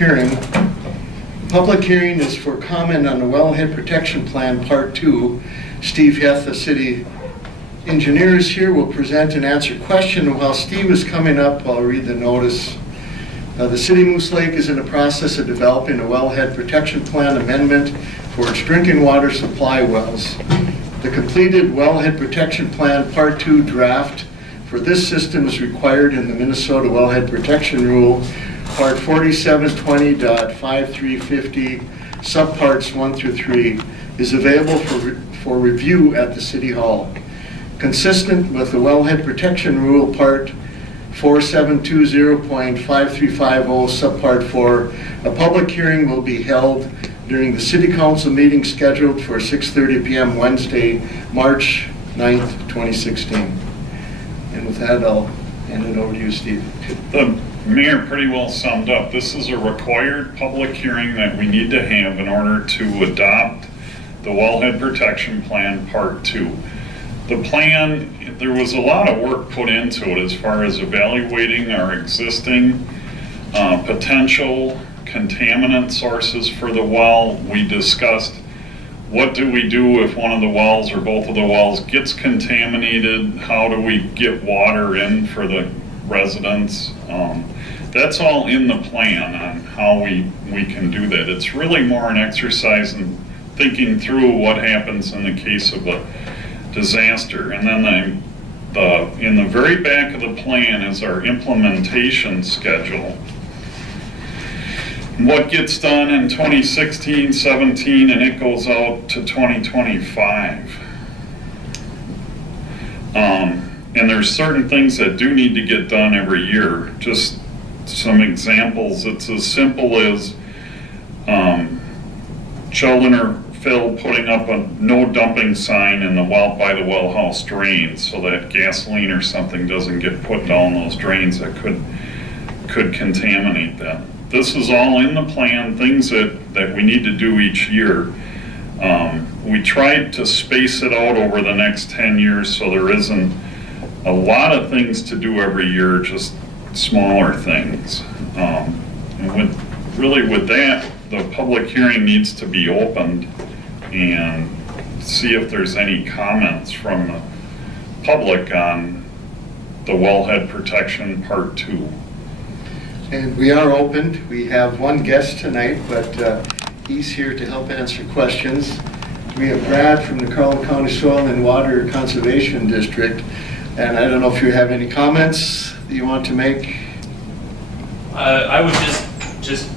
Hearing. Public hearing is for comment on the Wellhead Protection Plan Part 2. Steve Heth, the city engineer, is here, will present and answer question. While Steve is coming up, I'll read the notice. The city of Moose Lake is in the process of developing a Wellhead Protection Plan amendment for its drinking water supply wells. The completed Wellhead Protection Plan Part 2 draft for this system is required in the Minnesota Wellhead Protection Rule, Part 4720.5350, subparts 1 through 3, is available for review at the City Hall. Consistent with the Wellhead Protection Rule, Part 4720.5350, subpart 4, a public hearing will be held during the City Council meeting scheduled for 6:30 p.m. Wednesday, March 9th, 2016. And with that, I'll hand it over to you, Steve. The mayor pretty well summed up. This is a required public hearing that we need to have in order to adopt the Wellhead Protection Plan Part 2. The plan, there was a lot of work put into it as far as evaluating our existing potential contaminant sources for the well. We discussed what do we do if one of the wells or both of the wells gets contaminated? How do we get water in for the residents? That's all in the plan on how we can do that. It's really more an exercise in thinking through what happens in the case of a disaster. And then in the very back of the plan is our implementation schedule. What gets done in 2016, 17, and it goes out to 2025. And there's certain things that do need to get done every year. Just some examples. It's as simple as Sheldon or Phil putting up a no dumping sign in the well by the well house drains so that gasoline or something doesn't get put down those drains that could contaminate them. This is all in the plan, things that we need to do each year. We tried to space it out over the next 10 years so there isn't a lot of things to do every year, just smaller things. And with that, the public hearing needs to be opened and see if there's any comments from the public on the Wellhead Protection Part 2. And we are open. We have one guest tonight, but he's here to help answer questions. We have Brad from the Carleton County Soil and Water Conservation District. And I don't know if you have any comments that you want to make. I would just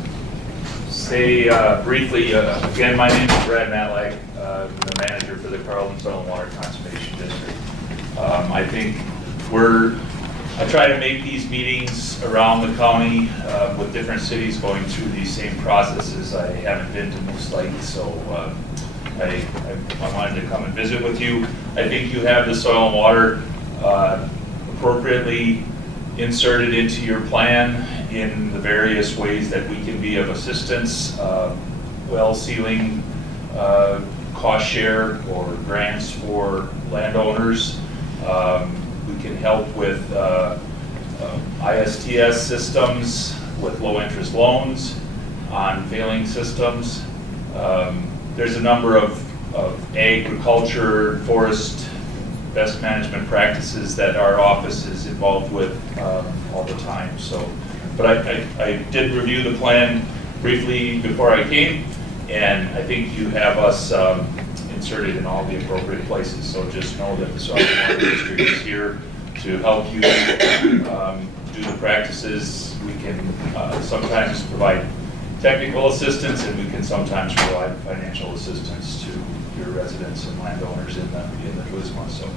say briefly, again, my name is Brad Matlack, the manager for the Carleton Soil and Water Conservation District. I think I try to make these meetings around the county with different cities going through these same processes. I haven't been to Moose Lake, so I wanted to come and visit with you. I think you have the soil and water appropriately inserted into your plan in the various ways that we can be of assistance, well sealing, cost share, or grants for landowners. We can help with ISTS systems, with low interest loans on failing systems. There's a number of agriculture, forest, best management practices that our office is involved with all the time. So, but I did review the plan briefly before I came, and I think you have us inserted in all the appropriate places. So just know that the Soil and Water District is here to help you do the practices. We can sometimes provide technical assistance, and we can sometimes provide financial assistance to your residents and landowners in the WSMA. So,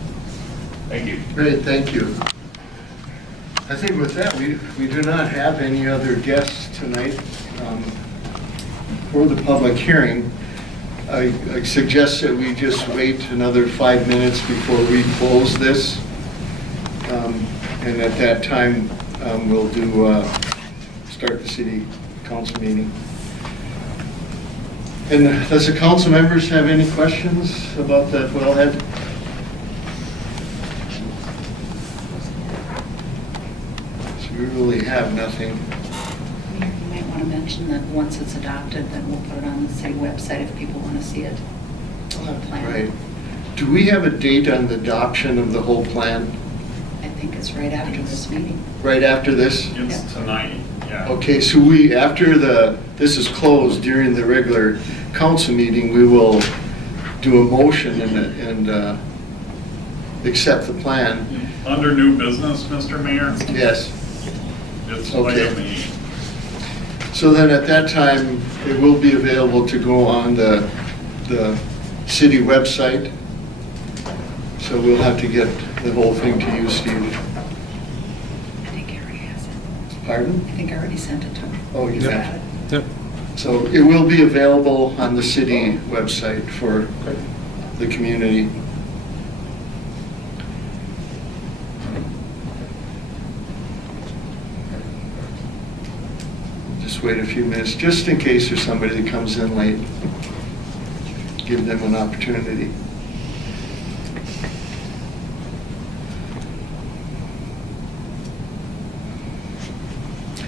thank you. Great, thank you. I think with that, we do not have any other guests tonight for the public hearing. I suggest that we just wait another 5 minutes before we close this. And at that time, we'll start the city council meeting. And does the council members have any questions about the wellhead? So we really have nothing. You might want to mentioned that once it's adopted, then we'll put it on the city website if people want to see it. The whole plan. Right. Do we have a date on the adoption of the whole plan? I think it's right after this meeting. Right after this? It's tonight, yeah. Okay, so after this is closed during the regular council meeting, we will do a motion and accept the plan. Under new business, Mr. Mayor, Yes. it's Okay. item E. So then at that time, it will be available to go on the city website. So we'll have to get the whole thing to you, Steve. I think I already has it. Pardon? I think I already sent it to him. Oh, you Got have. it. Yep. So it will be available on the city website for the community. Just wait a few minutes, just in case there's somebody that comes in late. Give them an opportunity.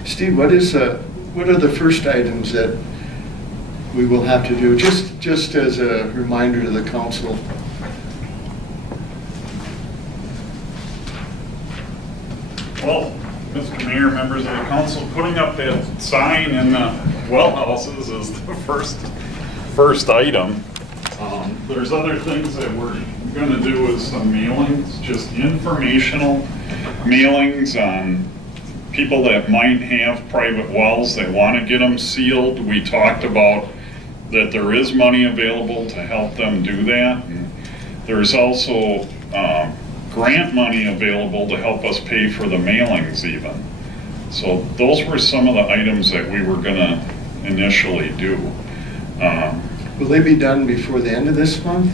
Steve, what are the first items that we will have to do, just as a reminder to the council? Well, Mr. Mayor, members of the council, putting up that sign in the well houses is the first item. There's other things that we're gonna do is some mailings, just informational mailings on people that might have private wells, they wanna get them sealed. We talked about that there is money available to help them do that. And there's also, grant money available to help us pay for the mailings even. So those were some of the items that we were gonna initially do. Will they be done before the end of this month?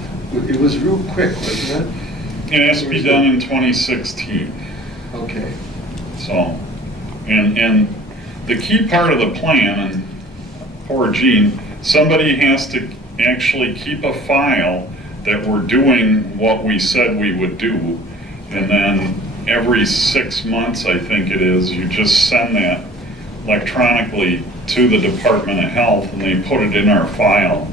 It was real quick, wasn't It has to be done in 2016, it? Okay. so. And the key part of the plan, and poor Gene, somebody has to actually keep a file that we're doing what we said we would do. And then every 6 months, I think it is, you just send that electronically to the Department of Health and they put it in our file.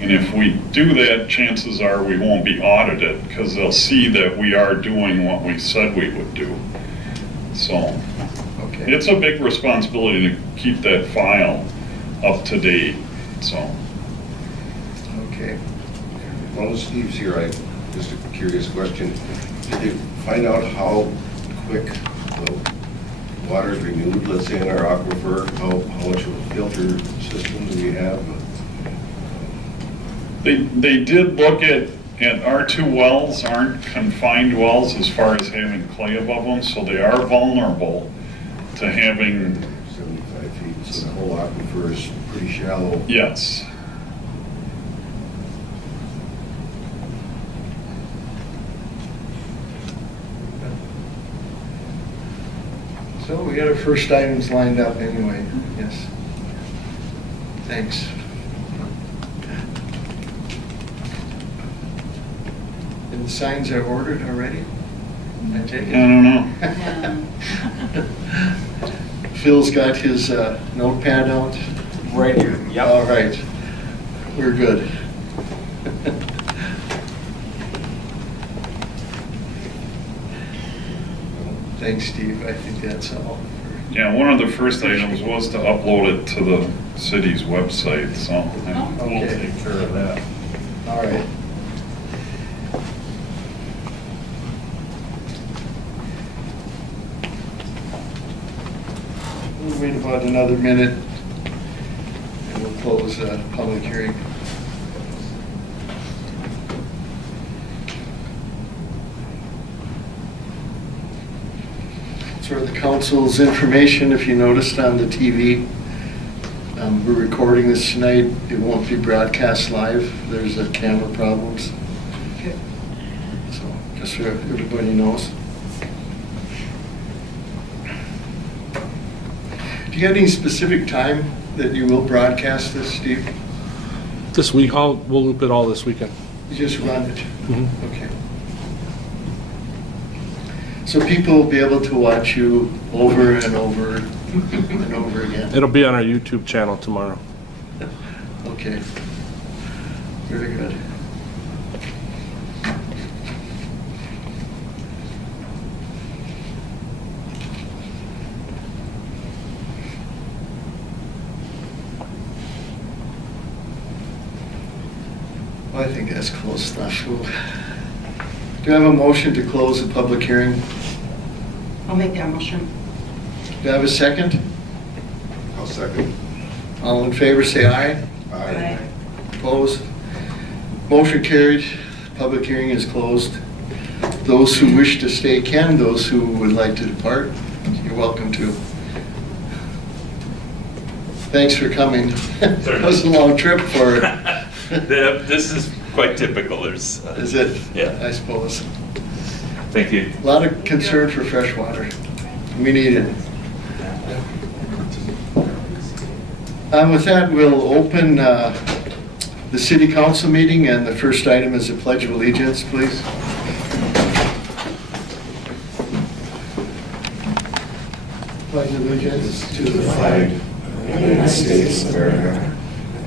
And if we do that, chances are we won't be audited because they'll see that we are doing what we said we would do. So Okay. it's a big responsibility to keep that file up to date, so. Okay. While Steve's here, just a curious question. Did you find out how quick the water is renewed, let's say in our aquifer? How much of a filter system do we have? They did look at our two wells aren't confined wells as far as having clay above them, so they are vulnerable to having, 75 feet, so the whole aquifer is pretty shallow. yes. So we got our first items lined up anyway, yes. Thanks. And the signs are ordered already? I take I it? don't know. Yeah. Phil's got his notepad out? Right here, yep. All right, we're good. Thanks, Steve, I think that's all. Yeah, one of the first items was to upload it to the city's website, so we'll Okay. take care of that. All right. We'll wait about another minute and we'll close the public hearing. For the council's information, if you noticed on the TV, we're recording this tonight. It won't be broadcast live. There's camera problems. So just so everybody knows. Do you have any specific time that you will broadcast this, Steve? This week, we'll loop it all this weekend. You just run it? Mhm. Okay. So people will be able to watch you over and over and over again. It'll be on our YouTube channel tomorrow. Okay. Very good. Well, I think that's close enough. Do I have a motion to close the public hearing? I'll make that motion. Do I have a second? I'll second. All in favor, say aye. Aye. Opposed? Motion carried. Public hearing is closed. Those who wish to stay can. Those who would like to depart, you're welcome to. Thanks for coming. That was a long trip for, This is quite typical, there's, is it? Yeah. I suppose. thank you. A lot of concern for fresh water. We need it. With that, we'll open the city council meeting, and the first item is the Pledge of Allegiance, please. Pledge of Allegiance to the flag of the United States of America,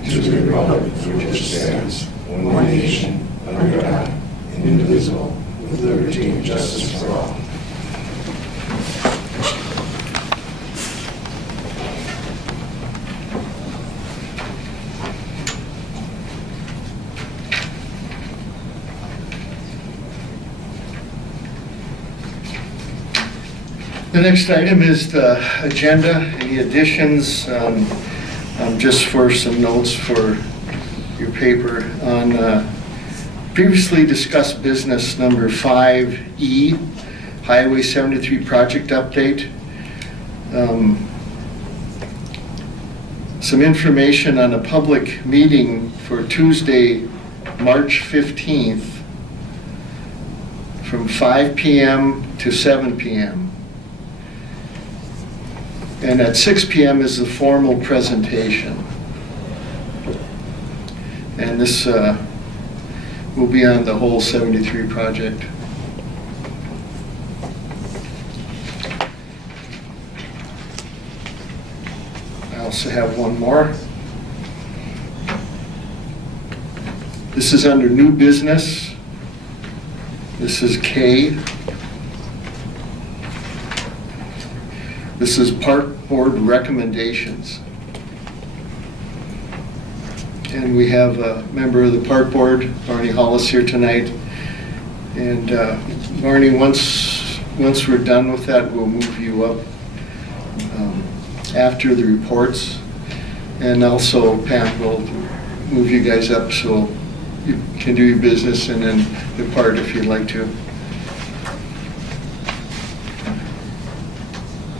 to the republic for which it stands, one nation, under God, indivisible, with liberty and justice for all. The next item is the agenda. Any additions? Just for some notes for your paper on previously discussed business number 5E, Highway 73 project update. Some information on a public meeting for Tuesday, March 15th from 5 p.m. to 7 p.m. And at 6 p.m. is the formal presentation. And this will be on the whole 73 project. I also have one more. This is under new business. This is K. This is park board recommendations. And we have a member of the park board, Barney Hollis, here tonight. And Barney, once we're done with that, we'll move you up after the reports. And also Pam will move you guys up so you can do your business and then depart if you'd like to.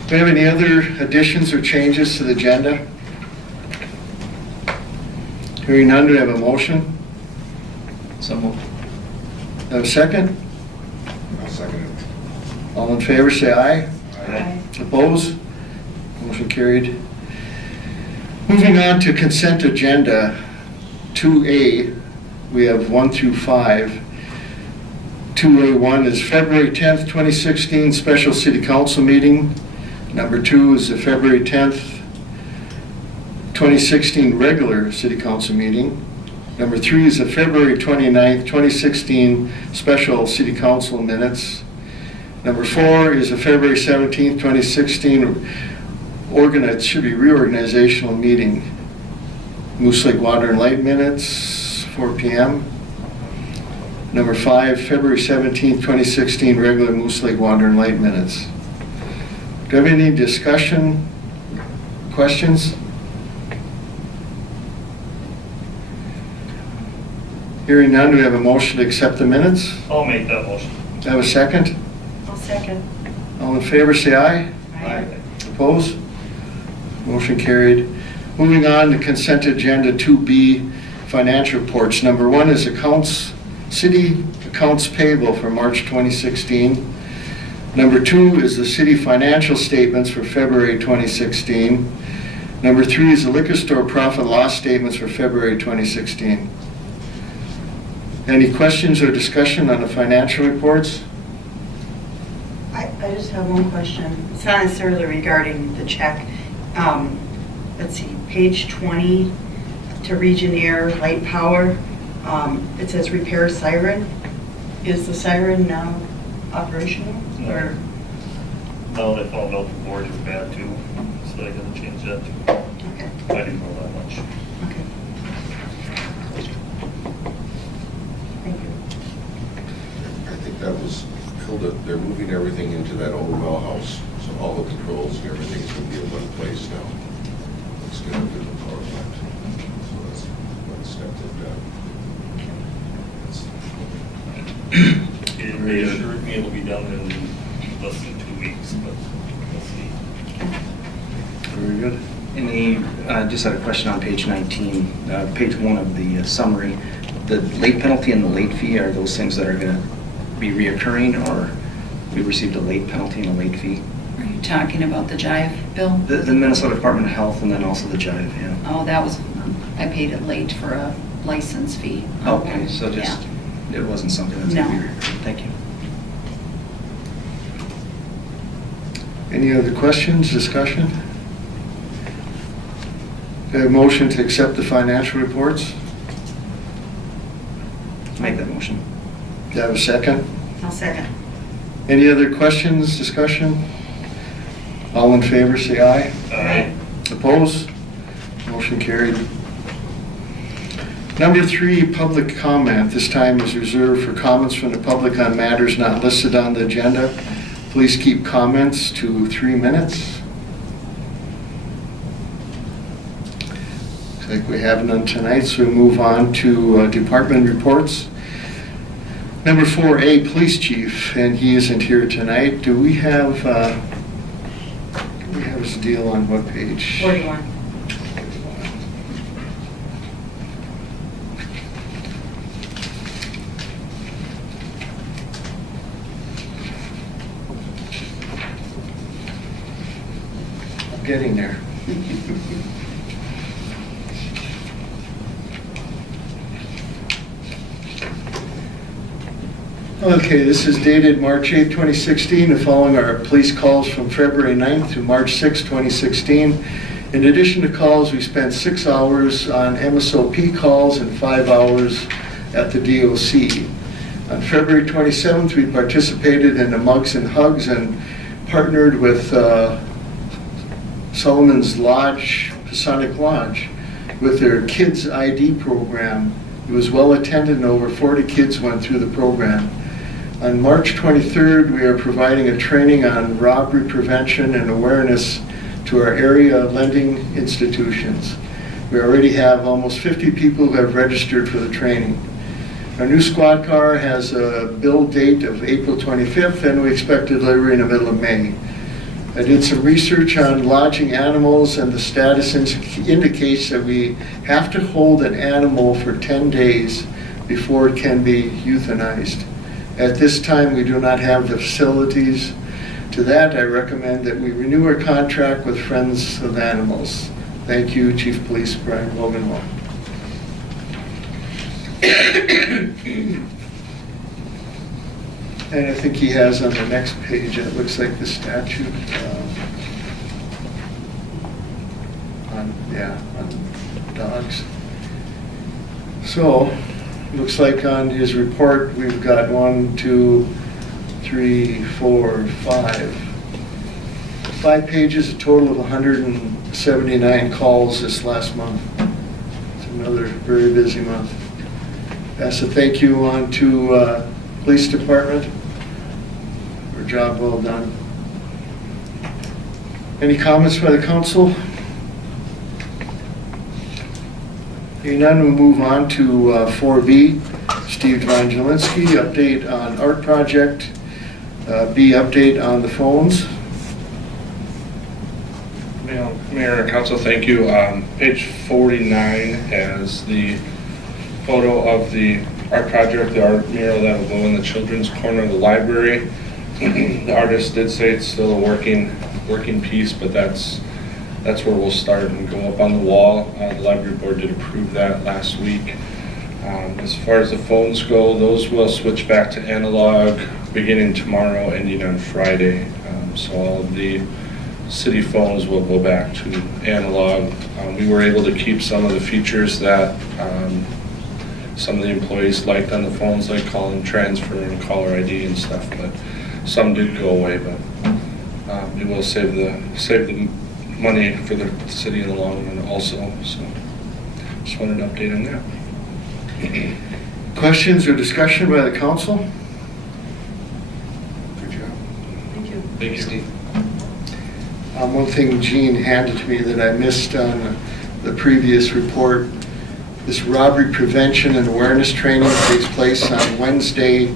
Do we have any other additions or changes to the agenda? Hearing none, do we have a motion? So moved. Have a second? I'll second it. All in favor, say aye. Aye. Opposed? Motion carried. Moving on to consent agenda, 2A, we have 1 through 5. 2A1 is February 10th, 2016 special city council meeting. Number 2 is the February 10th, 2016 regular city council meeting. Number 3 is the February 29th, 2016 special city council minutes. Number 4 is the February 17th, 2016 reorganizational meeting. Moose Lake Water and Light minutes, 4 p.m. Number 5, February 17th, 2016 regular Moose Lake Water and Light minutes. Do you have any discussion, questions? Hearing none, do we have a motion to accept the minutes? I'll make that motion. Do I have a second? I'll second. All in favor, say aye. Aye. Opposed? Motion carried. Moving on to consent agenda 2B, financial reports. Number 1 is city accounts payable for March 2016. Number 2 is the city financial statements for February 2016. Number 3 is the liquor store profit and loss statements for February 2016. Any questions or discussion on the financial reports? I just have one question. It's not necessarily regarding the check. Let's see, page 20, to Region Air Light Power, it says repair siren. Is the siren now operational? Or No, they found out the board is bad too, so they gotta change that too. okay, I didn't know that much. okay. Thank you. I think that was, they're moving everything into that old well house, so all the controls and everything's gonna be in one place now. It's gonna do the power plant. So that's one step they've done. It assured me it'll be done in less than 2 weeks, but we'll see. Very good. Just had a question on page 19, page 1 of the summary. The late penalty and the late fee, are those things that are going to be reoccurring, or we received a late penalty and a late fee? Are you talking about the Jive bill? The Minnesota Department of Health and then also the Jive, yeah. Oh, that was, I paid it late for a license fee. Okay, so just, Yeah. it wasn't something that's going to be No. reoccurring. Thank you. Any other questions, discussion? A motion to accept the financial reports? Make that motion. Do you have a second? I'll second. Any other questions, discussion? All in favor, say aye. Aye. Opposed? Motion carried. Number 3, public comment. This time is reserved for comments from the public on matters not listed on the agenda. Please keep comments to 3 minutes. Looks like we have none tonight, so we move on to department reports. Number 4A, Police Chief, and he isn't here tonight. Do we have his deal on what page? 41. I'm getting there. Okay, this is dated March 8, 2016, and following our police calls from February 9th to March 6, 2016. In addition to calls, we spent 6 hours on MSOP calls and 5 hours at the DOC. On February 27th, we participated in the Mugs and Hugs and partnered with Solomon's Lodge, Masonic Lodge, with their Kids ID program. It was well attended and over 40 kids went through the program. On March 23rd, we are providing a training on robbery prevention and awareness to our area lending institutions. We already have almost 50 people who have registered for the training. Our new squad car has a build date of April 25th, and we expect delivery in the middle of May. I did some research on lodging animals, and the status indicates that we have to hold an animal for 10 days before it can be euthanized. At this time, we do not have the facilities. To that, I recommend that we renew our contract with Friends of Animals. Thank you, Chief of Police Brian Wogenwald. And I think he has on the next page, it looks like the statute on dogs. So, looks like on his report, we've got 1, 2, 3, 4, 5. 5 pages, a total of 179 calls this last month. It's another very busy month. Pass a thank you on to Police Department for a job well done. Any comments by the council? Hearing none, we'll move on to 4B, Steve Evangelinski, update on art project. B, update on the phones. Mayor and Council, thank you. Page 49 has the photo of the art project, the art mural that will go in the children's corner of the library. The artist did say it's still a working piece, but that's where we'll start and go up on the wall. The library board did approve that last week. As far as the phones go, those will switch back to analog beginning tomorrow, ending on Friday. So all of the city phones will go back to analog. We were able to keep some of the features that some of the employees liked on the phones, like calling transfer and caller ID and stuff, but some did go away. But we will save the money for the city in the long run also. So just wanted an update on that. Questions or discussion by the council? Good job. Thank you. Thank you, Steve. One thing Gene handed to me that I missed on the previous report, this robbery prevention and awareness training takes place on Wednesday,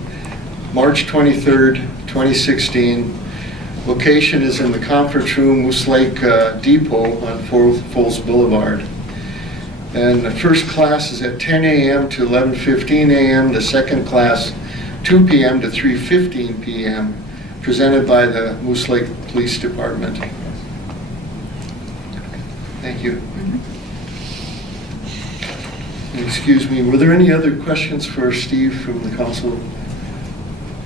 March 23rd, 2016. Location is in the conference room, Moose Lake Depot on Falls Boulevard. And the first class is at 10 a.m. to 11:15 a.m. The second class, 2 p.m. to 3:15 p.m., presented by the Moose Lake Police Department. Thank you. Excuse me, were there any other questions for Steve from the council?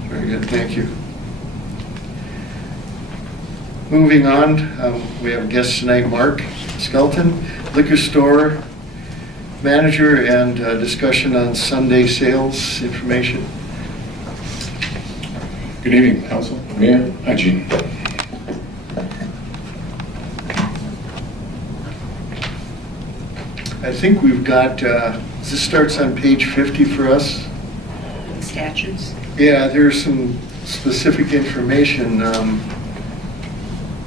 Very good, thank you. Moving on, we have guests tonight, Mark Skelton, liquor store manager, and discussion on Sunday sales information. Good evening, Council, Mayor, hi, Gene. I think we've got, this starts on page 50 for us. Statutes. Yeah, there's some specific information.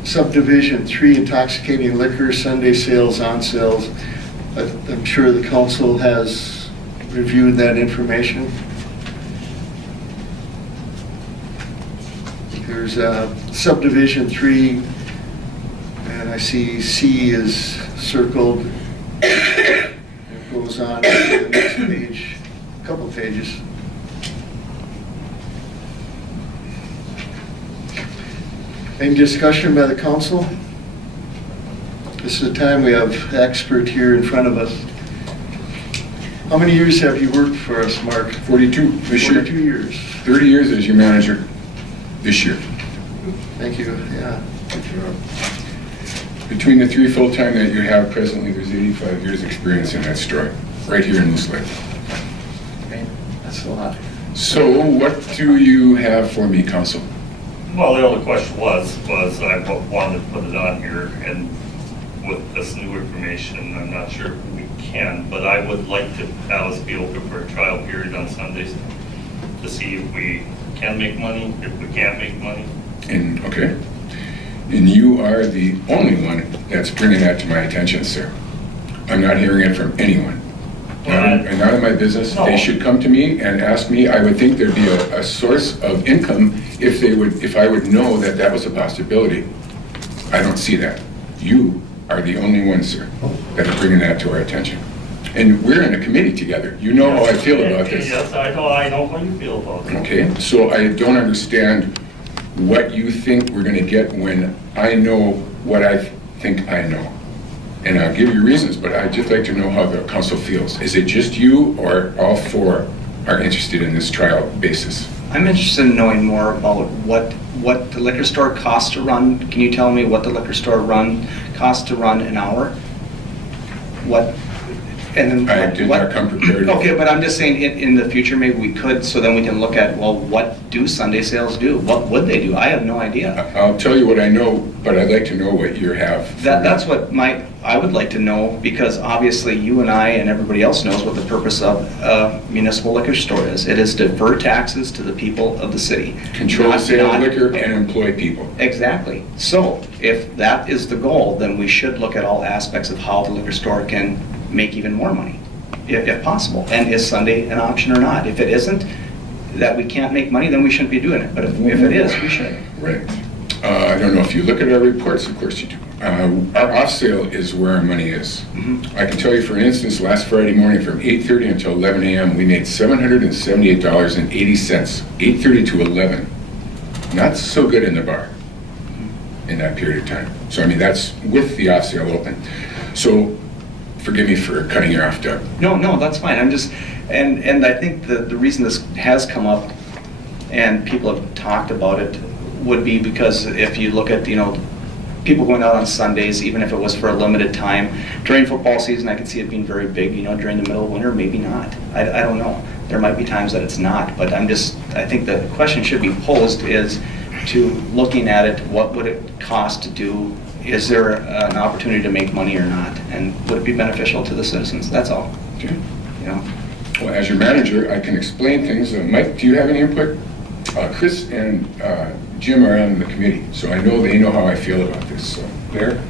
Subdivision 3, intoxicating liquor, Sunday sales, on sales. I'm sure the council has reviewed that information. There's subdivision 3, and I see C is circled. It goes on to the next page, a couple pages. Any discussion by the council? This is the time we have expert here in front of us. How many years have you worked for us, Mark? 42 this year. 42 years. 30 years as your manager this year. Thank you, yeah. Good job. Between the 3 full-time that you have presently, there's 85 years experience in that store, right here in Moose Lake. Okay, that's a lot. So what do you have for me, Council? Well, the only question was I wanted to put it on here, and with this new information, I'm not sure if we can, but I would like to have us be open for a trial period on Sundays to see if we can make money, if we can't make money. And, okay. And you are the only one that's bringing that to my attention, sir. I'm not hearing it from anyone. Not in my business. No. They should come to me and ask me. I would think there'd be a source of income if I would know that that was a possibility. I don't see that. You are the only one, sir, that are bringing that to our attention. And we're in a committee together. You know how I feel about this. Yes, I know how you feel about it. Okay, so I don't understand what you think we're gonna get when I know what I think I know. And I'll give you reasons, but I'd just like to know how the council feels. Is it just you, or all 4 are interested in this trial basis? I'm interested in knowing more about what the liquor store costs to run. Can you tell me what the liquor store costs to run an hour? What, and then I did not come prepared. Okay, but I'm just saying in the future, maybe we could, so then we can look at, well, what do Sunday sales do? What would they do? I have no idea. I'll tell you what I know, but I'd like to know what you have. for me. That's what I would like to know, because obviously you and I and everybody else knows what the purpose of a municipal liquor store is. It is to defer taxes to the people of the city. Control Not- sale of not- liquor and employ people. Exactly. So if that is the goal, then we should look at all aspects of how the liquor store can make even more money, if possible. And is Sunday an option or not? If it isn't, that we can't make money, then we shouldn't be doing it. But if it is, we should. Right. I don't know if you look at our reports, of course you do. Our off sale is where our money is. I can tell you, for instance, last Friday morning from 8:30 until 11 a.m., we made $778.80, 8:30 to 11. Not so good in the bar in that period of time. So, I mean, that's with the off sale open. So, forgive me for cutting you off, Doug. No, that's fine. I'm just, and I think the reason this has come up, and people have talked about it, would be because if you look at, people going out on Sundays, even if it was for a limited time, during football season, I could see it being very big, during the middle of winter, maybe not. I don't know. There might be times that it's not, but I think the question should be posed is to looking at it, what would it cost to do? Is there an opportunity to make money or not? And would it be beneficial to the citizens? That's all. Okay. Well, as your manager, I can explain things. Mike, do you have any input? Chris and Jim are on the committee, so I know they know how I feel about this. So, Mayor?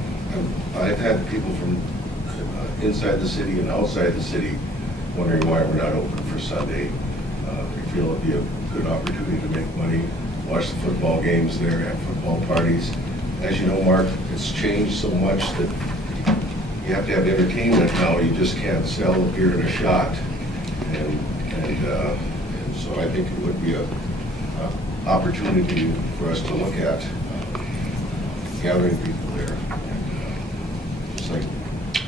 I've had people from inside the city and outside the city wondering why we're not open for Sunday. We feel it'd be a good opportunity to make money, watch the football games there, have football parties. As you know, Mark, it's changed so much that you have to have entertainment now. You just can't sell a beer and a shot. And so I think it would be a opportunity for us to look at gathering people there. Just like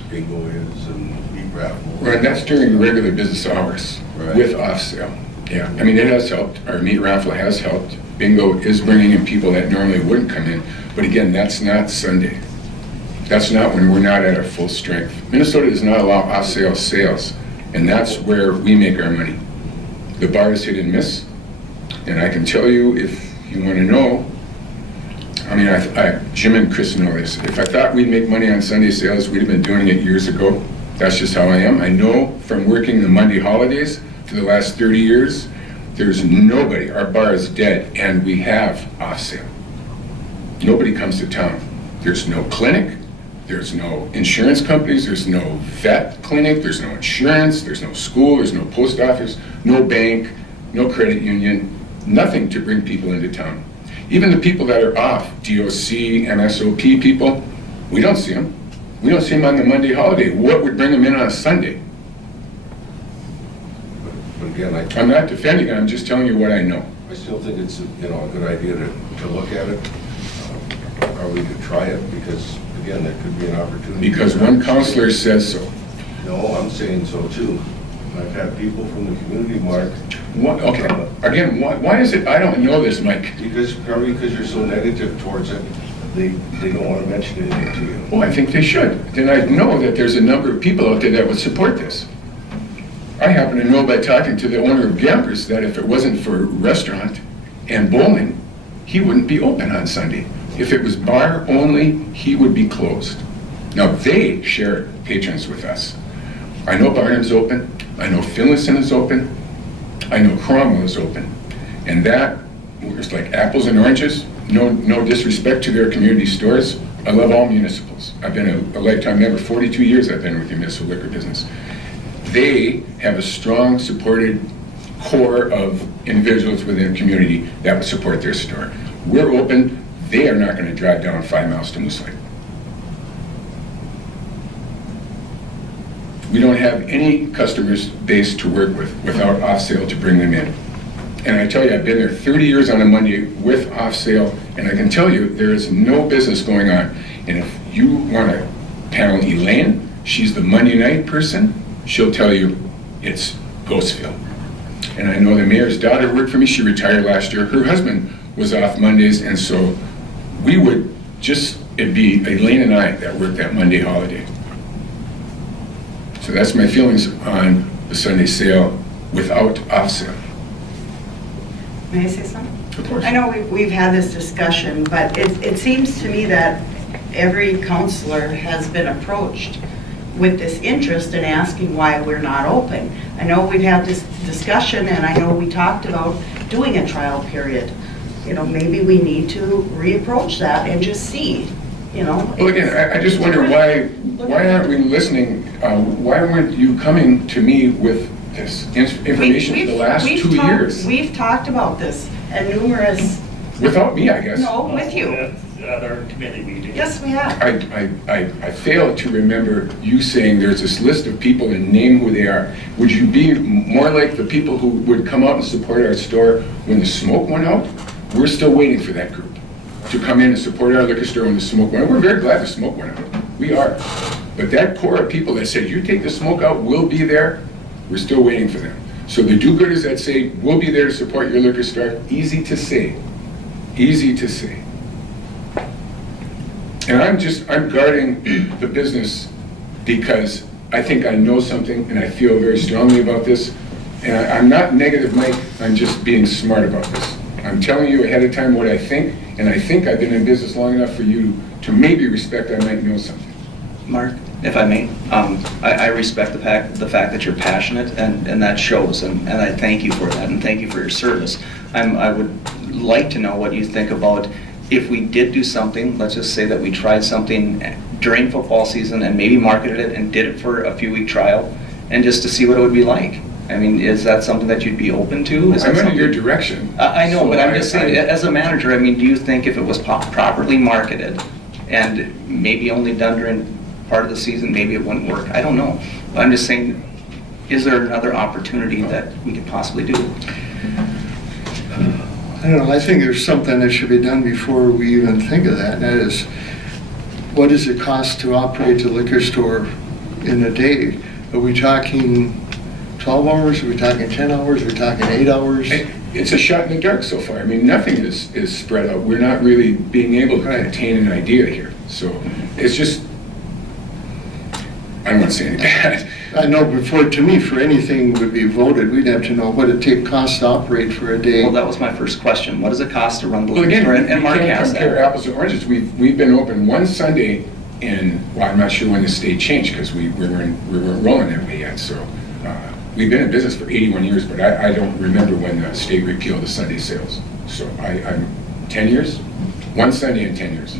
bingo is and meat raffle. Right, that's during regular business hours Right. with off-sale. Yeah, I mean, it has helped. Our meat raffle has helped. Bingo is bringing in people that normally wouldn't come in. But again, that's not Sunday. That's not when we're not at our full strength. Minnesota does not allow off-sale sales, and that's where we make our money. The bar is hit and miss, and I can tell you, if you want to know, I mean, Jim and Chris know this. If I thought we'd make money on Sunday sales, we'd have been doing it years ago. That's just how I am. I know from working the Monday holidays for the last 30 years, there's nobody, our bar is dead, and we have off-sale. Nobody comes to town. There's no clinic, there's no insurance companies, there's no vet clinic, there's no insurance, there's no school, there's no post office, no bank, no credit union, nothing to bring people into town. Even the people that are off, DOC, MSOP people, we don't see them. We don't see them on the Monday holiday. What would bring them in on a Sunday? But again, I'm not defending it, I'm just telling you what I know. I still think it's a good idea to look at it. Or we could try it because, again, that could be an opportunity. Because one counselor says so. No, I'm saying so too. I've had people from the community, Mark. Okay, again, why is it, I don't know this, Mike. Probably because you're so negative towards it, they don't want to mention anything to you. Well, I think they should. Then I know that there's a number of people out there that would support this. I happen to know by talking to the owner of Gampers that if it wasn't for restaurant and bowling, he wouldn't be open on Sunday. If it was bar only, he would be closed. Now, they share patrons with us. I know Barnum's open, I know Finlayson is open, I know Cromwell is open. And that, it's like apples and oranges, no disrespect to their community stores. I love all municipals. I've been a lifetime member, 42 years I've been with the municipal liquor business. They have a strong supported core of individuals within the community that would support their store. We're open, they are not going to drive down 5 miles to Moose Lake. We don't have any customers base to work with without off-sale to bring them in. And I tell you, I've been there 30 years on a Monday with off-sale, and I can tell you there is no business going on. And if you want to panel Elaine, she's the Monday night person, she'll tell you it's Ghostville. And I know the mayor's daughter worked for me, she retired last year. Her husband was off Mondays, and so we would just, it'd be Elaine and I that worked that Monday holiday. So that's my feelings on the Sunday sale without off-sale. May I say something? Of course. I know we've had this discussion, but it seems to me that every counselor has been approached with this interest in asking why we're not open. I know we've had this discussion, and I know we talked about doing a trial period. Maybe we need to reapproach that and just see, Well, again, I just wonder why aren't we listening? Why weren't you coming to me with this information for the last 2 years? We've talked about this at numerous, Without me, I guess. no, with you. At our committee meeting. Yes, we have. I fail to remember you saying there's this list of people and name who they are. Would you be more like the people who would come out and support our store when the smoke went out? We're still waiting for that group to come in and support our liquor store when the smoke went out. We're very glad the smoke went out. We are. But that core of people that said, you take the smoke out, we'll be there, we're still waiting for them. So the do-gooders that say, we'll be there to support your liquor store, easy to say. Easy to say. And I'm guarding the business because I think I know something and I feel very strongly about this. And I'm not negative, Mike, I'm just being smart about this. I'm telling you ahead of time what I think, and I think I've been in business long enough for you to maybe respect I might know something. Mark, if I may, I respect the fact that you're passionate, and that shows, and I thank you for that, and thank you for your service. I would like to know what you think about if we did do something, let's just say that we tried something during football season and maybe marketed it and did it for a few-week trial, and just to see what it would be like. I mean, is that something that you'd be open to? Is that I'm under something- your direction. I know, So but I'm just saying, I- as a manager, I mean, do you think if it was properly marketed and maybe only done during part of the season, maybe it wouldn't work? I don't know. But I'm just saying, is there another opportunity that we could possibly do? I don't know, I think there's something that should be done before we even think of that, and that is, what does it cost to operate the liquor store in a day? Are we talking 12 hours, are we talking 10 hours, are we talking 8 hours? It's a shot in the dark so far. I mean, nothing is spread out. We're not really being able to Right. contain an idea here. So it's just, I don't want to say anything bad. I know before, to me, for anything would be voted, we'd have to know what it costs to operate for a day. Well, that was my first question. What does it cost to run the Well, liquor again, store? we And Mark can't asked compare that. apples and oranges. We've been open one Sunday in, well, I'm not sure when the state changed because we weren't rolling that way yet. So we've been in business for 81 years, but I don't remember when the state repealed the Sunday sales. So I'm 10 years? One Sunday in 10 years.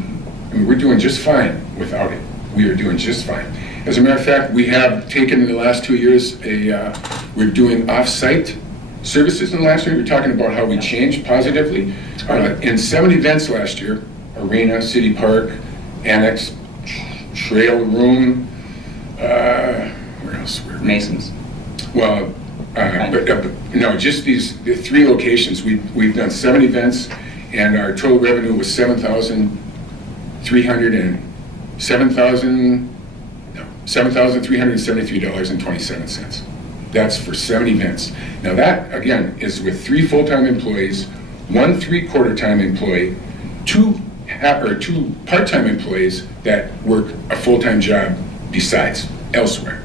I mean, we're doing just fine without it. We are doing just fine. As a matter of fact, we have taken in the last 2 years, we're doing off-site services in the last year. We're talking about how we changed positively. In 7 events last year, Arena, City Park, Annex, Trail Room, where else? Masons. Well, no, just the 3 locations. We've done 7 events, and our total revenue was $7,373.27. That's for 7 events. Now that, again, is with 3 full-time employees, 1 3/4-time employee, 2 part-time employees that work a full-time job besides elsewhere.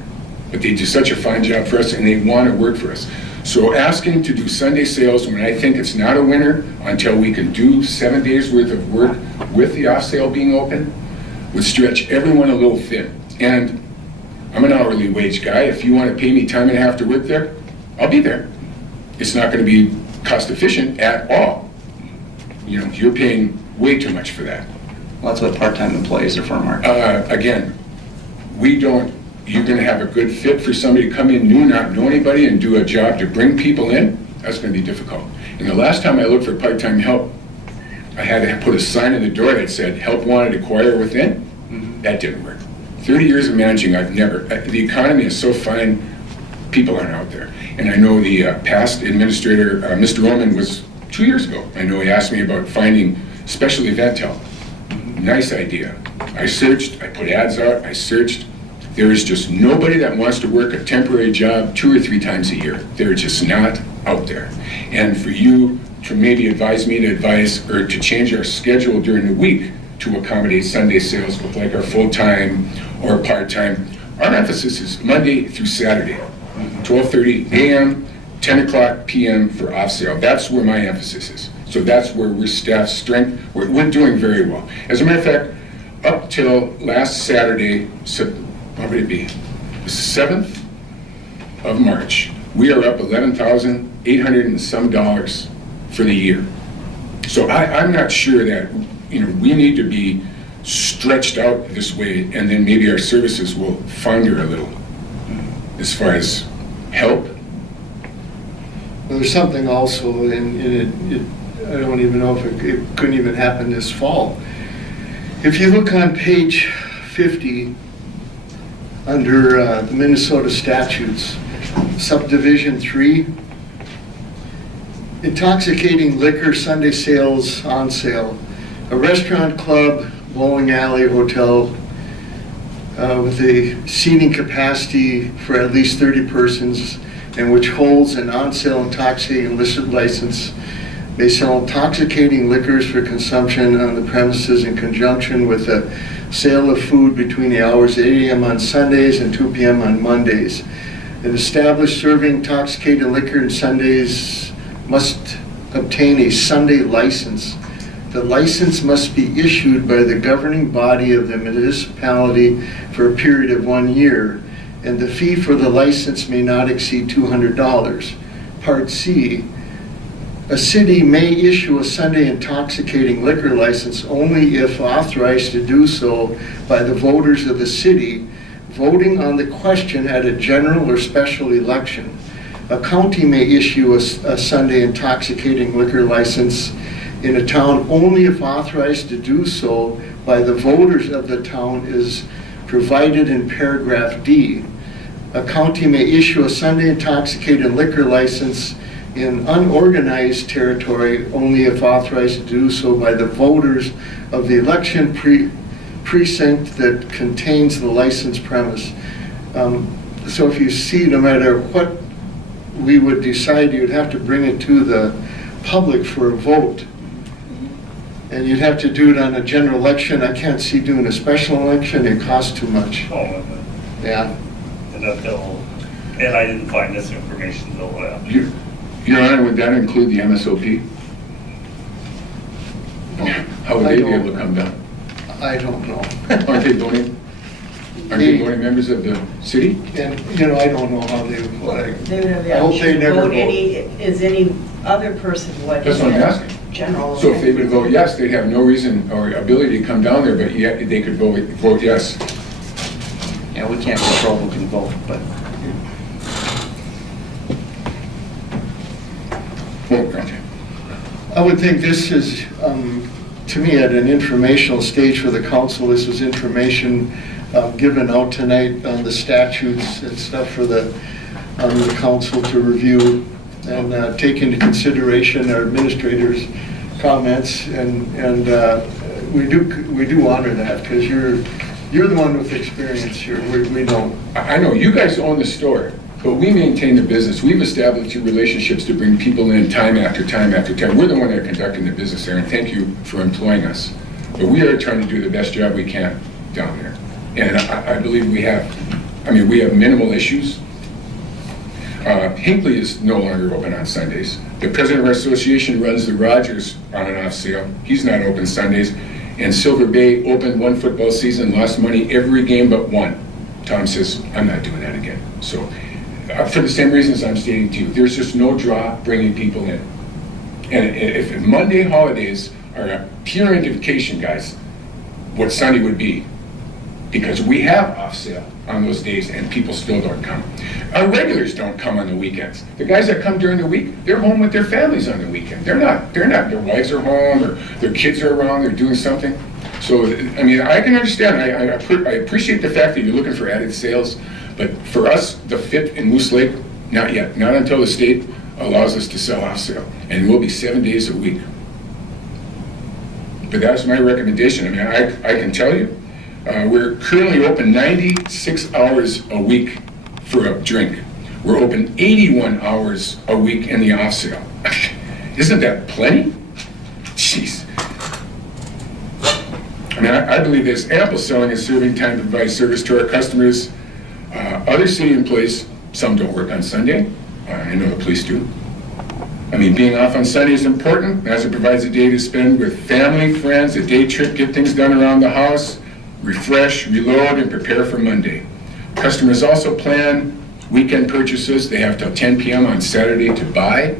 But they do such a fine job for us, and they want to work for us. So asking to do Sunday sales when I think it's not a winner until we can do 7 days worth of work with the off sale being open would stretch everyone a little thin. And I'm an hourly wage guy. If you want to pay me time and a half to work there, I'll be there. It's not going to be cost efficient at all. You know, you're paying way too much for that. Well, that's what part-time employees are for, Mark. Again, you're going to have a good fit for somebody to come in new, not know anybody, and do a job to bring people in. That's going to be difficult. And the last time I looked for part-time help, I had to put a sign in the door that said, help wanted, acquire within. That didn't work. 30 years of managing, the economy is so fine, people aren't out there. And I know the past administrator, Mr. Roman, was 2 years ago. I know he asked me about finding special event help. Nice idea. I searched, I put ads out, I searched. There is just nobody that wants to work a temporary job 2 or 3 times a year. They're just not out there. And for you to maybe advise me to advise or to change our schedule during the week to accommodate Sunday sales with like our full-time or part-time, our emphasis is Monday through Saturday, 12:30 a.m., 10 o'clock p.m. for off sale. That's where my emphasis is. So that's where we're staff strength. We're doing very well. As a matter of fact, up till last Saturday, what would it be? The 7th of March, we are up $11,800 and some dollars for the year. So I'm not sure that, we need to be stretched out this way, and then maybe our services will founder a little as far as help. There's something also in it, I don't even know if it couldn't even happen this fall. If you look on page 50, under the Minnesota statutes, subdivision 3, intoxicating liquor Sunday sales on sale. A restaurant, club, bowling alley, hotel with a seating capacity for at least 30 persons and which holds an on-sale intoxicating illicit license may sell intoxicating liquors for consumption on the premises in conjunction with the sale of food between the hours of 8 a.m. on Sundays and 2 p.m. on Mondays. An established serving intoxicating liquor on Sundays must obtain a Sunday license. The license must be issued by the governing body of the municipality for a period of 1 year, and the fee for the license may not exceed $200. Part C, a city may issue a Sunday intoxicating liquor license only if authorized to do so by the voters of the city voting on the question at a general or special election. A county may issue a Sunday intoxicating liquor license in a town only if authorized to do so by the voters of the town is provided in paragraph D. A county may issue a Sunday intoxicating liquor license in unorganized territory only if authorized to do so by the voters of the election precinct that contains the licensed premise. So if you see, no matter what we would decide, you'd have to bring it to the public for a vote. And you'd have to do it on a general election. I can't see doing a special election, it costs too much. Oh, Yeah. and I didn't find this information till after. Your Honor, would that include the MSOP? How would they be able to come down? I don't know. Aren't they voting? Aren't they voting members of the city? And, I don't know how they would, They would have the I hope option they to never vote vote. as any other person would. That's what I'm asking. General. So if they would vote yes, they'd have no reason or ability to come down there, but yet they could vote yes. Yeah, we can't control who can vote, but Well, okay. I would think this is, to me, at an informational stage for the council. This was information given out tonight on the statutes and stuff for the council to review and take into consideration our administrator's comments. And we do honor that because you're the one with experience here. We don't. I know you guys own the store, but we maintain the business. We've established relationships to bring people in time after time after time. We're the one that are conducting the business there, and thank you for employing us. But we are trying to do the best job we can down there. And I believe we have minimal issues. Hinckley is no longer open on Sundays. The president of our association runs the Rogers on and off sale. He's not open Sundays. And Silver Bay opened one football season, lost money every game but one. Tom says, I'm not doing that again. So for the same reasons I'm stating to you, there's just no draw bringing people in. And if Monday holidays are a pure indication, guys, what Sunday would be, because we have off sale on those days and people still don't come. Our regulars don't come on the weekends. The guys that come during the week, they're home with their families on the weekend. They're not, their wives are home or their kids are around, they're doing something. So, I can understand, I appreciate the fact that you're looking for added sales, but for us, the fit in Moose Lake, not yet. Not until the state allows us to sell off sale. And we'll be 7 days a week. But that's my recommendation. I can tell you, we're currently open 96 hours a week for a drink. We're open 81 hours a week in the off sale. Isn't that plenty? Jeez. I believe there's ample selling and serving time to provide service to our customers. Other city employees, some don't work on Sunday. I know the police do. Being off on Sunday is important as it provides a day to spend with family, friends, a day trip, get things done around the house, refresh, reload, and prepare for Monday. Customers also plan weekend purchases. They have till 10 p.m. on Saturday to buy.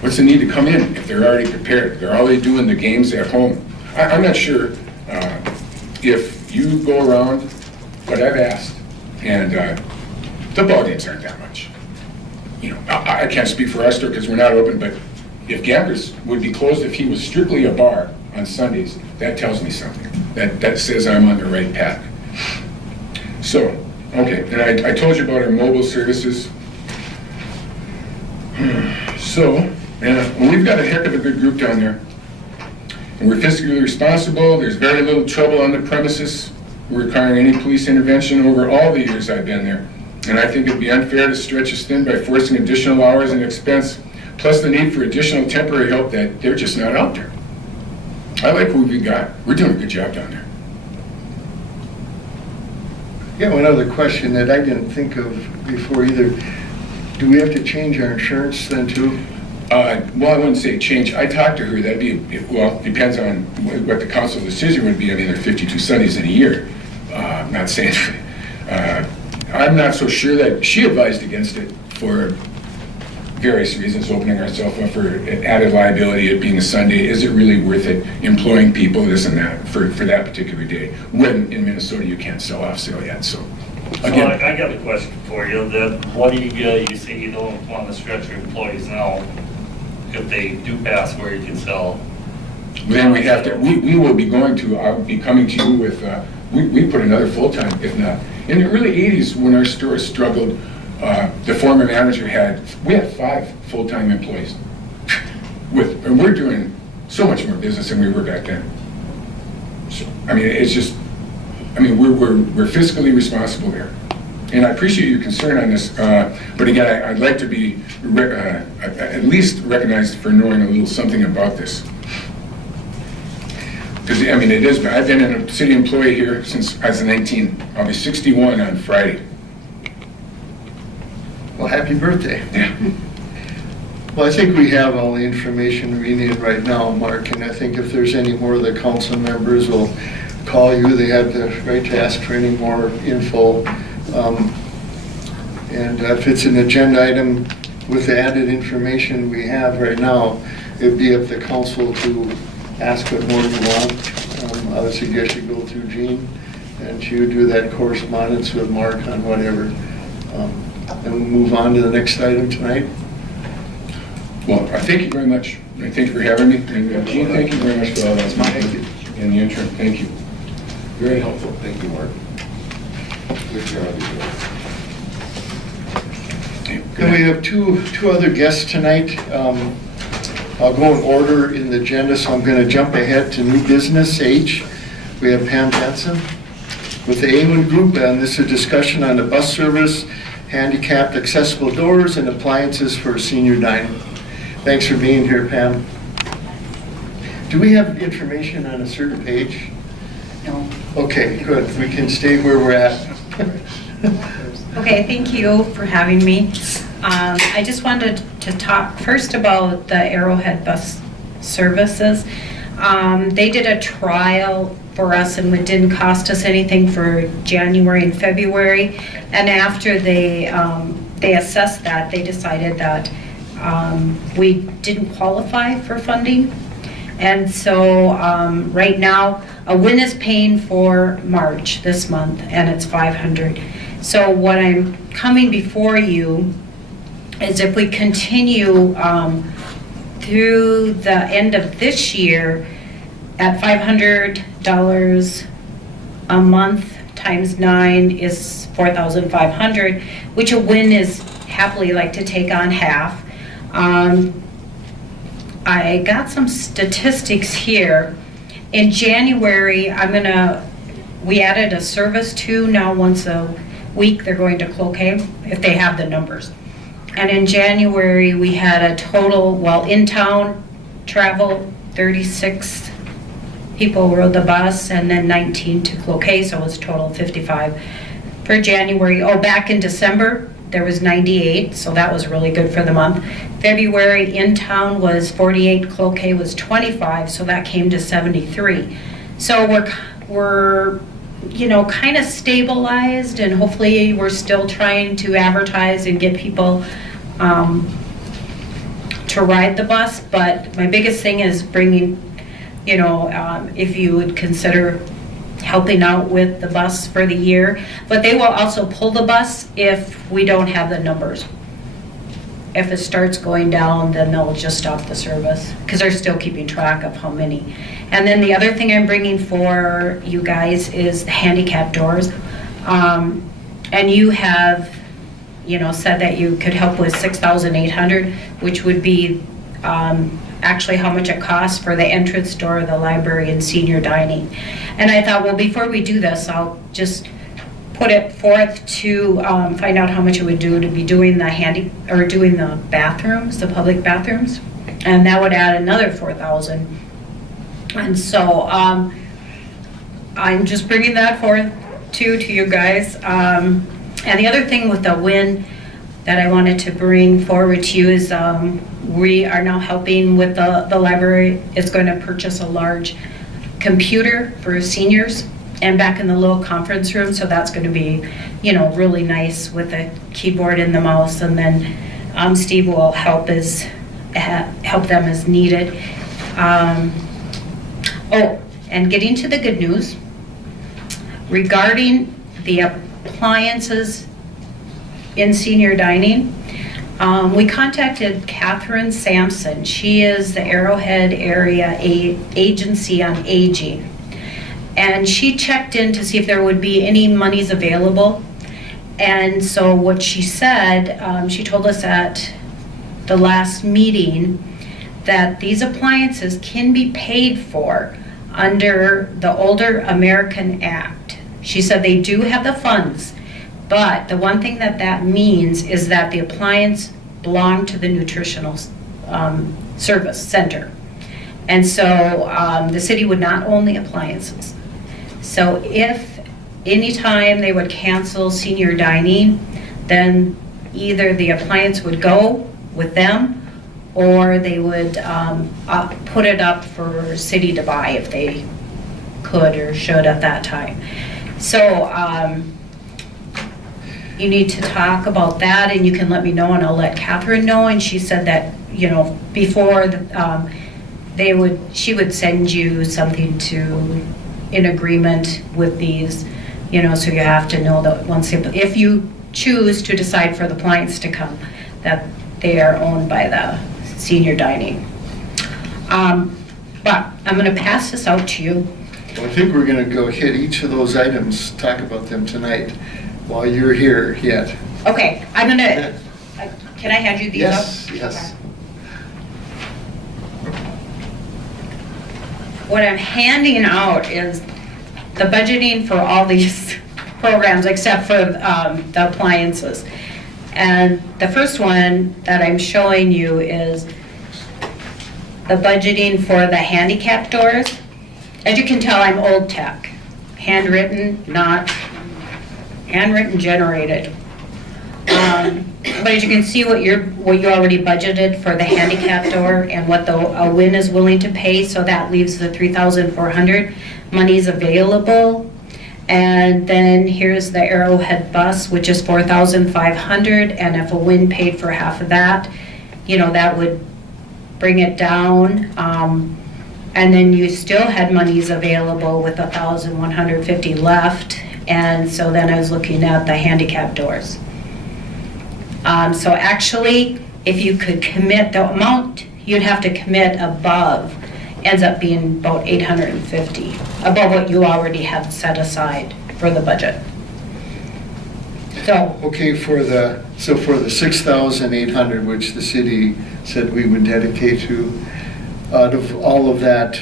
What's the need to come in if they're already prepared? They're already doing the games at home. I'm not sure if you go around what I've asked, and the ball games aren't that much. I can't speak for our store because we're not open, but if Gamblers would be closed if he was strictly a bar on Sundays, that tells me something. That says I'm on the right path. So, okay, and I told you about our mobile services. So, we've got a heck of a good group down there. And we're fiscally responsible. There's very little trouble on the premises requiring any police intervention over all the years I've been there. And I think it'd be unfair to stretch us thin by forcing additional hours and expense, plus the need for additional temporary help that they're just not out there. I like what we got. We're doing a good job down there. Yeah, one other question that I didn't think of before either. Do we have to change our insurance then too? Well, I wouldn't say change. I talked to her, that'd be, well, depends on what the council decision would be. I mean, there are 52 Sundays in a year. I'm not saying, I'm not so sure that she advised against it for various reasons, opening ourselves up for added liability, it being a Sunday. Is it really worth it, employing people, this and that, for that particular day? When in Minnesota you can't sell off sale yet, so. So Again, I got a question for you. What do you say you don't want to stretch your employees now if they do pass where you can sell? then we have to, we will be going to, I'll be coming to you with, we put another full-time, if not. In the early 80s, when our store struggled, the former manager we had 5 full-time employees. And we're doing so much more business than we were back then. So, I mean, it's just, I mean, we're fiscally responsible there. And I appreciate your concern on this, but again, I'd like to be at least recognized for knowing a little something about this. Because, I mean, it is, I've been a city employee here since I was 19. I'll be 61 on Friday. Well, happy birthday. Yeah. Well, I think we have all the information we need right now, Mark, and I think if there's any more, the council members will call you. They have the right to ask for any more info. And if it's an agenda item with the added information we have right now, it'd be up to the council to ask what more you want. I would suggest you go through Jean, and she would do that correspondence with Mark on whatever. And we'll move on to the next item tonight. Well, I thank you very much. I thank you for having me. And Gene, thank you very much for all that. Thank you. In the interim, thank you. Very helpful. Thank you, Mark. Good job, you guys. And we have two other guests tonight. I'll go in order in the agenda, so I'm going to jump ahead to new business H. We have Pam Jensen with the Awen Group, and this is a discussion on the bus service, handicapped accessible doors, and appliances for senior dining. Thanks for being here, Pam. Do we have information on a certain page? No. Okay, good. We can stay where we're at. Okay, thank you for having me. I just wanted to talk first about the Arrowhead Bus Services. They did a trial for us and it didn't cost us anything for January and February. And after they assessed that, they decided that we didn't qualify for funding. And so right now, a WIN is paying for March this month, and it's $500. So what I'm coming before you is if we continue through the end of this year at $500 a month times 9 is $4,500, which a WIN is happily like to take on half. I got some statistics here. In January, we added a service too. Now once a week they're going to Cloquet if they have the numbers. And in January we had a total, well, in town travel, 36 people rode the bus and then 19 to Cloquet, so it was total 55 for January. Oh, back in December there was 98, so that was really good for the month. February in town was 48, Cloquet was 25, so that came to 73. So we're kind of stabilized, and hopefully we're still trying to advertise and get people to ride the bus. But my biggest thing is bringing, if you would consider helping out with the bus for the year, but they will also pull the bus if we don't have the numbers. If it starts going down, then they'll just stop the service because they're still keeping track of how many. And then the other thing I'm bringing for you guys is the handicap doors. And you have, said that you could help with $6,800, which would be actually how much it costs for the entrance door, the library, and senior dining. And I thought, well, before we do this, I'll just put it forth to find out how much it would do to be doing doing the bathrooms, the public bathrooms, and that would add another 4,000. And so I'm just bringing that forth to you guys. And the other thing with the WIN that I wanted to bring forward to you is we are now helping with the library. It's going to purchase a large computer for seniors and back in the little conference room, so that's going to be, you know, really nice with the keyboard and the mouse. And then Steve will help them as needed. Oh, and getting to the good news regarding the appliances in senior dining. We contacted Catherine Sampson. She is the Arrowhead Area Agency on Aging. And she checked in to see if there would be any monies available. And so what she said, she told us at the last meeting that these appliances can be paid for under the Older American Act. She said they do have the funds, but the one thing that means is that the appliance belonged to the nutritional service center. And so the city would not own the appliances. So if anytime they would cancel senior dining, then either the appliance would go with them or they would put it up for city to buy if they could or should at that time. So you need to talk about that, and you can let me know, and I'll let Catherine know. And she said that, you know, before she would send you something in agreement with these, you know, so you have to know that if you choose to decide for the appliance to come, that they are owned by the senior dining. But I'm going to pass this out to you. Well, I think we're going to go hit each of those items, talk about them tonight while you're here yet. Okay, I'm going to, can I hand you these up? Yes. What I'm handing out is the budgeting for all these programs except for the appliances. And the first one that I'm showing you is the budgeting for the handicap doors. As you can tell, I'm old tech. Handwritten, generated. But as you can see what you already budgeted for the handicap door and what the WIN is willing to pay, so that leaves the $3,400 monies available. And then here's the Arrowhead bus, which is $4,500, and if a WIN paid for half of that, you know, that would bring it down. And then you still had monies available with $1,150 left, and so then I was looking at the handicap doors. So actually, if you could commit, the amount you'd have to commit above ends up being about $850, above what you already have set aside for the budget. So, Okay, for the $6,800, which the city said we would dedicate to, out of all of that,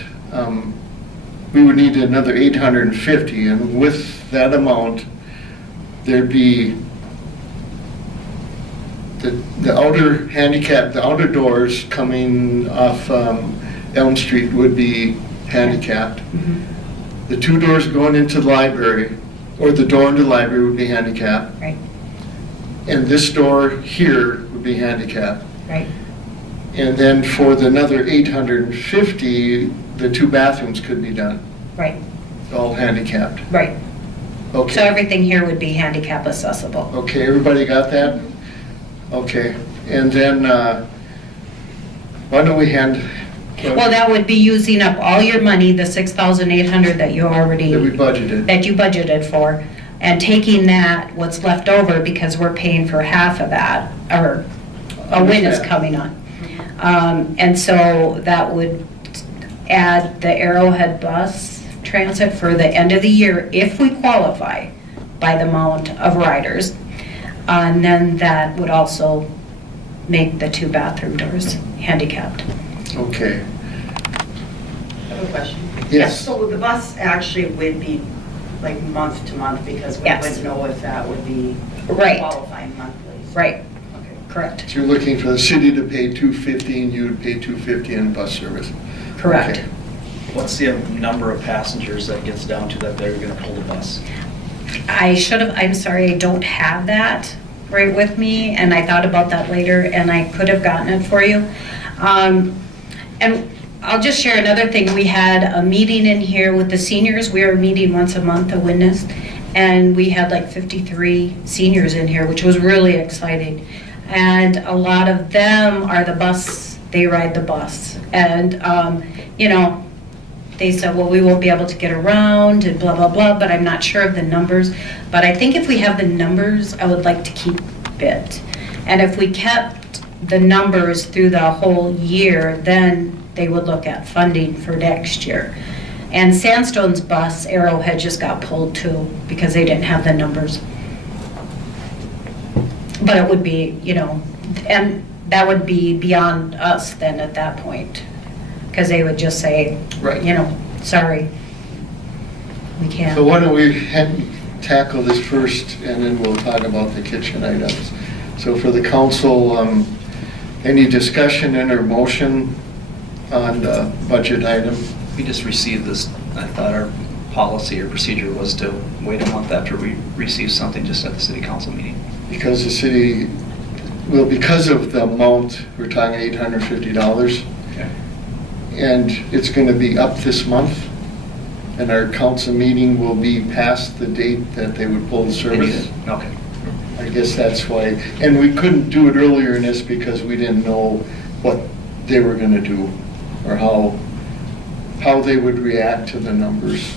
we would need another $850, and with that amount, there'd be the outer handicap, the outer doors coming off Elm Street would be handicapped. The two doors going into the library, or the door into the library would be handicapped. right, And this door here would be handicapped. right, And then for another $850, the two bathrooms could be done, right, all handicapped. right. So Okay, everything here would be handicap accessible. okay, everybody got that? Okay, and then, why don't we hand, Well, that would be using up all your money, the $6,800 that you already, that we budgeted? that you budgeted for, and taking that, what's left over, because we're paying for half of that, or a WIN is coming on. And so that would add the Arrowhead bus transit for the end of the year, if we qualify by the amount of riders. And then that would also make the two bathroom doors handicapped. Okay, I have a question. yes. So the bus actually would be like month to month, because we Yes. wouldn't know if that would be Right. qualifying monthly. Right, Okay. correct, So you're looking for the city to pay $250 and you would pay $250 in bus service? correct. Okay. What's the number of passengers that gets down to that they're gonna pull the bus? I should have, I'm sorry, I don't have that right with me, and I thought about that later, and I could have gotten it for you. And I'll just share another thing. We had a meeting in here with the seniors. We are meeting once a month, a witness, and we had like 53 seniors in here, which was really exciting. And a lot of them are the bus, they ride the bus. And, you know, they said, well, we won't be able to get around and blah, blah, blah, but I'm not sure of the numbers. But I think if we have the numbers, I would like to keep it. And if we kept the numbers through the whole year, then they would look at funding for next year. And Sandstone's bus, Arrowhead, just got pulled too because they didn't have the numbers. But it would be, you know, and that would be beyond us then at that point. Because they would just say, Right. you know, sorry, we can't. So why don't we tackle this first, and then we'll talk about the kitchen items. So for the council, any discussion and or motion on the budget item? We just received this, I thought our policy or procedure was to wait a month after we receive something just at the city council meeting. Because the city, well, because of the amount, we're talking $850. Okay. And it's going to be up this month, and our council meeting will be past the date that they would pull the service. Okay. I guess that's why, and we couldn't do it earlier in this because we didn't know what they were going to do, or how they would react to the numbers.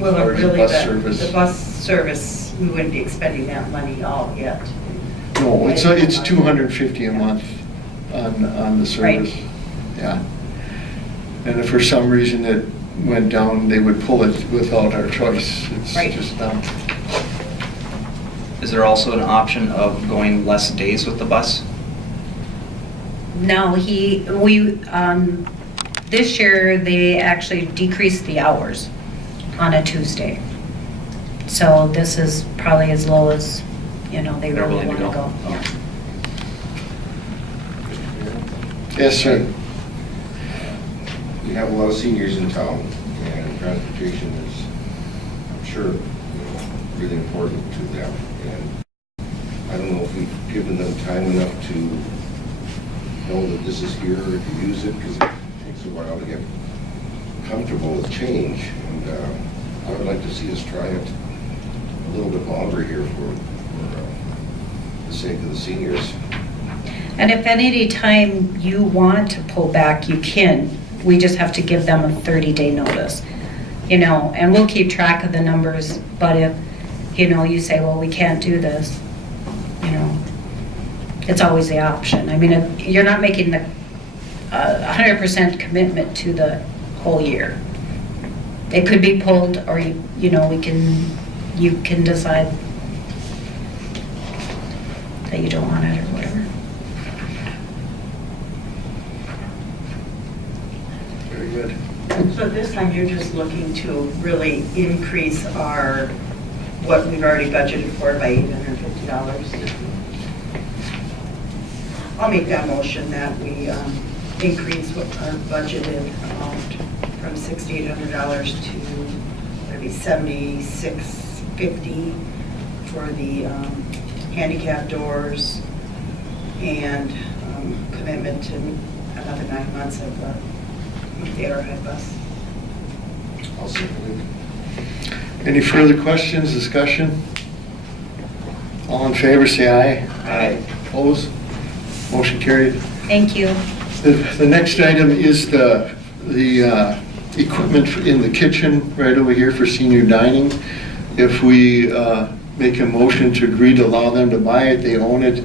Well, Or the really, bus service. the bus service, we wouldn't be expending that money all yet. No, it's $250 a month on the service. Right. Yeah. And if for some reason it went down, they would pull it without our choice. It's Right. just done. Is there also an option of going less days with the bus? No, this year, they actually decreased the hours on a Tuesday. So this is probably as low as, you know, they They're really willing to want to go. go. Yeah. Yes, sir. We have a lot of seniors in town, and transportation is, I'm sure, really important to them. And I don't know if we've given them time enough to know that this is here, to use it, because it takes a while to get comfortable with change. And I would like to see us try it a little bit longer here for the sake of the seniors. And if at any time you want to pull back, you can. We just have to give them a 30-day notice, you know, and we'll keep track of the numbers. But if, you know, you say, well, we can't do this, you know, it's always the option. I mean, you're not making the 100% commitment to the whole year. It could be pulled, or, you know, you can decide that you don't want it or whatever. Very good. So this time you're just looking to really increase what we've already budgeted for by $850? I'll make that motion that we increase what our budgeted amount from $6,800 to, maybe $7,650 for the handicap doors, and commitment to another 9 months of the Arrowhead bus. I'll second it. Any further questions, discussion? All in favor, say aye. Aye. Opposed? Motion carried. Thank you. The next item is the equipment in the kitchen right over here for senior dining. If we make a motion to agree to allow them to buy it, they own it,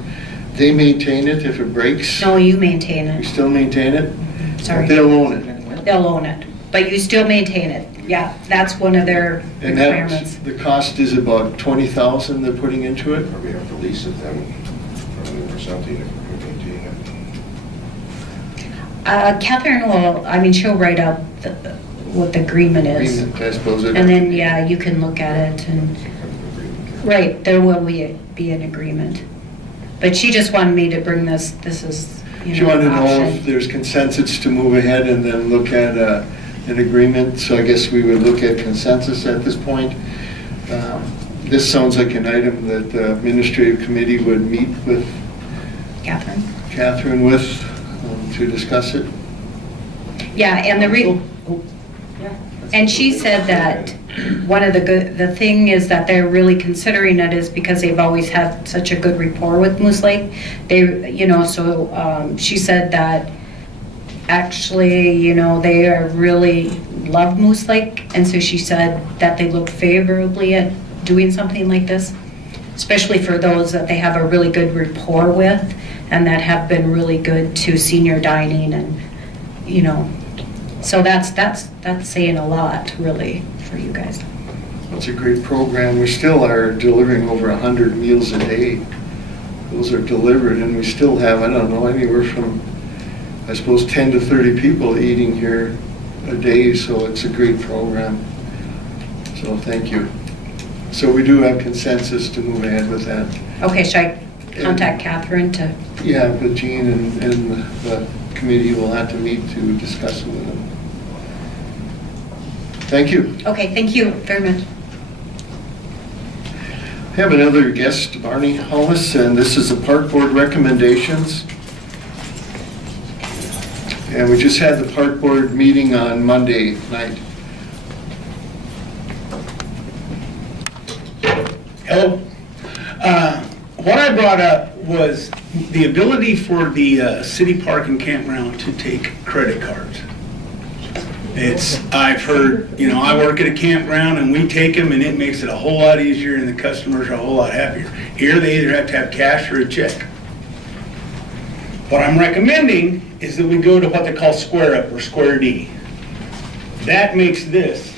they maintain it. If it breaks, No, you maintain we it. still maintain it? Sorry. They'll own it. They'll own it, but you still maintain it. Yeah, that's one of their And that, requirements. the cost is about $20,000 they're putting into it? Or we have to lease it then from them or something if we're going to maintain it. Catherine will, I mean, she'll write up what the agreement is. Agreement, I suppose. it- And then, yeah, you can look at it and, right, there will be an agreement. But she just wanted me to bring this is, you She know, wanted an to know if option. there's consensus to move ahead and then look at an agreement. So I guess we would look at consensus at this point. This sounds like an item that the administrative committee would meet with Catherine with to discuss it. Yeah, and and she said that one of the thing is that they're really considering it is because they've always had such a good rapport with Moose Lake. They, you know, so she said that actually, you know, they are really love Moose Lake, and so she said that they look favorably at doing something like this, especially for those that they have a really good rapport with and that have been really good to senior dining and, you know, so that's saying a lot, really, for you guys. It's a great program. We still are delivering over 100 meals a day. Those are delivered, and we still have, I don't know, anywhere from, I suppose, 10 to 30 people eating here a day, so it's a great program. So thank you. So we do have consensus to move ahead with that. Okay, should I contact Catherine to? Yeah, but Jean and the committee will have to meet to discuss it with them. Thank you. Okay, thank you very much. We have another guest, Barney Hollis, and this is the park board recommendations. And we just had the park board meeting on Monday night. Hello. What I brought up was the ability for the city park and campground to take credit cards. I've heard, you know, I work at a campground and we take them and it makes it a whole lot easier and the customers are a whole lot happier. Here they either have to have cash or a check. What I'm recommending is that we go to what they call Square Up or Square D. That makes this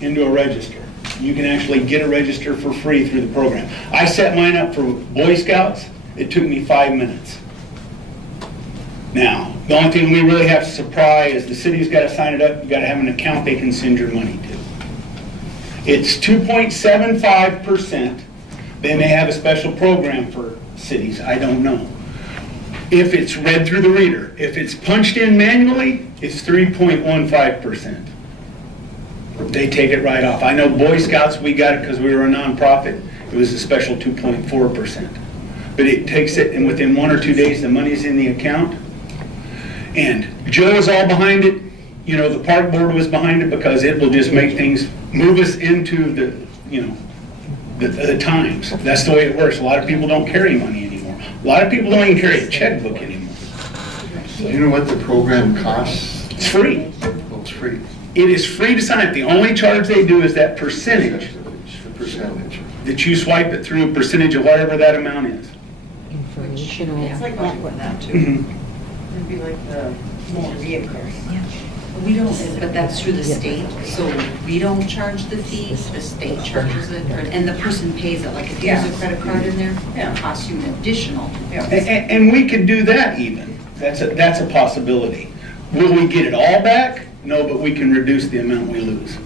into a register. You can actually get a register for free through the program. I set mine up for Boy Scouts. It took me 5 minutes. Now, the only thing we really have to supply is the city's got to sign it up. You got to have an account they can send your money to. It's 2.75%. They may have a special program for cities. I don't know. If it's read through the reader, if it's punched in manually, it's 3.15%. They take it right off. I know Boy Scouts, we got it because we were a nonprofit. It was a special 2.4%. But it takes it, and within 1 or 2 days, the money's in the account. And Joe is all behind it. You know, the park board was behind it because it will just make things, move us into the, you know, the times. That's the way it works. A lot of people don't carry money anymore. A lot of people don't even carry a checkbook anymore. Do you know what the program costs? It's free. Well, it's free. It is free to sign up. The only charge they do is that percentage The percentage. that you swipe it through, a percentage of whatever that amount is. It's like that for that too. Mhm. It'd be like the motor vehicles. We don't, but that's through the state, so we don't charge the fee, the state charges it, and the person pays it, like if you use a credit card in there, it costs you an additional. And we could do that even. That's a possibility. Will we get it all back? No, but we can reduce the amount we lose.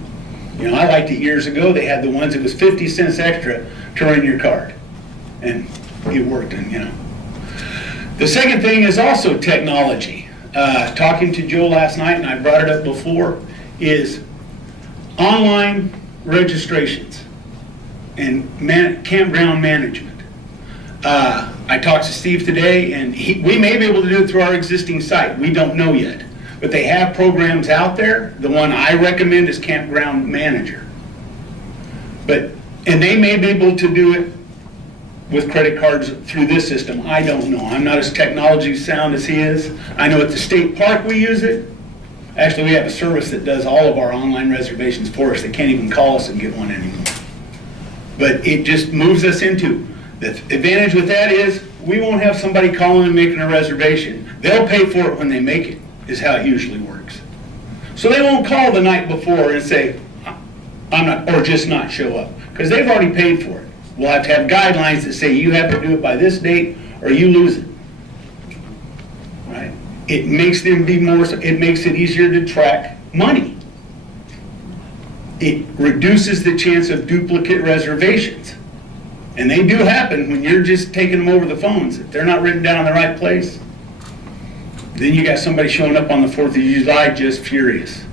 You know, I liked it years ago. They had the ones that was 50 cents extra to run your card. And it worked, and you know. The second thing is also technology. Talking to Joe last night, and I brought it up before, is online registrations and campground management. I talked to Steve today, and we may be able to do it through our existing site. We don't know yet. But they have programs out there. The one I recommend is Campground Manager. And they may be able to do it with credit cards through this system. I don't know. I'm not as technology sound as he is. I know at the state park we use it. Actually, we have a service that does all of our online reservations for us. They can't even call us and get one anymore. But it just moves us into, the advantage with that is we won't have somebody calling and making a reservation. They'll pay for it when they make it, is how it usually works. So they won't call the night before and say, I'm not, or just not show up, because they've already paid for it. We'll have to have guidelines that say you have to do it by this date or you lose it. Right? It makes them be more, it makes it easier to track money. it reduces the chance of duplicate reservations. And they do happen when you're just taking them over the phones. If they're not written down in the right place, then you got somebody showing up on the 4th of July just furious.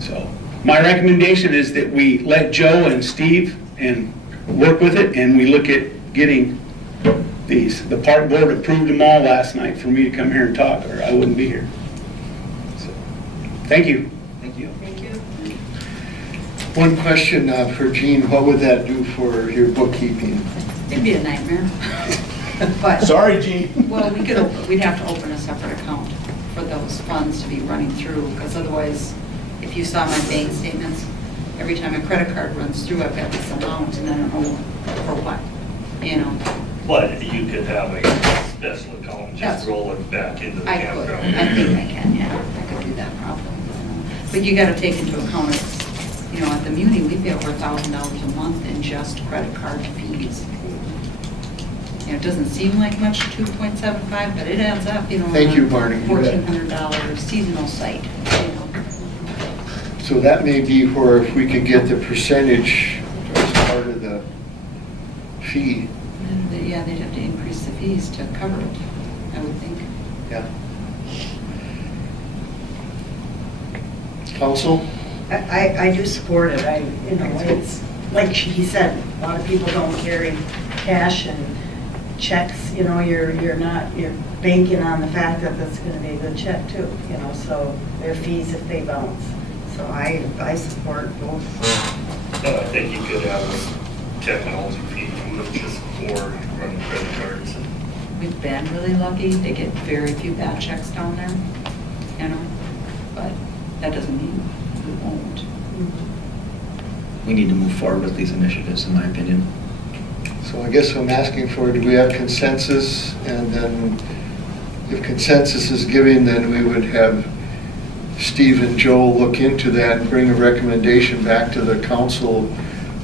So my recommendation is that we let Joe and Steve and work with it, and we look at getting these. The park board approved them all last night for me to come here and talk, or I wouldn't be here. So, thank you. Thank you. Thank you. One question for Jean, what would that do for your bookkeeping? It'd be a nightmare. But, Sorry, Gene. well, we'd have to open a separate account for those funds to be running through, because otherwise, if you saw my bank statements, every time a credit card runs through, I've got this amount, and I don't know for what, you know? But you could have a special account and just roll it back into the I could, campground. I think I can, yeah, I could do that probably. But you gotta take into account, you know, at the Muni, we pay over $1,000 a month in just credit card fees. You know, it doesn't seem like much, 2.75, but it adds up, you know. Thank you, Barney. You bet. $1,400 seasonal site, you know. So that may be where if we could get the percentage as part of the fee, And yeah, they'd have to increase the fees to cover it, I would think. yeah. Council? I do support it. It's, like he said, a lot of people don't carry cash and checks, you're banking on the fact that that's gonna be a good check too, so their fees if they bounce. So I support both. I think you could have a technology fee with just for running credit cards. We've been really lucky to get very few bad checks down there, but that doesn't mean we won't. We need to move forward with these initiatives, in my opinion. So I guess I'm asking for, do we have consensus? And then if consensus is given, then we would have Steve and Joe look into that and bring a recommendation back to the council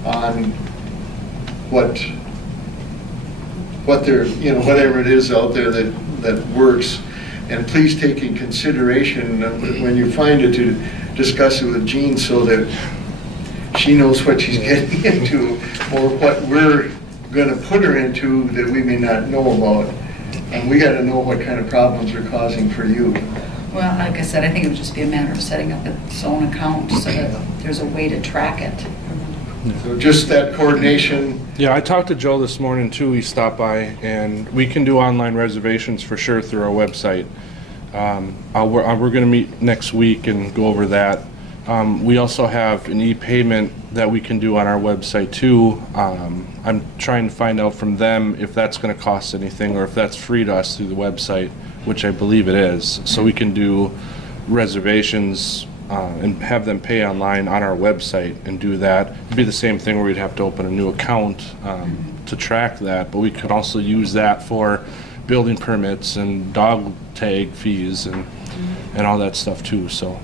on what they're, whatever it is out there that works. And please take in consideration when you find it to discuss it with Jean so that she knows what she's getting into or what we're gonna put her into that we may not know about. And we gotta know what kind of problems we're causing for you. Well, like I said, I think it would just be a matter of setting up its own account so that there's a way to track it. So just that coordination. Yeah, I talked to Joe this morning too. He stopped by, and we can do online reservations for sure through our website. We're going to meet next week and go over that. We also have an e-payment that we can do on our website too. I'm trying to find out from them if that's going to cost anything or if that's free to us through the website, which I believe it is. So we can do reservations and have them pay online on our website and do that. It'd be the same thing where we'd have to open a new account to track that, but we could also use that for building permits and dog tag fees and all that stuff too. So.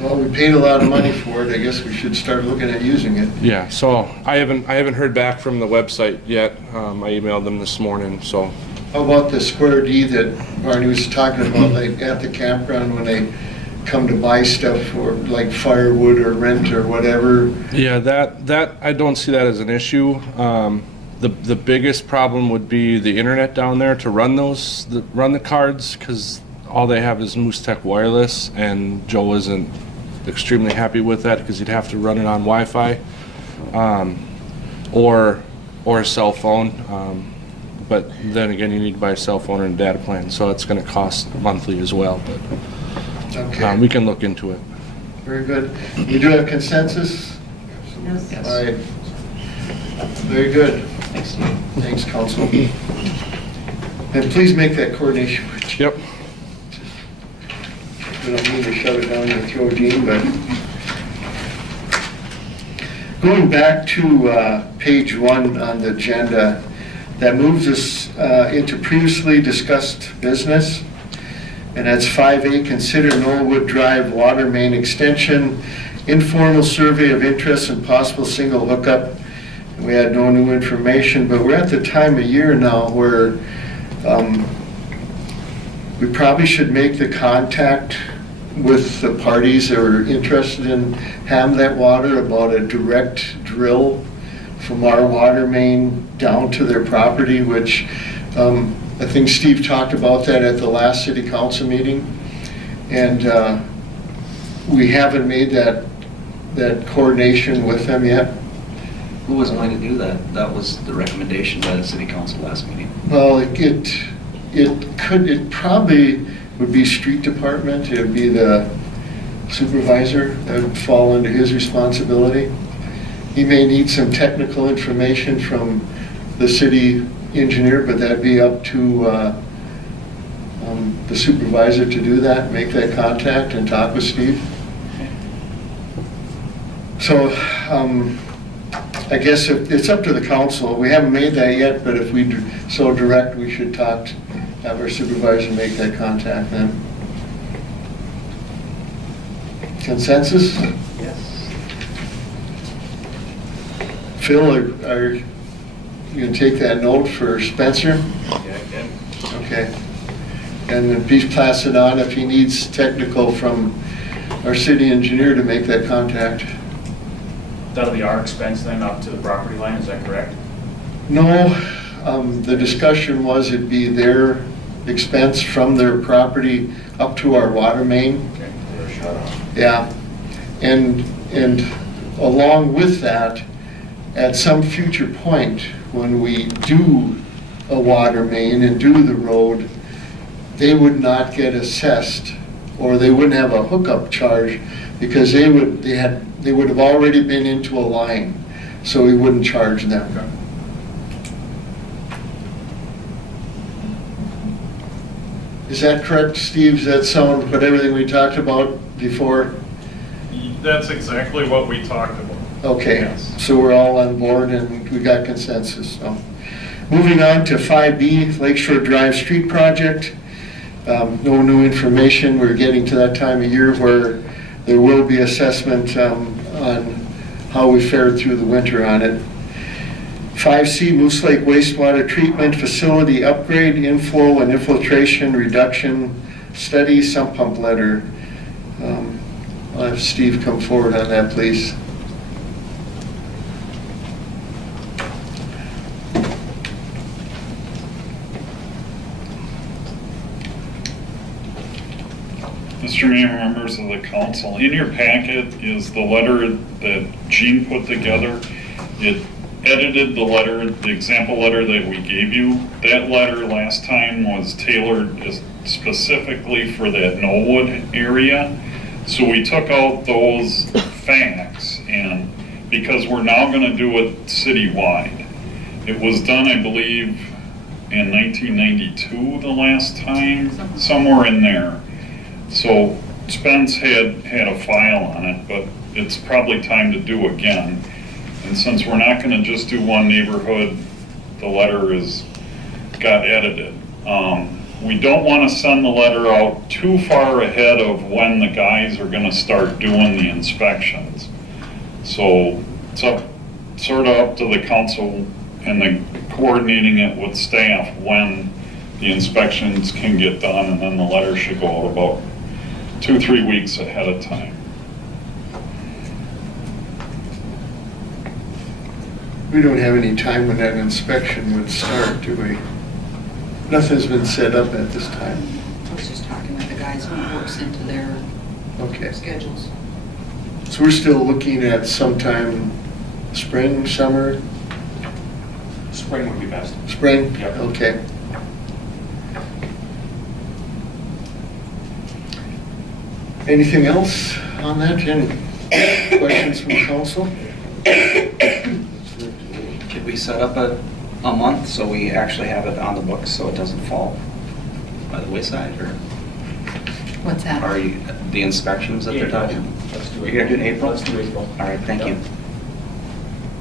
Well, we paid a lot of money for it. I guess we should start looking at using it. Yeah. So I haven't heard back from the website yet. I emailed them this morning. So. How about the Square D that Barney was talking about, like at the campground when they come to buy stuff for like firewood or rent or whatever? Yeah, that I don't see that as an issue. The biggest problem would be the internet down there to run the cards, because all they have is Moose Tech Wireless, and Joe isn't extremely happy with that because you'd have to run it on Wi-Fi or a cell phone. But then again, you need to buy a cell phone and a data plan, so it's going to cost monthly as well. But Okay. we can look into it. Very good. We do have consensus? Yes. All right. Very good. Thanks, Steve. Thanks, council. And please make that coordination with you. Yep. We don't mean to shove it down your throat, Gene, but going back to page 1 on the agenda, that moves us into previously discussed business, and that's 5A, consider Knollwood Drive water main extension, informal survey of interest and possible single hookup. We had no new information, but we're at the time of year now where we probably should make the contact with the parties that were interested in having that water about a direct drill from our water main down to their property, which I think Steve talked about that at the last city council meeting. And we haven't made that coordination with them yet. Who was going to do that? That was the recommendation by the city council last meeting. Well, it probably would be street department. It would be the supervisor that would fall under his responsibility. He may need some technical information from the city engineer, but that'd be up to the supervisor to do that, make that contact and talk with Steve. So I guess it's up to the council. We haven't made that yet, but if we so direct, we should have our supervisor make that contact then. Consensus? Yes. Phil, are you going to take that note for Spencer? Yeah, I can. Okay. And then please pass it on if he needs technical from our city engineer to make that contact. That'll be our expense then up to the property line, is that correct? No, the discussion was it'd be their expense from their property up to our water main. Okay, they're shut off. Yeah, and along with that, at some future point, when we do a water main and do the road, they would not get assessed, or they wouldn't have a hookup charge, because they would have already been into a line, so we wouldn't charge them. Is that correct, Steve? Does that sound what everything we talked about before? That's exactly what we talked about. Okay, Yes. so we're all on board and we got consensus. So, moving on to 5B, Lakeshore Drive Street Project. No new information. We're getting to that time of year where there will be assessment on how we fared through the winter on it. 5C, Moose Lake Wastewater Treatment Facility Upgrade, Inflow and Infiltration Reduction Study, Sump Pump Letter. I'll have Steve come forward on that, please. Mr. Mayor, members of the council, in your packet is the letter that Gene put together. It edited the letter, the example letter that we gave you. That letter last time was tailored specifically for that Knollwood area. So we took out those facts, and because we're now going to do it citywide. It was done, I believe, in 1992 the last time, somewhere in there. So Spence had a file on it, but it's probably time to do again. And since we're not going to just do one neighborhood, the letter got edited. We don't want to send the letter out too far ahead of when the guys are going to start doing the inspections. So it's sort of up to the council and the coordinating it with staff when the inspections can get done, and then the letter should go out about 2-3 weeks ahead of time. We don't have any time when that inspection would start, do we? Nothing's been set up at this time. I was just talking with the guys when it works into their Okay. schedules. So we're still looking at sometime spring, summer, Spring would be best. spring? Yep. Okay. Anything else on that? Any questions from council? Could we set up a month so we actually have it on the books so it doesn't fall by the wayside, or What's that? are you, the inspections that they're talking? Let's do You're gonna do it in April? Let's do April. All right, thank you.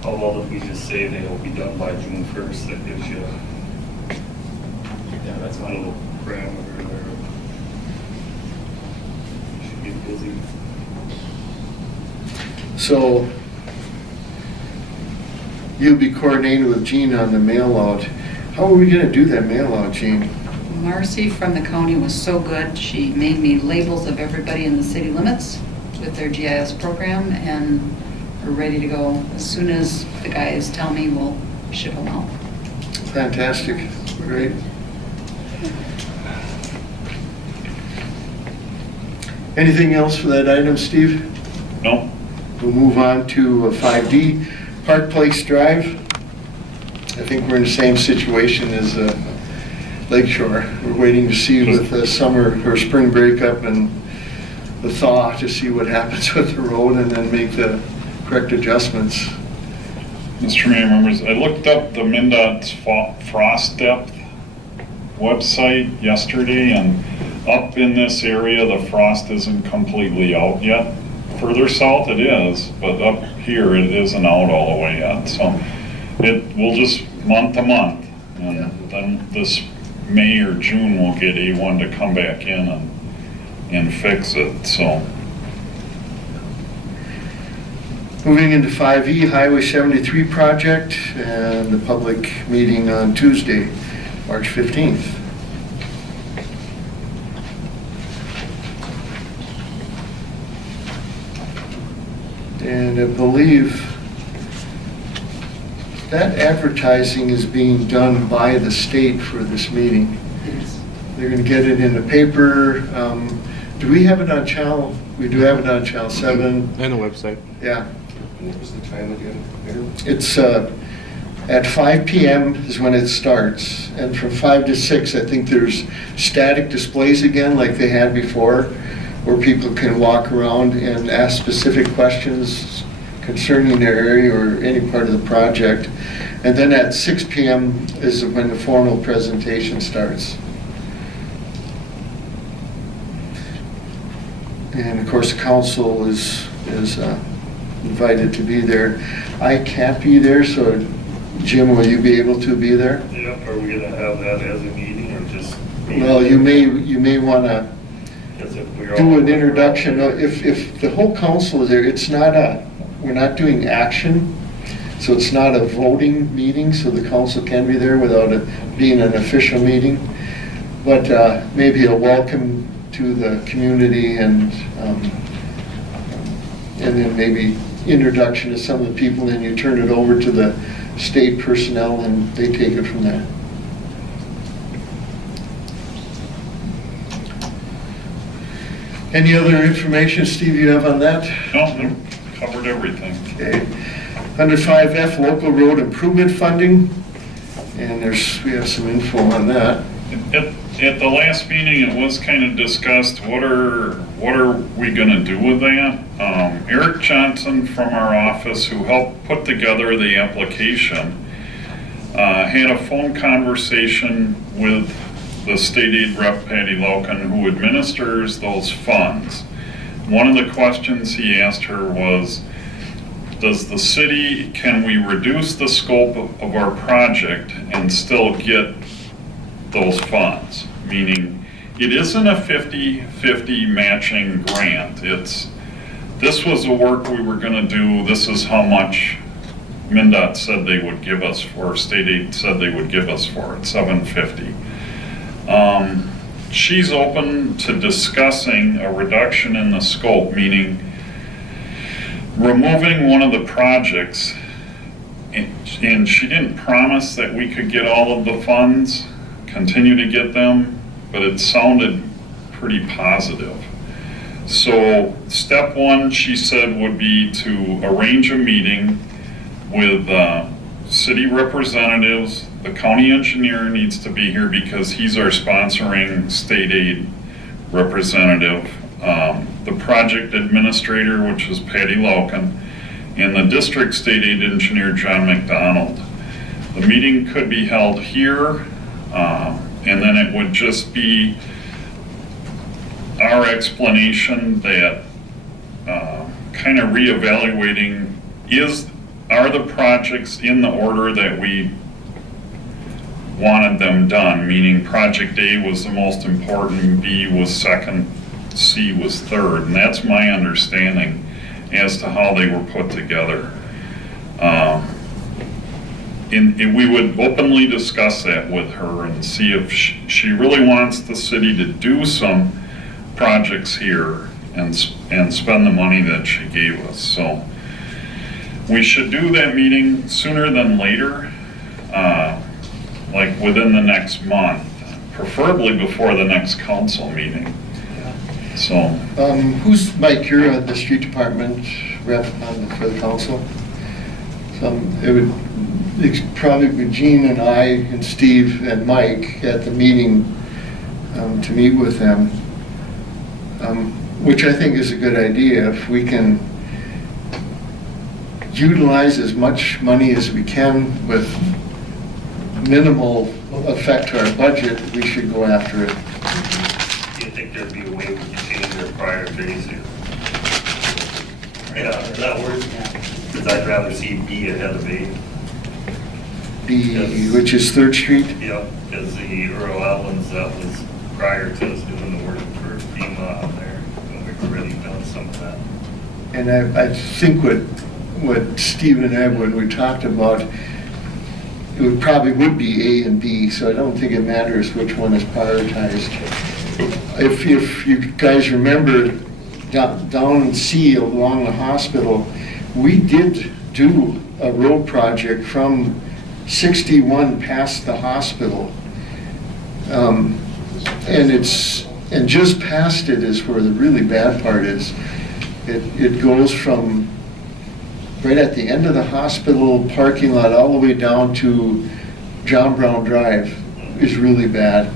How well if we just say they'll be done by June 1st, that gives you Yeah, that's a fine. little parameter there. Should get busy. So you'll be coordinating with Gene on the mail out. How are we gonna do that mail out, Gene? Marcy from the county was so good. She made me labels of everybody in the city limits with their GIS program, and we're ready to go. As soon as the guys tell me, we'll ship them out. Fantastic, great. Anything else for that item, Steve? No? We'll move on to 5D, Park Place Drive. I think we're in the same situation as Lake Shore. We're waiting to see with the summer or spring breakup and the thaw to see what happens with the road and then make the correct adjustments. Mr. Mayor, members, I looked up the MnDOT's frost depth website yesterday, and up in this area, the frost isn't completely out yet. Further south it is, but up here it isn't out all the way yet. So it will just month to month, and then this May or June we'll get A1 to come back in and fix it. So. Moving into 5E, Highway 73 project, and the public meeting on Tuesday, March 15th. And I believe that advertising is being done by the state for this meeting. They're going to get it in the paper. Do we have it on channel? We do have it on channel 7. And the website. Yeah. What was the time again? It's at 5 p.m. is when it starts, and from 5 to 6, I think there's static displays again like they had before, where people can walk around and ask specific questions concerning their area or any part of the project. And then at 6 p.m. is when the formal presentation starts. And of course, the council is invited to be there. I can't be there, so Jim, will you be able to be there? Yep, are we gonna have that as a meeting or just? Well, you may want to do an introduction. If the whole council is there, it's not we're not doing action, so it's not a voting meeting, so the council can be there without it being an official meeting. But maybe a welcome to the community and then maybe introduction to some of the people, then you turn it over to the state personnel and they take it from there. Any other information, Steve, you have on that? No, covered everything. Okay. Under 5F, local road improvement funding, and we have some info on that. At the last meeting, it was kind of discussed, what are we gonna do with that? Eric Johnson from our office, who helped put together the application, had a phone conversation with the state aid rep, Patty Loken, who administers those funds. One of the questions he asked her was, can we reduce the scope of our project and still get those funds? Meaning, it isn't a 50-50 matching grant. This was the work we were gonna do, this is how much MnDOT said they would give us for, state aid said they would give us for it, $750. She's open to discussing a reduction in the scope, meaning removing one of the projects, and she didn't promise that we could get all of the funds, continue to get them, but it sounded pretty positive. So step one, she said, would be to arrange a meeting with city representatives. The county engineer needs to be here because he's our sponsoring state aid representative. The project administrator, which is Patty Loken, and the district state aid engineer, John McDonald. The meeting could be held here, and then it would just be our explanation that kind of reevaluating are the projects in the order that we wanted them done, meaning project A was the most important, B was second, C was third, and that's my understanding as to how they were put together. we would openly discuss that with her and see if she really wants the city to do some projects here and spend the money that she gave us. So we should do that meeting sooner than later, like within the next month, preferably before the next council meeting. So, Who's Mike, you're the street department rep for the council? It would probably be Gene and I and Steve and Mike at the meeting to meet with them, which I think is a good idea. If we can utilize as much money as we can with minimal effect to our budget, we should go after it. Do you think there'd be a way we could change our prior phase here? Yeah, does that work? Because I'd rather see B ahead of A. B, which is 3rd Street. Yep, because the Earl Allen's, that was prior to us doing the work for FEMA out there, and we've already done some of that. And I think what Steve and I, when we talked about, it probably would be A and B, so I don't think it matters which one is prioritized. If you guys remember, down in C along the hospital, we did do a road project from 61 past the hospital. And just past it is where the really bad part is. It goes from right at the end of the hospital parking lot all the way down to John Brown Drive is really bad.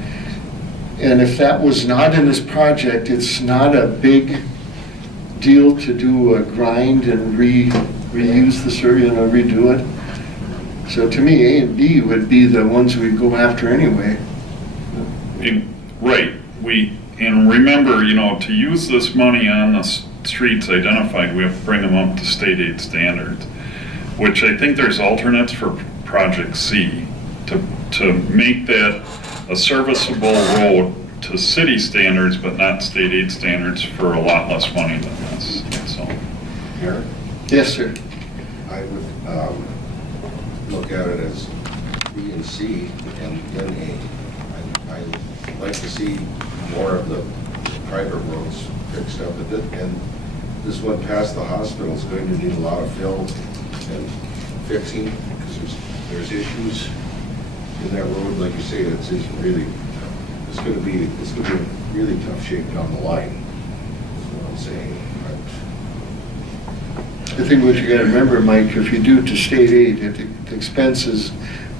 And if that was not in this project, it's not a big deal to do a grind and reuse the survey and redo it. So to me, A and B would be the ones we'd go after anyway. Right, and remember, to use this money on the streets identified, we have to bring them up to state aid standards, which I think there's alternates for Project C to make that a serviceable road to city standards, but not state aid standards for a lot less money than this, so. Mayor, Yes, sir. I would look at it as B and C and then A. I'd like to see more of the private roads fixed up. And this one past the hospital is going to need a lot of fill and fixing because there's issues in that road. Like you say, it's going to be in really tough shape down the line. That's what I'm saying. I think what you gotta remember, Mike, if you do it to state aid, the expense is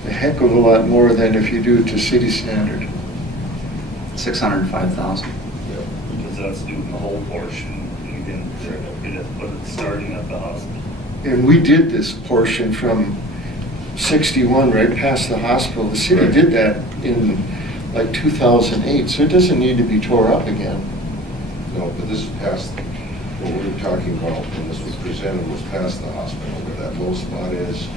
a heck of a lot more than if you do it to city standard. 605,000. Because that's doing the whole portion, and we didn't put it starting at the hospital. And we did this portion from 61 right past the hospital. The city did that in like 2008, so it doesn't need to be tore up again. No, but this is past, what we were talking about when this was presented was past the hospital, where that low spot is.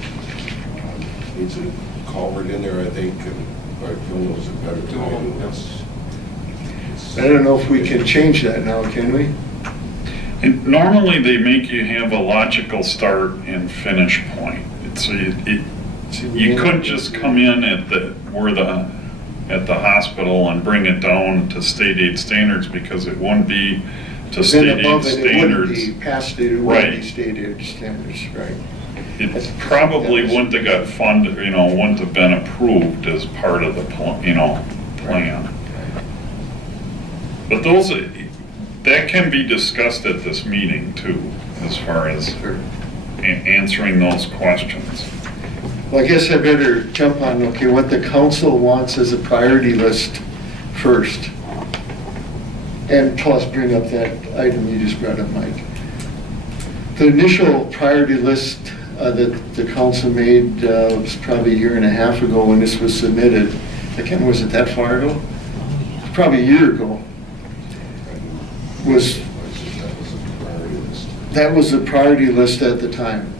Needs a culvert in there, I think, and Phil knows it better than I do. I don't know if we can change that now, can we? And normally they make you have a logical start and finish point. So you couldn't just come in at the hospital and bring it down to state aid standards because it wouldn't be to state Then aid above it, it wouldn't standards. be past state, it Right. wouldn't be state aid standards, right? It probably wouldn't have got funded, wouldn't have been approved as part of the plan. But that can be discussed at this meeting too, as far as answering those questions. Well, I guess I better jump on, what the council wants as a priority list first. And plus bring up that item you just brought up, Mike. The initial priority list that the council made was probably a year and a half ago when this was submitted. I can't remember, was it that far ago? Probably a year ago. That was the priority list at the time.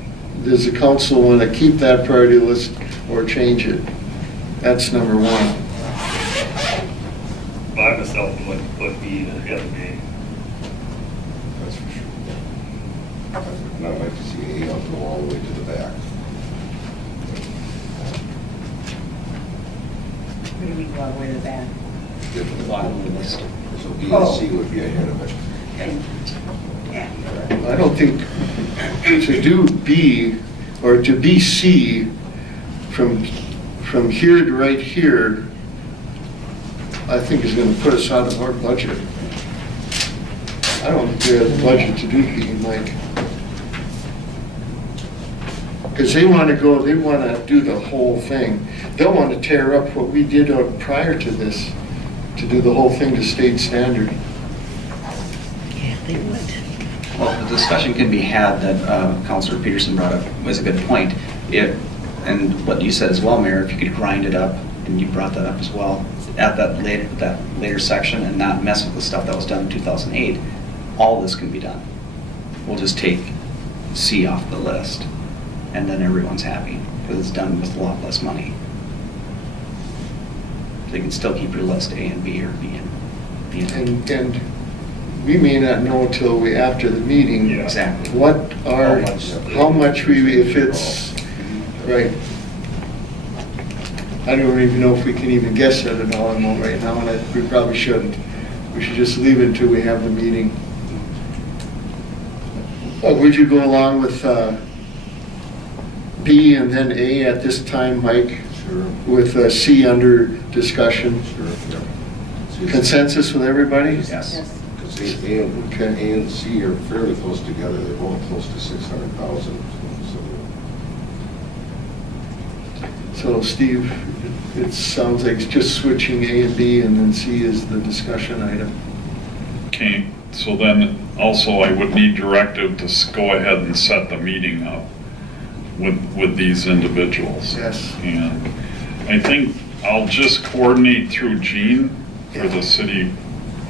Does the council want to keep that priority list or change it? That's number one. I myself would be ahead of me. That's for sure. And I'd like to see A up go all the way to the back. What do you mean go all the way to the back? Bottom of the list. So B and C would be ahead of it. I don't think to do B or to be C from here to right here, I think is going to put us out of our budget. I don't think we have the budget to do B, Mike. Because they want to do the whole thing. They'll want to tear up what we did prior to this, to do the whole thing to state standard. Well, the discussion can be had that Councilor Peterson brought up was a good point. And what you said as well, Mayor, if you could grind it up, and you brought that up as well, at that later section and not mess with the stuff that was done in 2008, all this can be done. We'll just take C off the list, and then everyone's happy, because it's done with a lot less money. So you can still keep your list A and B or B and A. And we may not know till after the meeting. Yeah. Exactly. How much we, if it's, right. I don't even know if we can even guess at a dollar amount right now, and we probably shouldn't. We should just leave it until we have the meeting. Would you go along with B and then A at this time, Mike? Sure. With C under discussion? Sure, yeah. Consensus with everybody? Yes. Because A and C are fairly close together, they're both close to 600,000. So Steve, it sounds like it's just switching A and B, and then C is the discussion item. Okay, so then also I would need directive to go ahead and set the meeting up with these individuals. Yes. And I think I'll just coordinate through Gene for the city,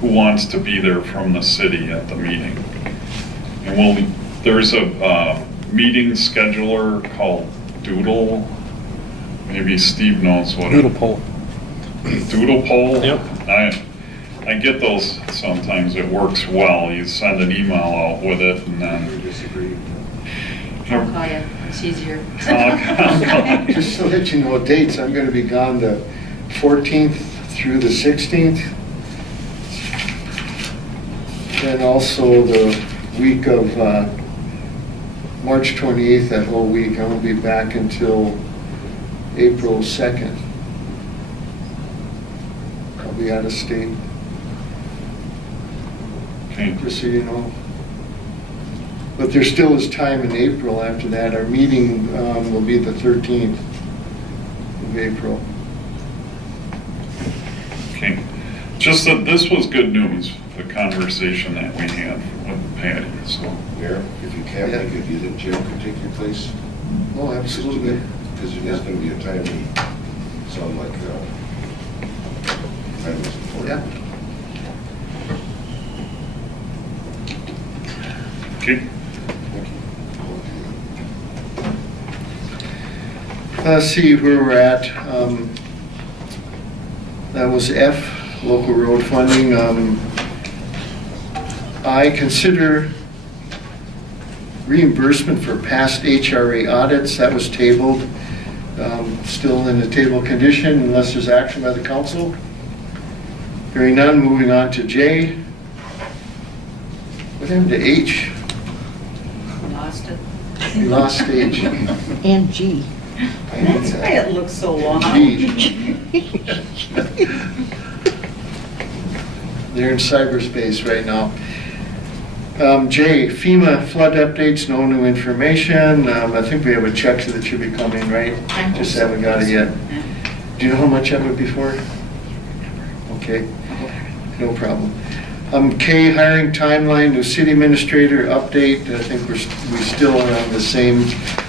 who wants to be there from the city at the meeting. And there's a meeting scheduler called Doodle. Maybe Steve knows what. Doodle poll. Doodle poll? Yep. I get those sometimes. It works well. You send an email out with it and then. Disagree. I'll call you, it's easier. Just so that you know dates, I'm going to be gone the 14th through the 16th. And also the week of March 28th, that whole week. I won't be back until April 2nd. I'll be out of state, Okay. just so you know. But there still is time in April after that. Our meeting will be the 13th of April. Okay. Just that this was good news, the conversation that we had with Patty, so. Mayor, if you can't make it, do you think Jim could take your place? Oh, absolutely. Because it is going to be a timely, sound like, timely support. Yeah. Okay. Let's see where we're at. That was F, local road funding. I consider reimbursement for past HRA audits. That was tabled, still in the table condition unless there's action by the council. Hearing none, moving on to J. What happened to H? Lost it. We lost H. And G. That's why it looks so long. G. They're in cyberspace right now. J, FEMA flood updates, no new information. I think we have a check that should be coming, right? Just haven't got it yet. Do you know how much that would be for? Okay, no problem. K, hiring timeline, new city administrator update. I think we still are on the same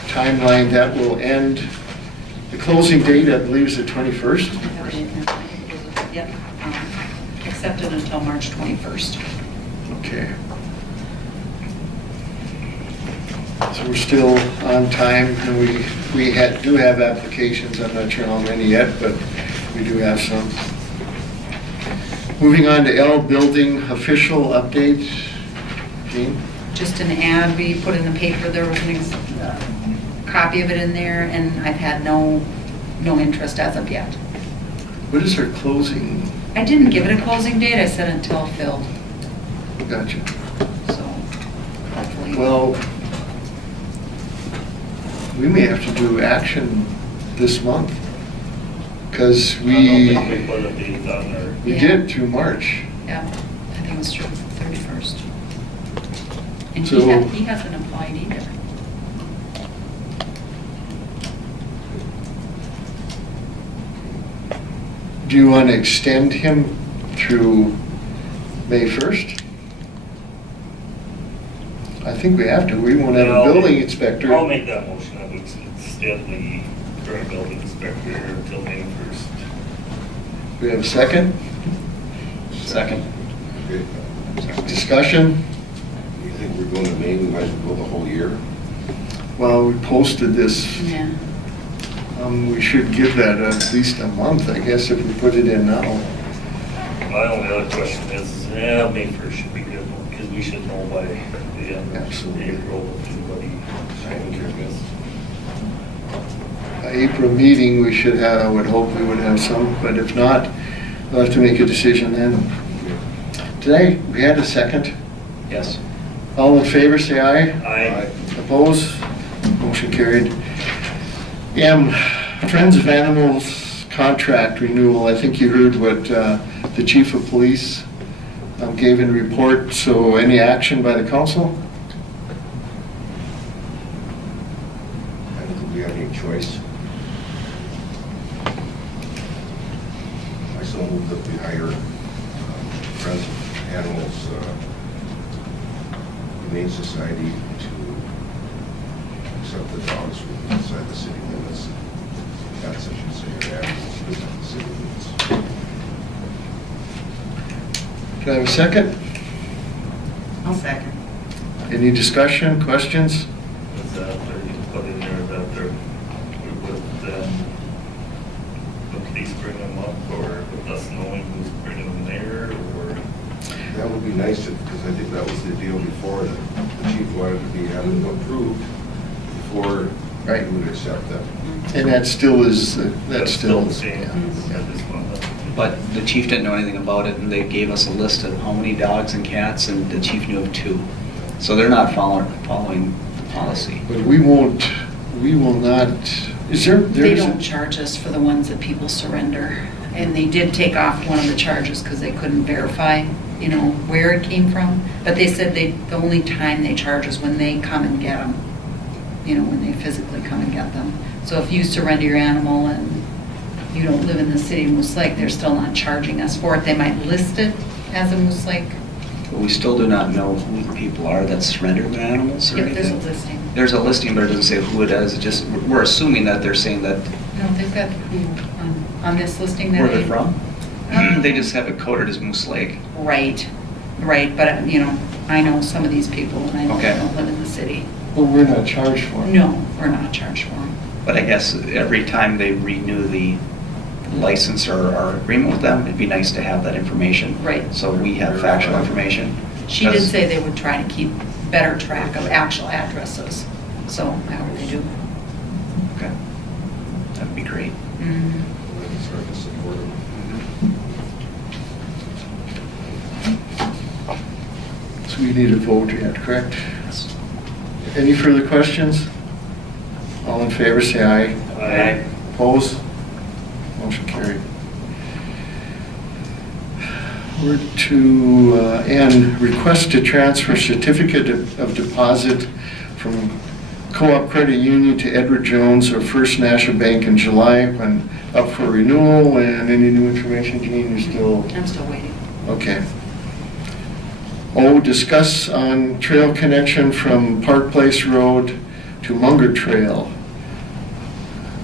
timeline. That will end, the closing date, I believe, is the 21st. Yep, accepted until March 21st. Okay. So we're still on time, and we do have applications. I'm not sure how many yet, but we do have some. Moving on to L, building official update. Jean? Just an ad we put in the paper, there was a copy of it in there, and I've had no interest as of yet. What is our closing? I didn't give it a closing date, I said until filled, Gotcha. so hopefully. Well, we may have to do action this month, because I don't think we we put a date on there. Yeah. did through March. Yeah, I think it was true, 31st. And So- he hasn't applied either. Do you want to extend him through May 1st? I think we have to. We won't have a building inspector. I'll make that motion, that we extend the current building inspector until May 1st. We have a second? Second. Okay. Discussion? You think we're going to May, we might as well go the whole year? Well, we posted this. Yeah. We should give that at least a month, I guess, if we put it in now. My only other question is, May 1st should be good, because we should know by the end of Absolutely. April if anybody, I guess. April meeting, we should have, I would hope we would have some, but if not, we'll have to make a decision then. Today, we had a second. Yes. All in favor, say aye. I, Opposed? Motion carried. M, Friends of Animals contract renewal. I think you heard what the chief of police gave in report. So any action by the council? I don't think we have any choice. I so move that we hire Friends of Animals Humane Society to accept the dogs from inside the city limits. Cats, I should say, or animals within the city limits. Do I have a second? I'll second. Any discussion, questions? is that they're put in there that they're, we would then, the police bring them up, or with us knowing who's bringing them there, or? That would be nice, because I think that was the deal before, that the chief wanted to be, have them approved before Right. we would accept them. And that still is, that's still. the same yeah. at this moment. But the chief didn't know anything about it, and they gave us a list of how many dogs and cats, and the chief knew of 2. So they're not following the policy. But we will not, is there? They there's a- don't charge us for the ones that people surrender. And they did take off one of the charges because they couldn't verify, where it came from. But they said the only time they charge is when they come and get them, when they physically come and get them. So if you surrender your animal and you don't live in the city of Moose Lake, they're still not charging us for it. They might list it as a Moose Lake. But we still do not know who the people are that surrendered the animals or If there's a anything. listing. There's a listing, but it doesn't say who it is. It just, we're assuming that they're saying that, No, they've got who on this listing that. where they're from. They just have it coded as Moose Lake. Right, but, I know some of these people and I know they Okay. don't live in the city. Well, we're not charged for it. No, we're not charged for them. But I guess every time they renew the license or agreement with them, it'd be nice to have that information. Right. So we have factual information. She did 'Cause- say they would try to keep better track of actual addresses, so I hope they do. Okay. That'd be great. Mhm. It's hard to support them. So we need a vote yet, correct? Any further questions? All in favor, say aye. Aye. Opposed? Motion carried. We're to N, request to transfer certificate of deposit from Co-op Credit Union to Edward Jones or First National Bank in July when up for renewal. And any new information, Jean, you're still? I'm still waiting. Okay. O, discuss on trail connection from Park Place Road to Munger Trail.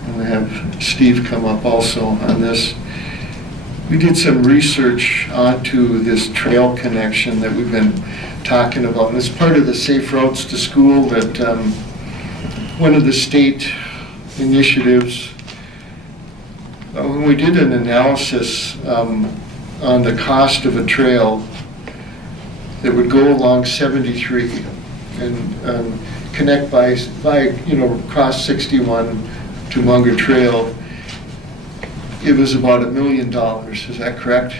And I have Steve come up also on this. We did some research onto this trail connection that we've been talking about. And it's part of the Safe Routes to School that one of the state initiatives. When we did an analysis on the cost of a trail that would go along 73 and connect by cross 61 to Munger Trail, it was about $1 million, is that correct?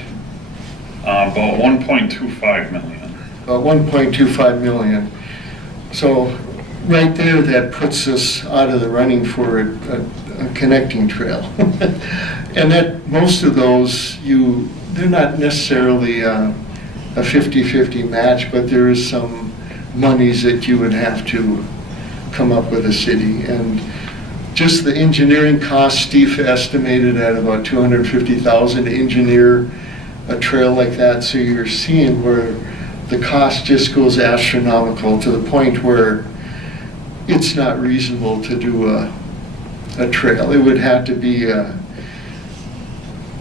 About 1.25 million. About 1.25 million. So right there, that puts us out of the running for a connecting trail. And that, most of those, they're not necessarily a 50-50 match, but there is some monies that you would have to come up with a city. And just the engineering cost, Steve estimated at about $250,000 to engineer a trail like that. So you're seeing where the cost just goes astronomical to the point where it's not reasonable to do a trail. It would have to be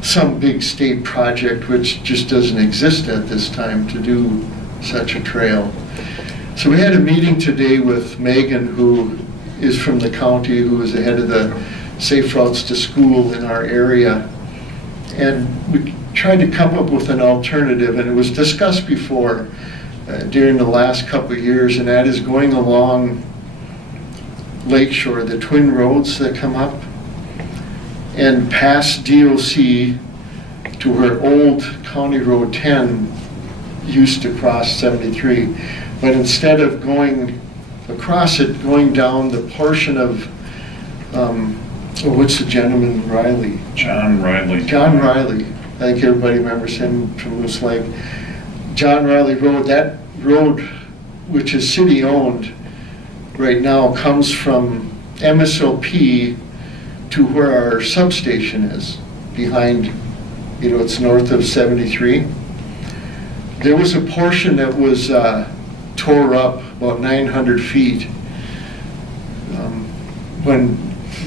some big state project, which just doesn't exist at this time, to do such a trail. So we had a meeting today with Megan, who is from the county, who is the head of the Safe Routes to School in our area. And we tried to come up with an alternative, and it was discussed before during the last couple of years, and that is going along Lakeshore, the twin roads that come up, and past DOC to where old County Road 10 used to cross 73. But instead of going across it, going down the portion of, what's the gentleman, Riley? John Riley. John Riley. I think everybody remembers him from Moose Lake. John Riley Road, that road, which is city-owned right now, comes from MSOP to where our substation is, behind, it's north of 73. There was a portion that was tore up about 900 feet when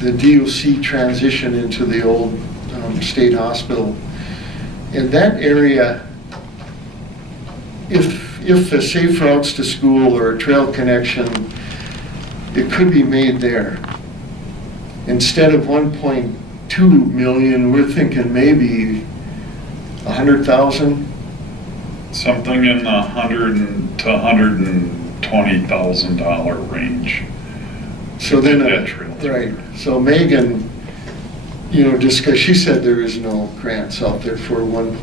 the DOC transitioned into the old state hospital. In that area, if a Safe Routes to School or a trail connection, it could be made there. Instead of 1.2 million, we're thinking maybe 100,000. Something in the $100,000 to $120,000 range. So then, That trail. right, so Megan, discussed, she said there is no grants out there for 1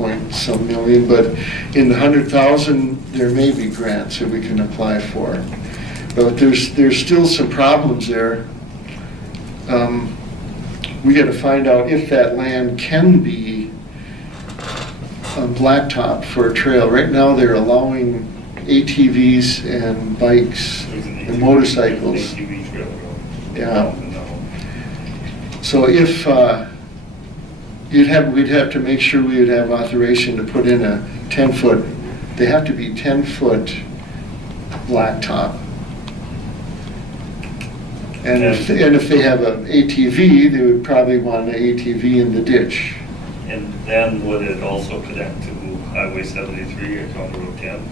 million, but in the 100,000, there may be grants that we can apply for. But there's still some problems there. We got to find out if that land can be blacktop for a trail. Right now, they're allowing ATVs and bikes and motorcycles. Yeah. So if we'd have to make sure we would have authorization to put in a 10-foot. They have to be 10-foot blacktop. And if they have an ATV, they would probably want an ATV in the ditch. And then would it also connect to Highway 73 or County Road 10?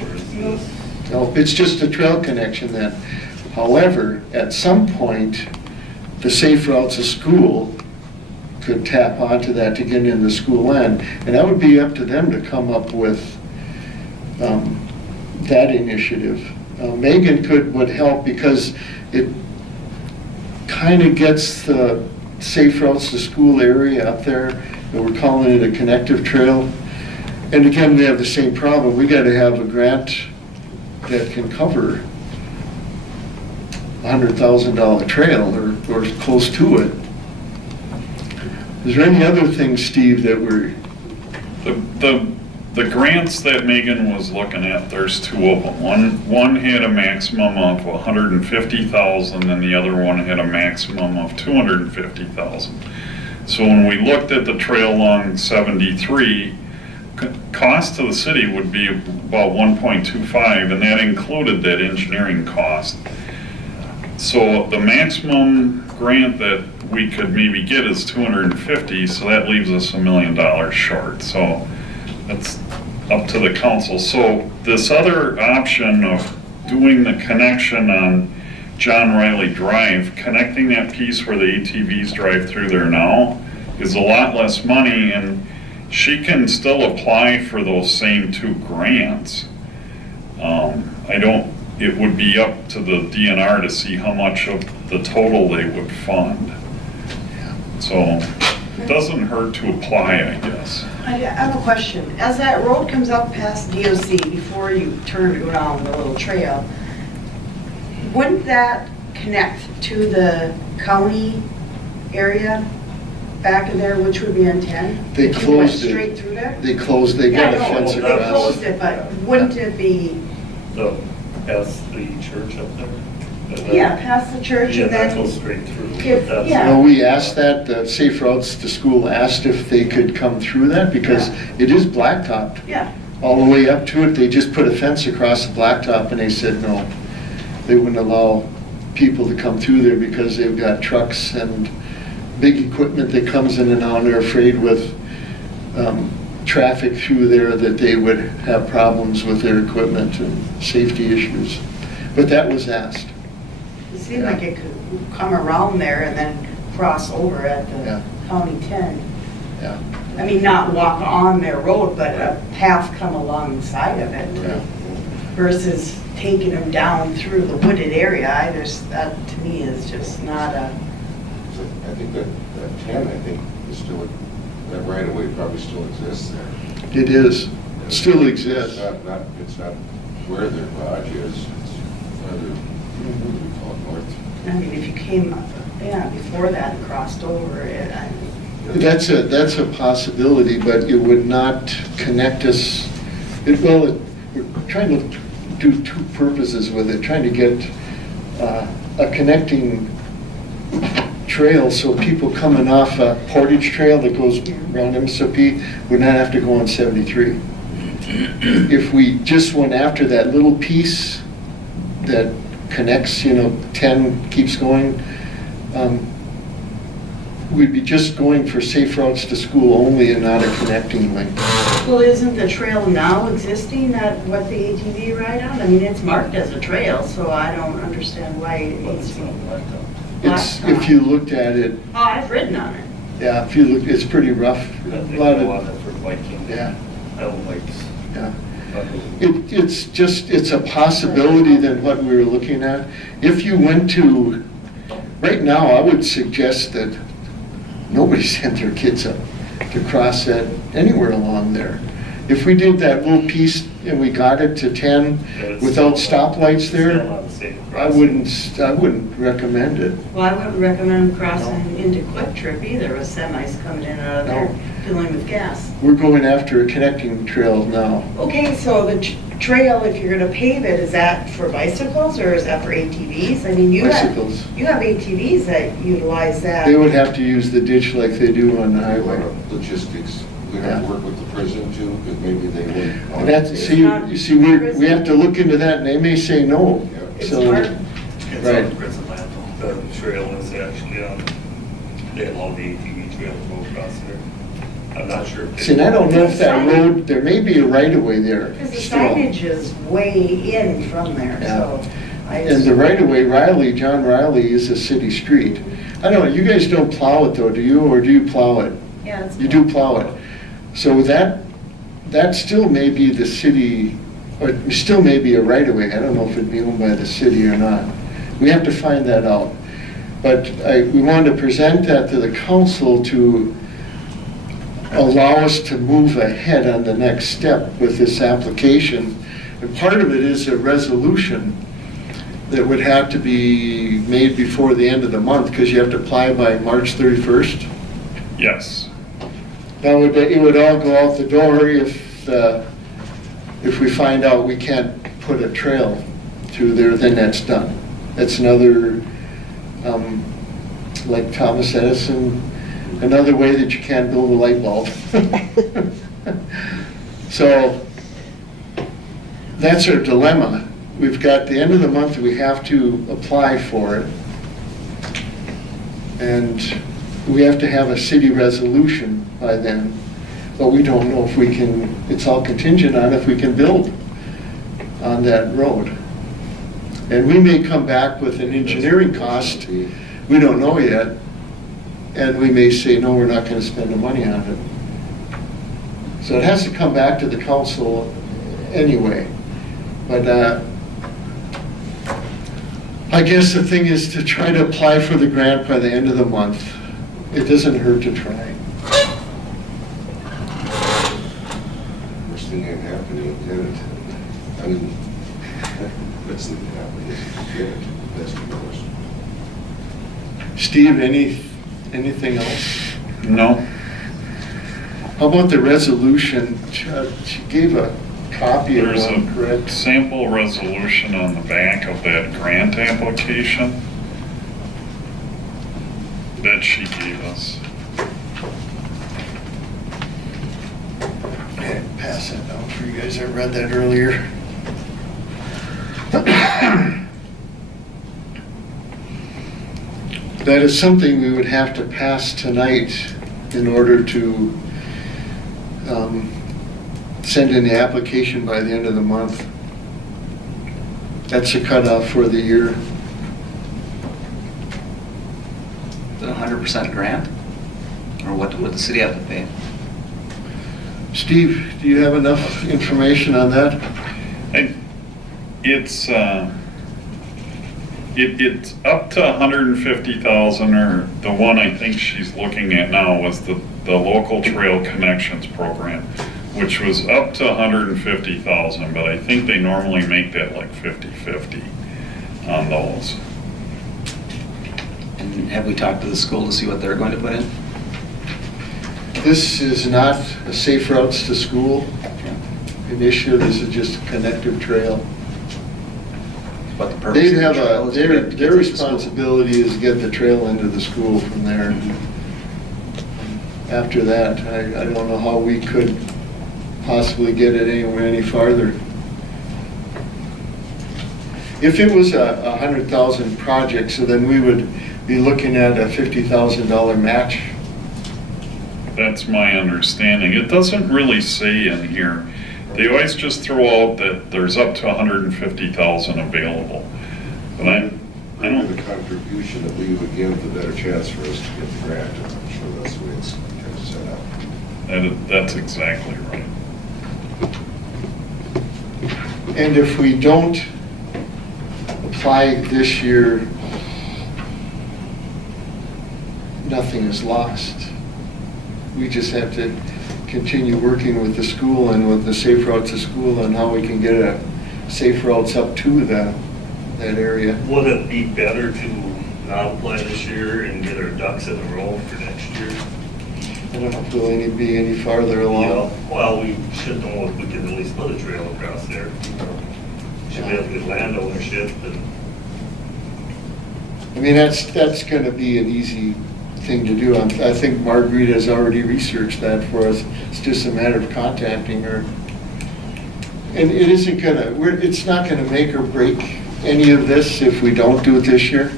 Or is this? No, it's just a trail connection then. However, at some point, the Safe Routes to School could tap onto that to get into the school end. And that would be up to them to come up with that initiative. Megan would help because it kind of gets the Safe Routes to School area up there, and we're calling it a connective trail. And again, we have the same problem. We got to have a grant that can cover $100,000 trail or close to it. Is there any other things, Steve, that were... The grants that Megan was looking at, there's two of them. One had a maximum of $150,000 and the other one had a maximum of $250,000. So when we looked at the trail along 73, cost to the city would be about 1.25, and that included that engineering cost. So the maximum grant that we could maybe get is 250, so that leaves us $1 million short. So that's up to the council. So this other option of doing the connection on John Riley Drive, connecting that piece where the ATVs drive through there now, is a lot less money, and she can still apply for those same two grants. It would be up to the DNR to see how much of the total they would fund. So doesn't hurt to apply, I guess. I have a question. As that road comes up past DOC, before you turn to go down the little trail, wouldn't that connect to the county area back of there, which would be on 10? They If you went closed it. straight through there? They closed, they Yeah, got a I know, fence they across. closed it, but wouldn't it be, The, past the church up there? yeah, past the church Yeah, and that then? goes straight through. If- That's- yeah. No, we asked that, the Safe Routes to School asked if they could come through that, because it is blacktopped. Yeah, All the way up to it, they just put a fence across the blacktop, and they said no. They wouldn't allow people to come through there because they've got trucks and big equipment that comes in and out, and they're afraid with traffic through there that they would have problems with their equipment and safety issues. But that was asked. it seemed like it could come around there and then cross over at Yeah. the County 10. Yeah, I mean, not walk on their road, but a path come alongside of it yeah. versus taking them down through the wooded area. That to me is just not a, So I think that 10, I think, is still, that right of way probably still exists there. It is, still exists. It's not where their garage is, it's further, what do we call it, north. I mean, if you came, before that and crossed over it, That's a possibility, but it would not connect us, we're trying to do two purposes with it, trying to get a connecting trail so people coming off a Portage Trail that goes around MSOP would not have to go on 73. If we just went after that little piece that connects, 10 keeps going, we'd be just going for Safe Routes to School only and not a connecting link. well, isn't the trail now existing at what the ATV ride on? I mean, it's marked as a trail, so I don't understand why it needs to be. If you looked at it, Oh, I've ridden on it. yeah, if you look, it's pretty rough. They A lot go of, on it for biking. yeah, Pedal bikes. yeah. It's a possibility than what we were looking at. If you went to, right now, I would suggest that nobody sent their kids up to cross that anywhere along there. If we did that little piece and we got it to 10 without stoplights Still there, not the same I wouldn't recommend it. Well, I wouldn't recommend crossing into Quick Trip either with semis coming in and out of there, No. filling with gas. We're going after a connecting trail now. Okay, so the trail, if you're gonna pave it, is that for bicycles or is that for ATVs? I mean, you Bicycles. have ATVs that utilize that. They would have to use the ditch like they do on the highway. Logistics, we have to work with the prison too, because maybe they wouldn't. And that's, see, you see, we have to look into that, and they may say no. It's So, hard. It's Right. on prison land. The trail is actually on, they allow the ATV trail to go across there. I'm not sure. if they- see, and I don't know if that road, there may be a right-of-way there Because the still. signage is way in from there, so. I And the right-of-way, John Riley is a city street. I don't know, you guys don't plow it though, do you, or do you plow it? Yeah, it's. You do plow it. So that still may be the city, or still may be a right-of-way. I don't know if it'd be owned by the city or not. We have to find that out. But we wanted to present that to the council to allow us to move ahead on the next step with this application. And part of it is a resolution that would have to be made before the end of the month, because you have to apply by March 31st. Yes. Now, it would all go out the door if we find out we can't put a trail through there, then that's done. That's another, like Thomas Edison, another way that you can't build a light bulb. So, that's our dilemma. We've got the end of the month, we have to apply for it. And we have to have a city resolution by then, but we don't know if we can, it's all contingent on if we can build on that road. And we may come back with an engineering cost, we don't know yet, and we may say, no, we're not gonna spend the money on it. So it has to come back to the council anyway. But I guess the thing is to try to apply for the grant by the end of the month. It doesn't hurt to try. nothing ain't happening, get it. I mean, that's not happening, get it, that's the course. Steve, anything else? No? How about the resolution? She gave a copy of There's one, a correct? sample resolution on the back of that grant application that she gave us. Okay, pass that down for you guys. I read that earlier. That is something we would have to pass tonight in order to send in the application by the end of the month. That's the cutoff for the year. The 100% grant? Or what would the city have to pay? Steve, do you have enough information on that? It's up to 150,000, or the one I think she's looking at now was the Local Trail Connections Program, which was up to 150,000, but I think they normally make that like 50-50 on those. And have we talked to the school to see what they're going to put in? This is not a Safe Routes to School initiative. This is just a connective trail. What the purpose They'd of the have trail is to get their to the school. responsibility is to get the trail into the school from there. After that, I don't know how we could possibly get it anywhere any farther. If it was a 100,000 project, so then we would be looking at a $50,000 match. That's my understanding. It doesn't really say in here. They always just throw out that there's up to 150,000 available. But I don't. The contribution that we would give, the better chance for us to get the grant. I'm sure that's the way it's kind of set up. That's exactly right. And if we don't apply this year, nothing is lost. We just have to continue working with the school and with the Safe Routes to School on how we can get a safe routes up to that area. Would it be better to not apply this year and get our ducks in a row for next year? I don't know if we'll be any farther along. Well, we should know if we can at least put a trail across there. Should be able to get land ownership and. I mean, that's gonna be an easy thing to do. I think Marguerite has already researched that for us. It's just a matter of contacting her. And it isn't gonna, it's not gonna make or break any of this if we don't do it this year.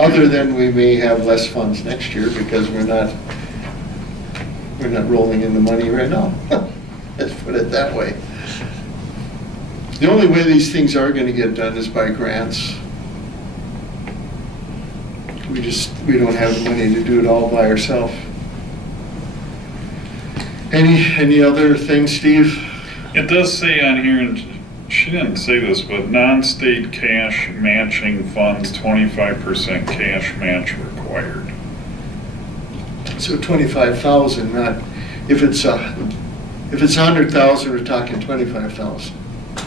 Other than we may have less funds next year because we're not rolling in the money right now. Let's put it that way. The only way these things are gonna get done is by grants. We don't have the money to do it all by ourselves. Any other things, Steve? It does say on here, and she didn't say this, but non-state cash matching funds, 25% cash match required. So 25,000, not, if it's 100,000, we're talking 25,000.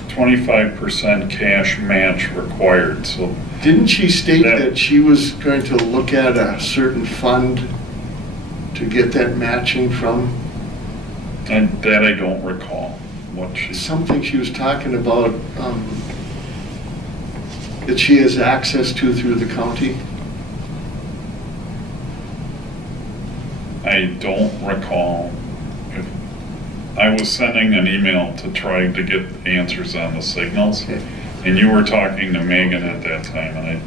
25% cash match required, so Didn't she state that she was going to look at a certain fund to get that matching from? and that I don't recall what she. Something she was talking about that she has access to through the county? I don't recall. I was sending an email to try to get answers on the signals, Okay. and you were talking to Megan at that time, and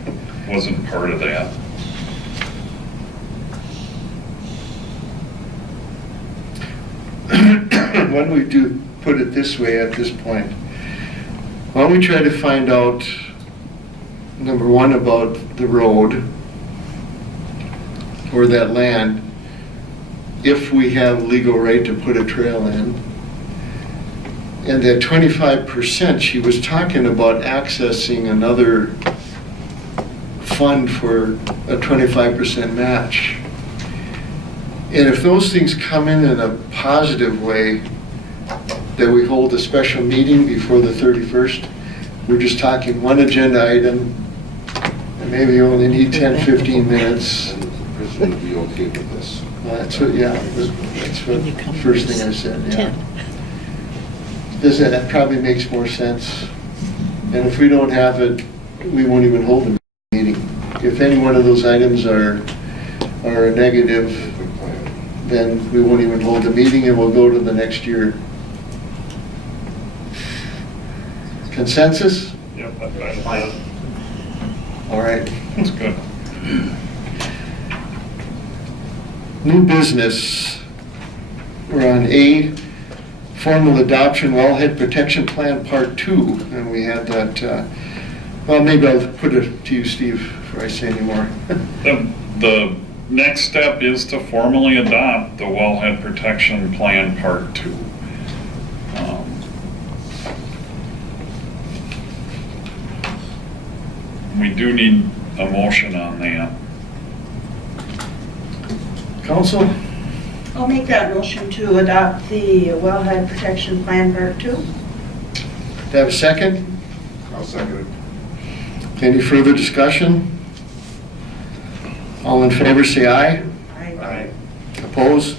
I wasn't part of that. Why don't we put it this way at this point? Why don't we try to find out, number one, about the road or that land, if we have legal right to put a trail in. And that 25%, she was talking about accessing another fund for a 25% match. And if those things come in a positive way, that we hold a special meeting before the 31st. We're just talking one agenda item, and maybe you only need 10, 15 minutes. And the president would be okay with this. That's what, yeah, that's what, first thing I said, yeah. That probably makes more sense. And if we don't have it, we won't even hold a meeting. If any one of those items are a negative, then we won't even hold the meeting and we'll go to the next year. Consensus? Yep, that's fine. All right. That's good. New business. We're on A, formal adoption wellhead protection plan part 2. And we had that, well, maybe I'll put it to you, Steve, before I say any more. The next step is to formally adopt the wellhead protection plan part 2. We do need a motion on that. Council? I'll make that motion to adopt the Wellhead Protection Plan Part 2. Do I have a second? I'll second it. Any further discussion? All in favor, say aye. Aye. Opposed?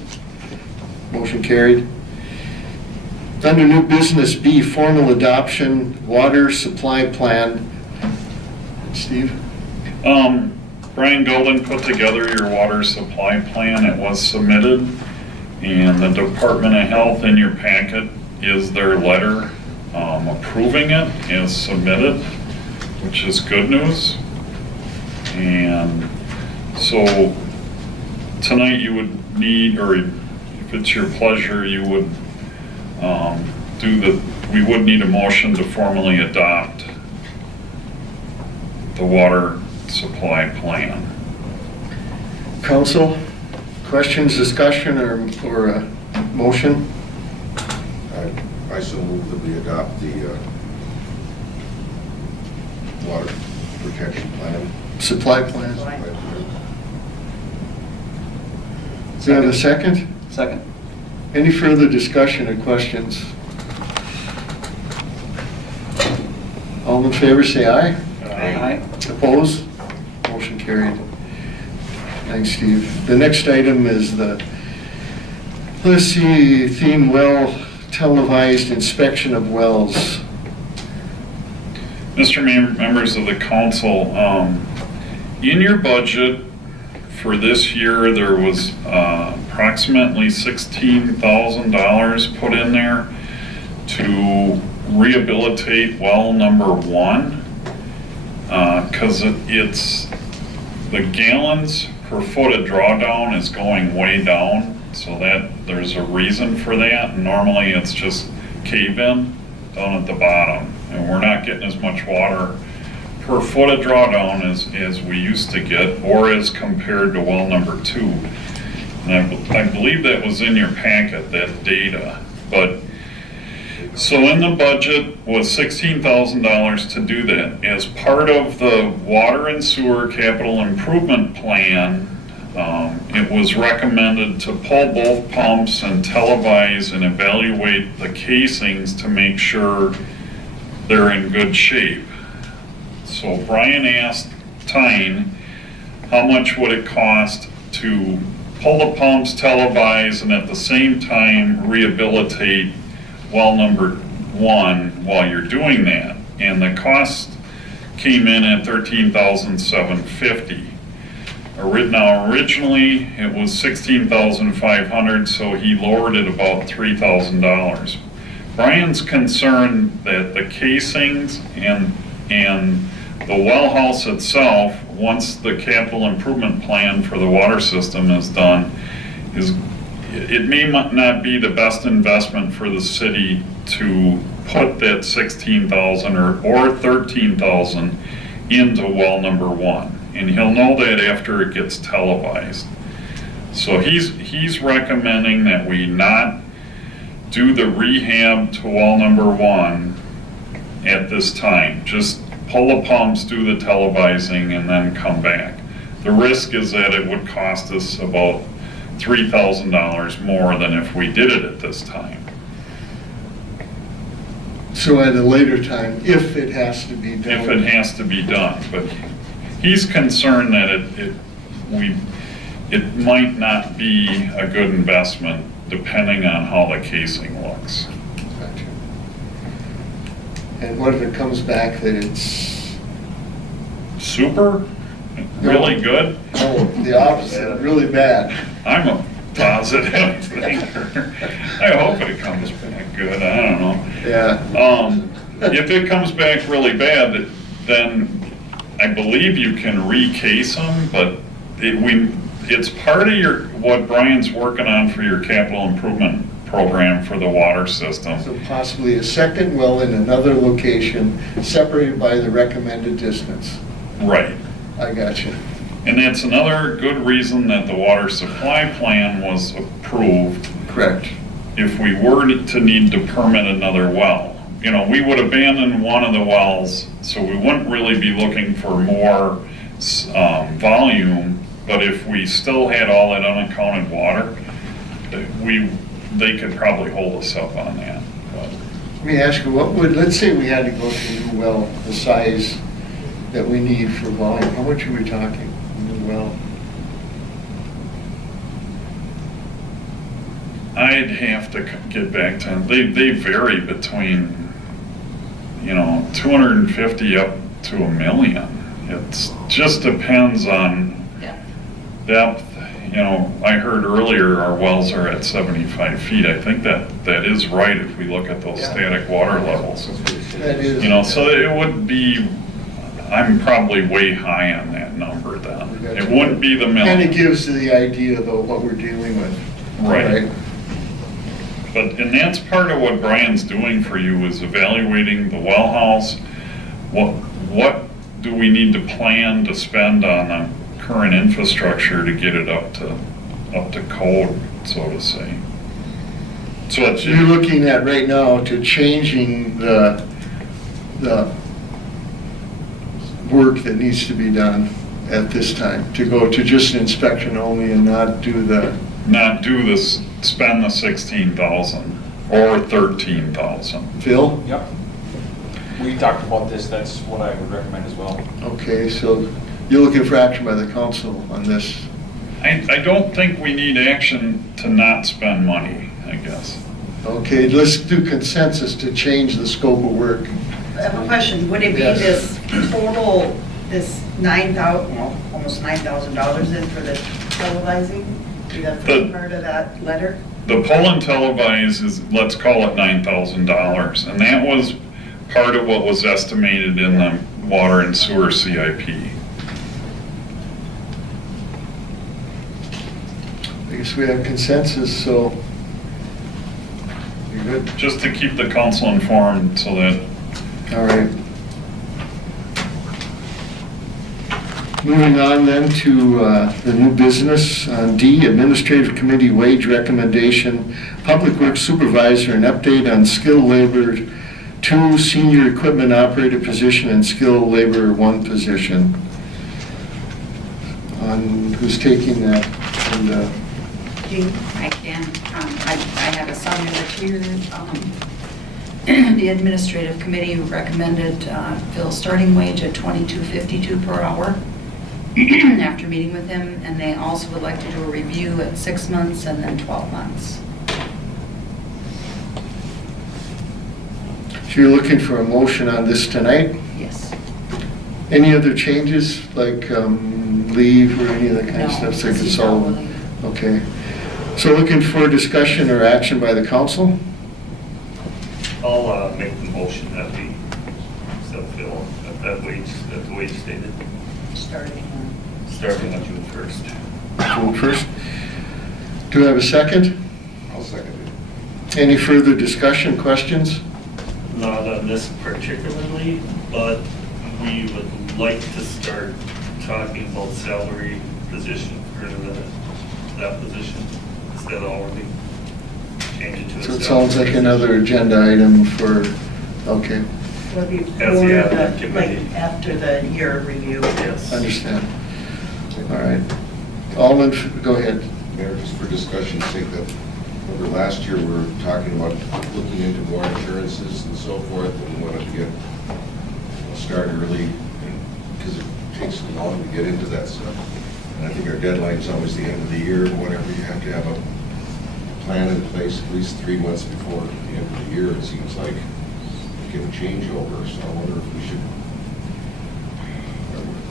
Motion carried. Under new business B, formal adoption water supply plan. Steve? Brian Golden put together your water supply plan. It was submitted, and the Department of Health in your packet is their letter approving it as submitted, which is good news. And so tonight you would need, or if it's your pleasure, you would we would need a motion to formally adopt the water supply plan. Council, questions, discussion, or a motion? I so move that we adopt the water protection plan. Supply plan. Do you have a second? Second. Any further discussion or questions? All in favor, say aye. Aye. Opposed? Motion carried. Thanks, Steve. The next item is the, let's see, theme well televised inspection of wells. Mr. Mayor, members of the council, in your budget for this year, there was approximately $16,000 put in there to rehabilitate well number 1. Because it's the gallons per foot of drawdown is going way down, so that there's a reason for that. Normally it's just cave-in down at the bottom, and we're not getting as much water per foot of drawdown as we used to get, or as compared to well number 2. And I believe that was in your packet, that data. But so in the budget was $16,000 to do that. As part of the water and sewer capital improvement plan, it was recommended to pull both pumps and televise and evaluate the casings to make sure they're in good shape. So Brian asked Tyne, how much would it cost to pull the pumps, televise, and at the same time rehabilitate well number 1 while you're doing that? And the cost came in at $13,750. Now originally it was $16,500, so he lowered it about $3,000. Brian's concerned that the casings and the well house itself, once the capital improvement plan for the water system is done, it may not be the best investment for the city to put that $16,000 or $13,000 into well number 1. And he'll know that after it gets televised. So he's recommending that we not do the rehab to well number 1 at this time. Just pull the pumps, do the televising, and then come back. The risk is that it would cost us about $3,000 more than if we did it at this time. So at a later time, if it has to be done. if it has to be done. But he's concerned that it might not be a good investment depending on how the casing looks. Gotcha. And what if it comes back that it's, Super, really good. oh, the opposite, really bad? I'm a positive thinker. I hope it comes back good, I don't know. Yeah. If it comes back really bad, then I believe you can recase them, but it's part of what Brian's working on for your capital improvement program for the water system. So possibly a second well in another location, separated by the recommended distance. Right. I got you. And that's another good reason that the water supply plan was approved. Correct. If we were to need to permit another well. You know, we would abandon one of the wells, so we wouldn't really be looking for more volume, but if we still had all that unaccounted water, they could probably hold us up on that. But Let me ask you, let's say we had to go to a new well, the size that we need for volume, how much are we talking, a new well? I'd have to get back to them. They vary between, 250 up to $1 million. It just depends on depth. I heard earlier our wells are at 75 feet. I think that is right if we look at those static water levels. That is. So it would be, I'm probably way high on that number then. It wouldn't be the million. Kind of gives the idea though what we're dealing with. Right. And that's part of what Brian's doing for you is evaluating the well house. What do we need to plan to spend on the current infrastructure to get it up to code, so to say? So it's You're looking at right now to changing the work that needs to be done at this time, to go to just inspection only and not do this, spend the 16,000 or 13,000. Phil? Yep. We talked about this, that's what I would recommend as well. Okay, so you're looking for action by the council on this? I don't think we need action to not spend money, I guess. Okay, let's do consensus to change the scope of work. I have a question. Would it be Yes. this total, this almost $9,000 then for the televising? Be that first part of that letter? The pull and televise is, let's call it $9,000, and that was part of what was estimated in the water and sewer CIP. I guess we have consensus, so you're good. Just to keep the council informed so that. All right. Moving on then to the new business. On D, Administrative Committee Wage Recommendation, Public Works Supervisor, an update on skilled labor 2, Senior Equipment Operator position, and skilled labor 1 position. Who's taking that? I can. I have a summary here. The administrative committee recommended Phil's starting wage at $22.52 per hour after meeting with him, and they also would like to do a review at 6 months and then 12 months. So you're looking for a motion on this tonight? Yes. Any other changes, like leave or any of that kind of No, stuff? So this it's is all- all leave. Okay. So looking for discussion or action by the council? I'll make the motion that we accept Phil at the wage stated, starting on June 1st. June 1st. Do I have a second? I'll second it. Any further discussion, questions? Not on this particularly, but we would like to start talking about salary position for that position instead of hourly. Change it to a So it salary sounds like position. another agenda item for, okay, Would be As the more admin the, committee. like, after the year review. Yes. understand. All right. Go ahead. Mayor, just for discussion's sake, Remember last year, we were talking about looking into more insurances and so forth, and we wanted to get, start early, because it takes so long to get into that stuff. And I think our deadline is always the end of the year, whenever you have to have a plan in place at least 3 months before the end of the year, it seems like, to give a changeover. So I wonder if we should,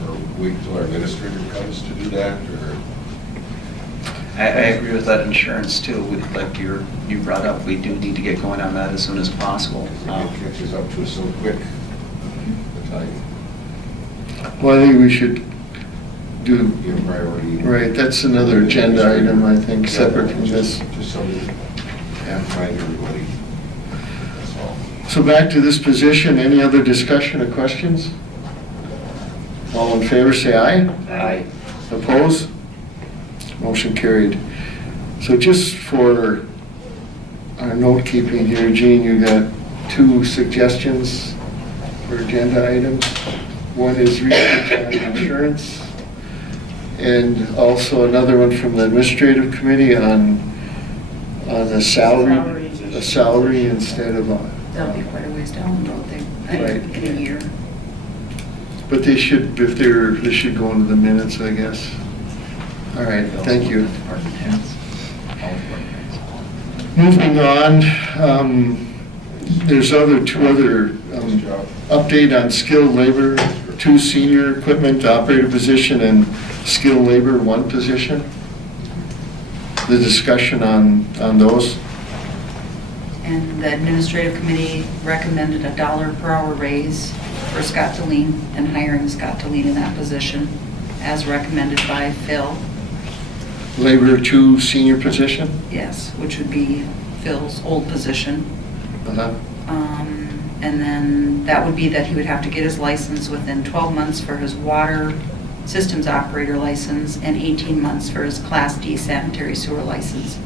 or wait until our administrator comes to do that, or? I agree with that insurance too. Like you brought up, we do need to get going on that as soon as possible. It catches up to us so quick, the time. Well, I think we should do, Give priority. right, that's another agenda item, I think, separate from this. Just something to find everybody. That's all. So back to this position, any other discussion or questions? All in favor, say aye. Aye. Oppose? Motion carried. So just for our note keeping here, Gene, you got 2 suggestions for agenda items. One is research on insurance, and also another one from the administrative committee on a salary instead of a. That'll be quite a ways down, don't they? Right. In a year. But they should, if they should go into the minutes, I guess. All right, thank you. Moving on, there's 2 other update on skilled labor, 2 senior equipment operator position and skilled labor 1 position. The discussion on those. And the administrative committee recommended $1 per hour raise for Scott Deline and hiring Scott Deline in that position as recommended by Phil. Labor 2 senior position? Yes, which would be Phil's old position. Uh-huh. And then that would be that he would have to get his license within 12 months for his water systems operator license and 18 months for his Class D sanitary sewer license.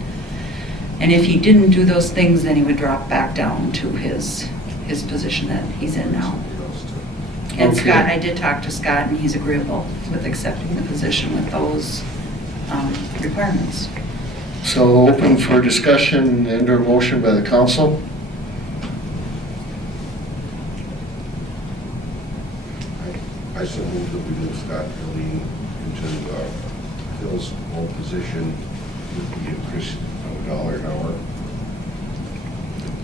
And if he didn't do those things, then he would drop back down to his position that he's in now. And Okay. Scott, I did talk to Scott, and he's agreeable with accepting the position with those requirements. So open for discussion and or motion by the council. I so move that we move Scott Deline into Phil's old position with the increase of $1 an hour.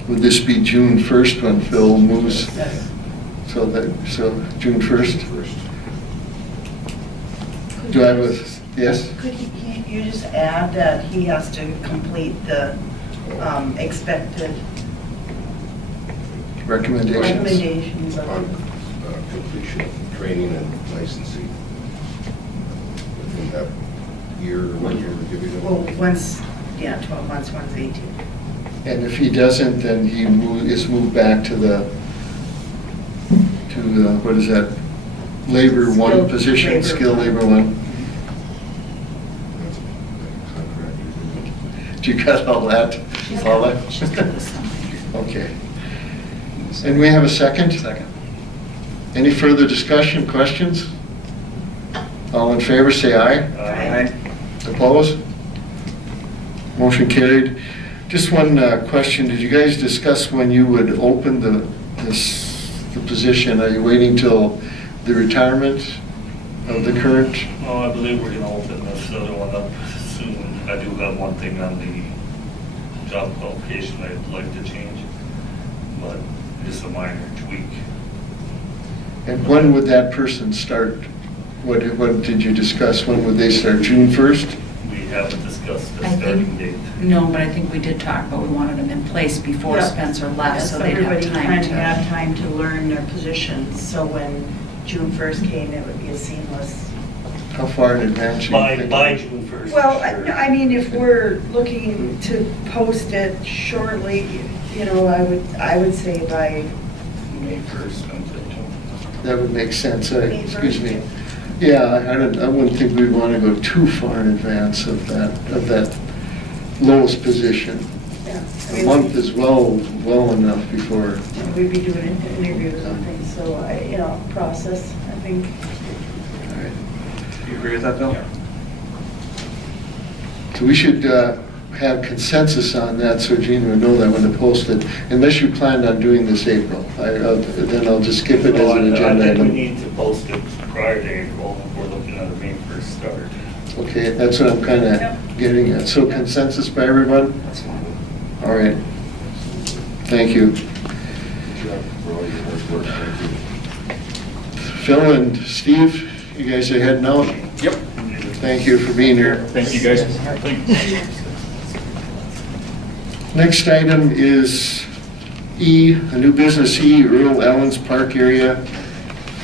Would this be June 1st when Phil moves? So June 1st? Do I have a, yes? Could you just add that he has to complete the expected Recommendations? On completion of training and licensing within that year, 1 year we're giving them. Well, 12 months, one's 18. And if he doesn't, then he is moved back to the, what is that? Labor 1 Skilled position, labor. skilled labor 1. That's contract. Do you got all that, Paula? She's got this somewhere. Okay. And we have a second? Second. Any further discussion, questions? All in favor, say aye. Aye. Opposed? Motion carried. Just one question, did you guys discuss when you would open the position? Are you waiting till the retirement of the current? Well, I believe we're gonna open this other one up soon. I do have one thing on the job qualification I'd like to change, but just a minor tweak. And when would that person start? What did you discuss? When would they start? June 1st? We haven't discussed the I starting think, date. no, but I think we did talk, but we wanted them in place before Yeah. Spencer left, so Yes, they'd have everybody time kind to. of have time to learn their positions, so when June 1st came, it would be a seamless. How far in advance? are you By thinking? June 1st. Well, sure. I mean, if we're looking to post it shortly, I would say by, May 1st, I'm thinking. That would make sense, May excuse 1st. me. Yeah, I wouldn't think we'd want to go too far in advance of that lowest position. yeah. I A mean, month is well enough before. we'd be doing interviews and things, so process, I think. All right. Do you agree with that, Bill? So we should have consensus on that, so Gene would know that when to post it, unless you planned on doing this April. Then I'll just skip it as No, an I agenda think we item. need to post it prior to April if we're looking at a May 1st start. Okay, that's what I'm kind of getting at. So consensus by everyone? That's fine. All right. Thank you. Good job for all your hard work. Thank you. Phil and Steve, you guys are heading out? Yep. Thank you for being here. Thank you, guys. Next item is E, a new business E, Earl Allen's Park area,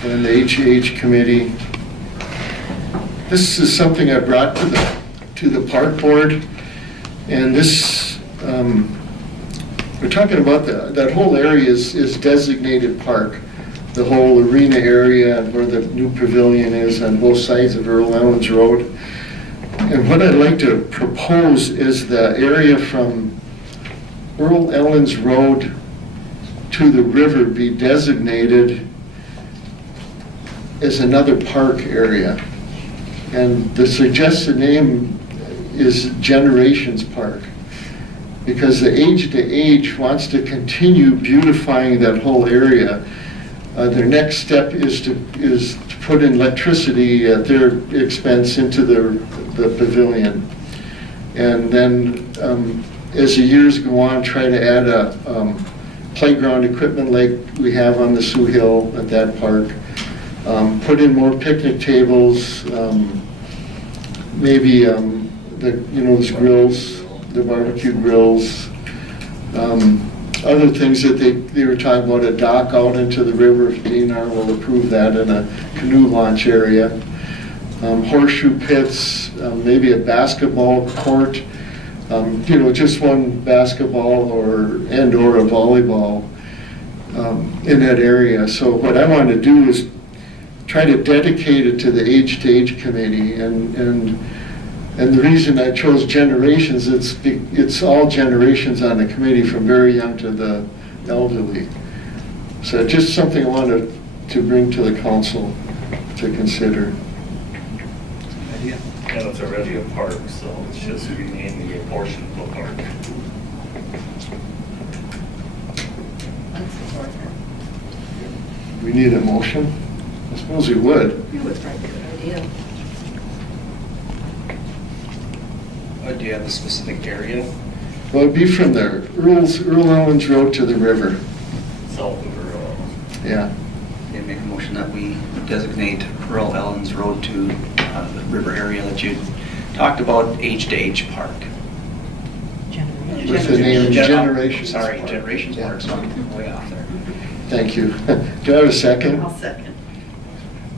and the HAH committee. This is something I brought to the park board, and this, we're talking about that whole area is designated park. The whole arena area where the new pavilion is on both sides of Earl Allen's Road. And what I'd like to propose is the area from Earl Allen's Road to the river be designated as another park area. And the suggested name is Generations Park, because the Age to Age wants to continue beautifying that whole area. Their next step is to put in electricity at their expense into the pavilion. And then, as the years go on, try to add a playground equipment like we have on the Sioux Hill at that park. Put in more picnic tables, maybe those grills, the barbecue grills. Other things that they were talking about, a dock out into the river, if DNR will approve that, in a canoe launch area. Horseshoe pits, maybe a basketball court, just one basketball or a volleyball in that area. So what I want to do is try to dedicate it to the Age to Age committee, and the reason I chose generations, it's all generations on the committee, from very young to the elderly. So just something I wanted to bring to the council to consider. Yeah, it's already a park, so it's just renaming a portion of the park. We need a motion? I suppose we would. It would probably be a good idea. Do you have a specific area? Well, it'd be from the Earl Allen's Road to the river. South of Earl. Yeah. Yeah, make a motion that we designate Earl Allen's Road to the river area that you talked about, Age to Age Park. With the name Generations. Sorry, Park. Generations Yeah. Park, so I'm way off there. Thank you. Do I have a second? I'll second.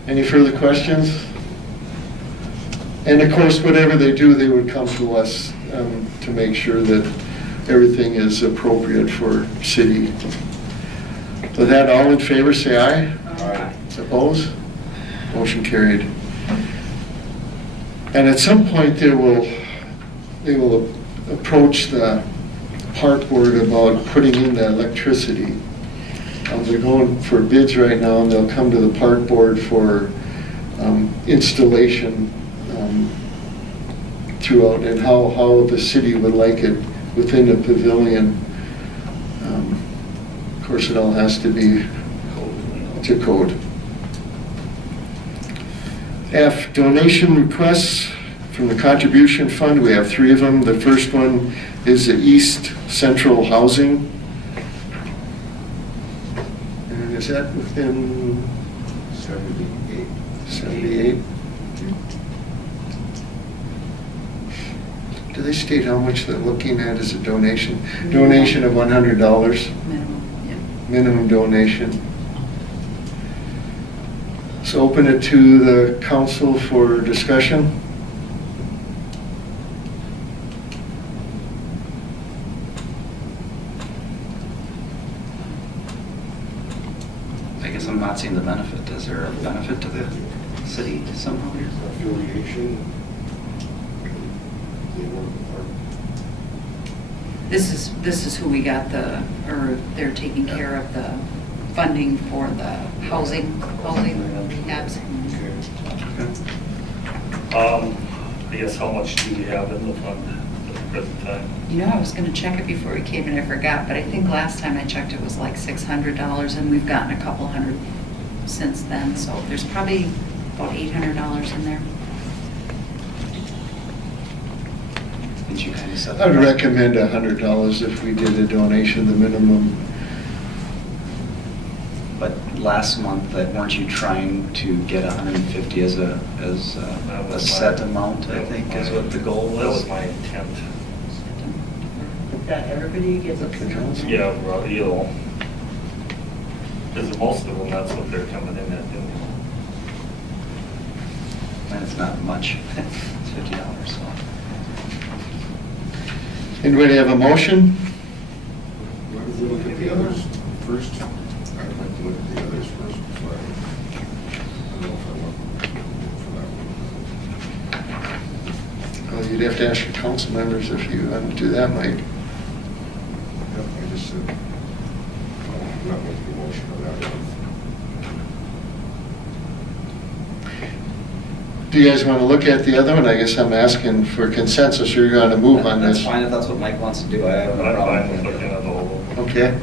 Any further questions? And of course, whatever they do, they would come to us to make sure that everything is appropriate for city. With that, all in favor, say aye. Aye. Opposed? Motion carried. And at some point, they will approach the park board about putting in the electricity. They're going for bids right now, and they'll come to the park board for installation throughout, and how the city would like it within the pavilion. Of course, it all has to be to code. F, donation requests from the contribution fund. We have 3 of them. The first one is the East Central Housing. And is that within 78. 78? Do they state how much they're looking at as a donation? Donation of $100, Minimum, yeah. minimum donation. So open it to the council for discussion. I guess I'm not seeing the benefit. Is there a benefit to the city somehow here? Affiliation. They work for- This is who we got they're taking care of the funding for the housing rehabs. I guess how much do we have in the fund? present time. You know, I was gonna check it before we came and I forgot, but I think last time I checked it was like $600 and we've gotten a couple hundred since then, so there's probably about $800 in there. Did you kind of set I would that up? recommend $100 if we did a donation, the minimum. But last month, weren't you trying to get 150 as a set amount, I think, is what the goal That was was? my intent. That everybody gets a. Yeah, well, you know, because most of them, that's what they're coming in at doing. And it's not much, it's $50, so. Anybody have a motion? Why don't we look at the others first? I'd like to look at the others first before I don't know if I want to for that one. Well, you'd have to ask your council members if you want to do that, Mike. Yep, I just said, I'm not making a motion on that one. Do you guys want to look at the other one? I guess I'm asking for consensus, or you're going to move on this? That's fine, if that's what Mike wants to do, I have no I'm problem fine with with looking it. at the whole. Okay.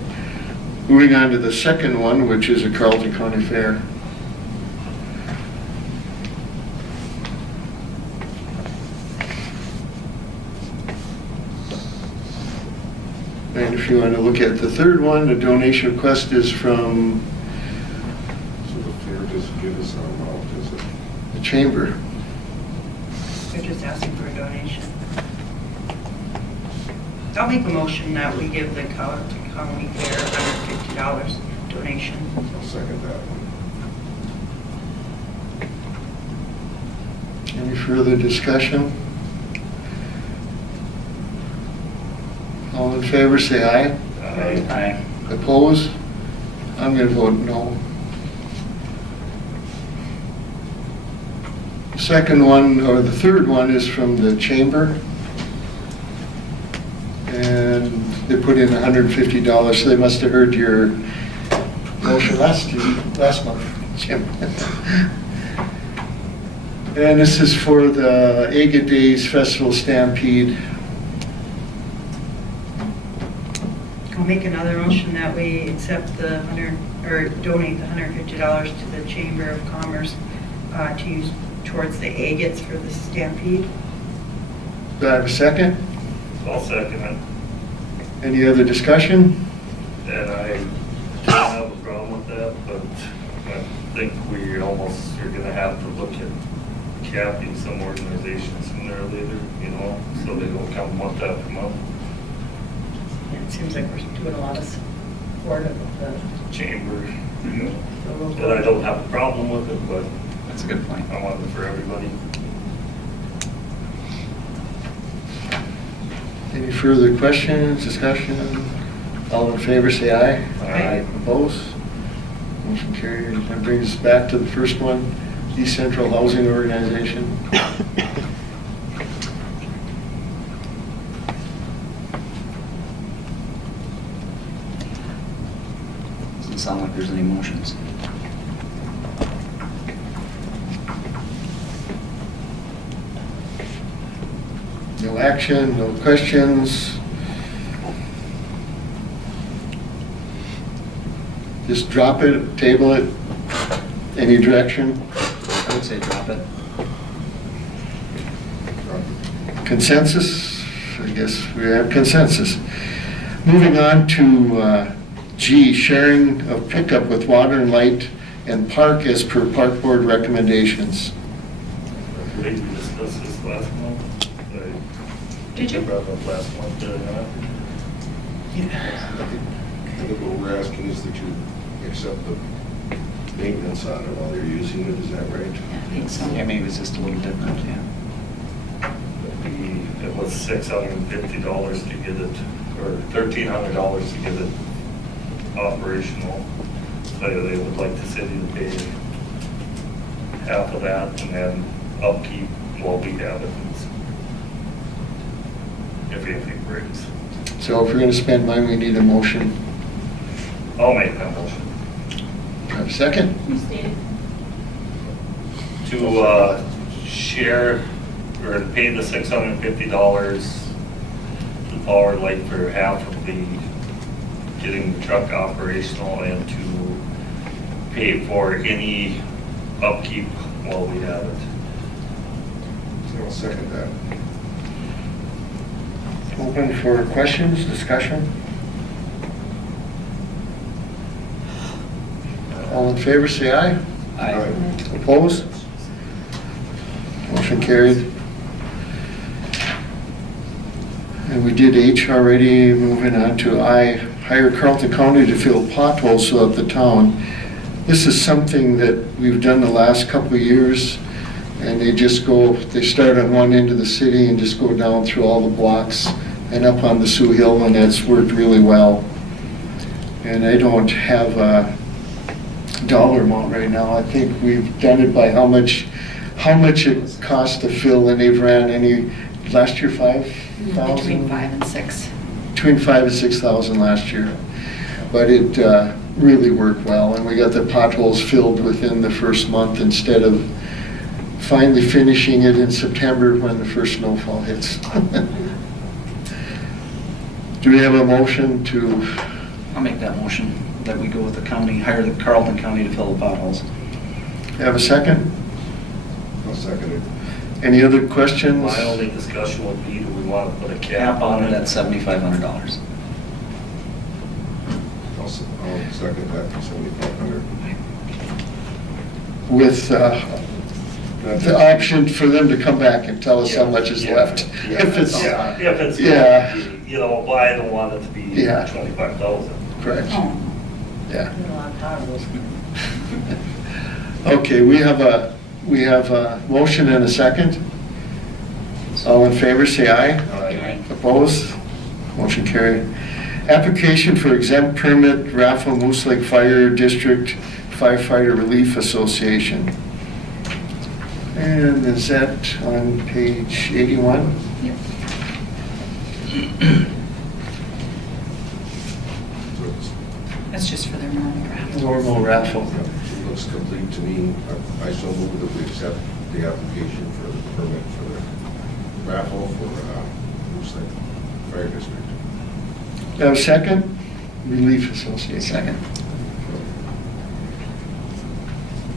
Moving on to the second one, which is a Carleton County Fair. And if you want to look at the third one, the donation request is from So the fair doesn't give us our amount, does it? the chamber. They're just asking for a donation. I'll make a motion that we give the Carleton County Fair $150 donation. I'll second that one. Any further discussion? All in favor, say aye. Aye. Opposed? I'm going to vote no. The second one, or the third one, is from the chamber. And they put in $150, so they must have heard your motion last month, Jim. And this is for the Agate Days Festival Stampede. I'll make another motion that we accept the donate the $150 to the Chamber of Commerce to use towards the agates for the stampede. Do I have a second? I'll second it. Any other discussion? And I don't have a problem with that, but I think we almost are gonna have to look at capping some organizations sooner or later, you know, so they don't come month after month. And it seems like we're doing a lot of support of the Chamber, you know, the local. and I don't have a problem with it, but That's a good point. I want it for everybody. Any further questions, discussion? All in favor, say aye. Aye. Opposed? Motion carried. That brings us back to the first one, East Central Housing Organization. Doesn't sound like there's any motions. No action, no questions. Just drop it, table it, any direction? I would say drop it. Consensus? I guess we have consensus. Moving on to G, sharing of pickup with water and light and park as per park board recommendations. I believe we discussed this last month. Did you? I brought it up last month, did I not? I think what we're asking is that you accept the maintenance on it while you're using it, is that right? Yeah, I think so. Yeah, maybe it's just a little different, yeah. It was $650 to get it, or $1,300 to get it operational. So they would like the city to pay half of that and then upkeep while we have it. If anything breaks. So if we're going to spend money, we need a motion. I'll make that motion. Have a second? To share or to pay the $650 Power Light for half of the, getting the truck operational and to pay for any upkeep while we have it. I'll second that. Open for questions, discussion? All in favor, say aye. Aye. Opposed? Motion carried. And we did H already, moving on to I, hire Carlton County to fill potholes throughout the town. This is something that we've done the last couple of years, and they start on one end of the city and just go down through all the blocks and up on the Sioux Hill, and that's worked really well. And I don't have a dollar amount right now. I think we've done it by how much it costs to fill, and they've ran last year, 5,000? Between 5 and 6. Between 5,000 and 6,000 last year. But it really worked well, and we got the potholes filled within the first month instead of finally finishing it in September when the first snowfall hits. Do we have a motion to? I'll make that motion that we go with the county, hire the Carlton County to fill the potholes. Have a second? I'll second it. Any other questions? My only discussion would be, do we want to put a Cap on it at $7,500. I'll second that for 7,500. With the option for them to come back and tell us how much is left. If it's, yeah. You know, but I don't want it to be Yeah. 25,000. correct, Oh, yeah. Okay, we have a motion and a second. All in favor, say aye. Aye. Opposed? Motion carried. Application for exempt permit, Raffle Moose Lake Fire District Firefighter Relief Association. And is that on page 81? yep. That's just for their normal draft. Normal raffle. It looks complete to me. I so move that we accept the application for the permit for the raffle for Moose Lake Fire District. Have a second? Relief Association. Second.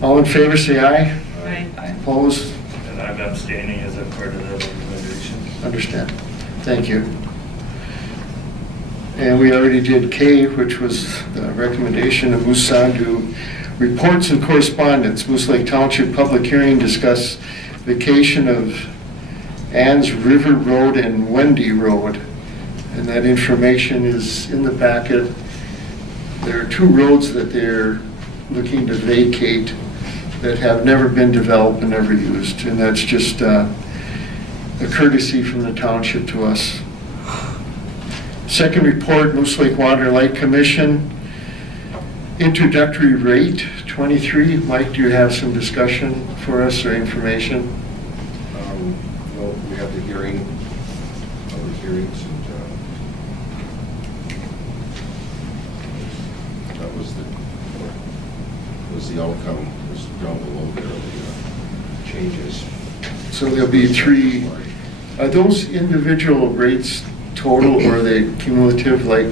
All in favor, say aye. Right. Opposed? And I'm abstaining as a part of that recommendation. Understand. Thank you. And we already did K, which was the recommendation of Moose Sandu. Reports and correspondence, Moose Lake Township Public Hearing, discuss vacation of Ann's River Road and Wendy Road. And that information is in the packet. There are two roads that they're looking to vacate that have never been developed and never used. And that's just a courtesy from the township to us. Second report, Moose Lake Water and Light Commission. Introductory rate, 23. Mike, do you have some discussion for us or information? Well, we have the hearing, public hearings, and that was the outcome, was down below there, the changes. So there'll be 3. Are those individual rates total or are they cumulative, like?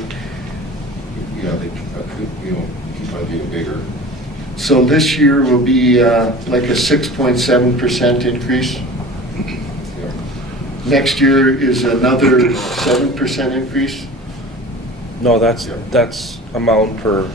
Yeah, they, keep on getting bigger. So this year will be like a 6.7% increase? Yeah. Next year is another 7% increase? No, that's amount per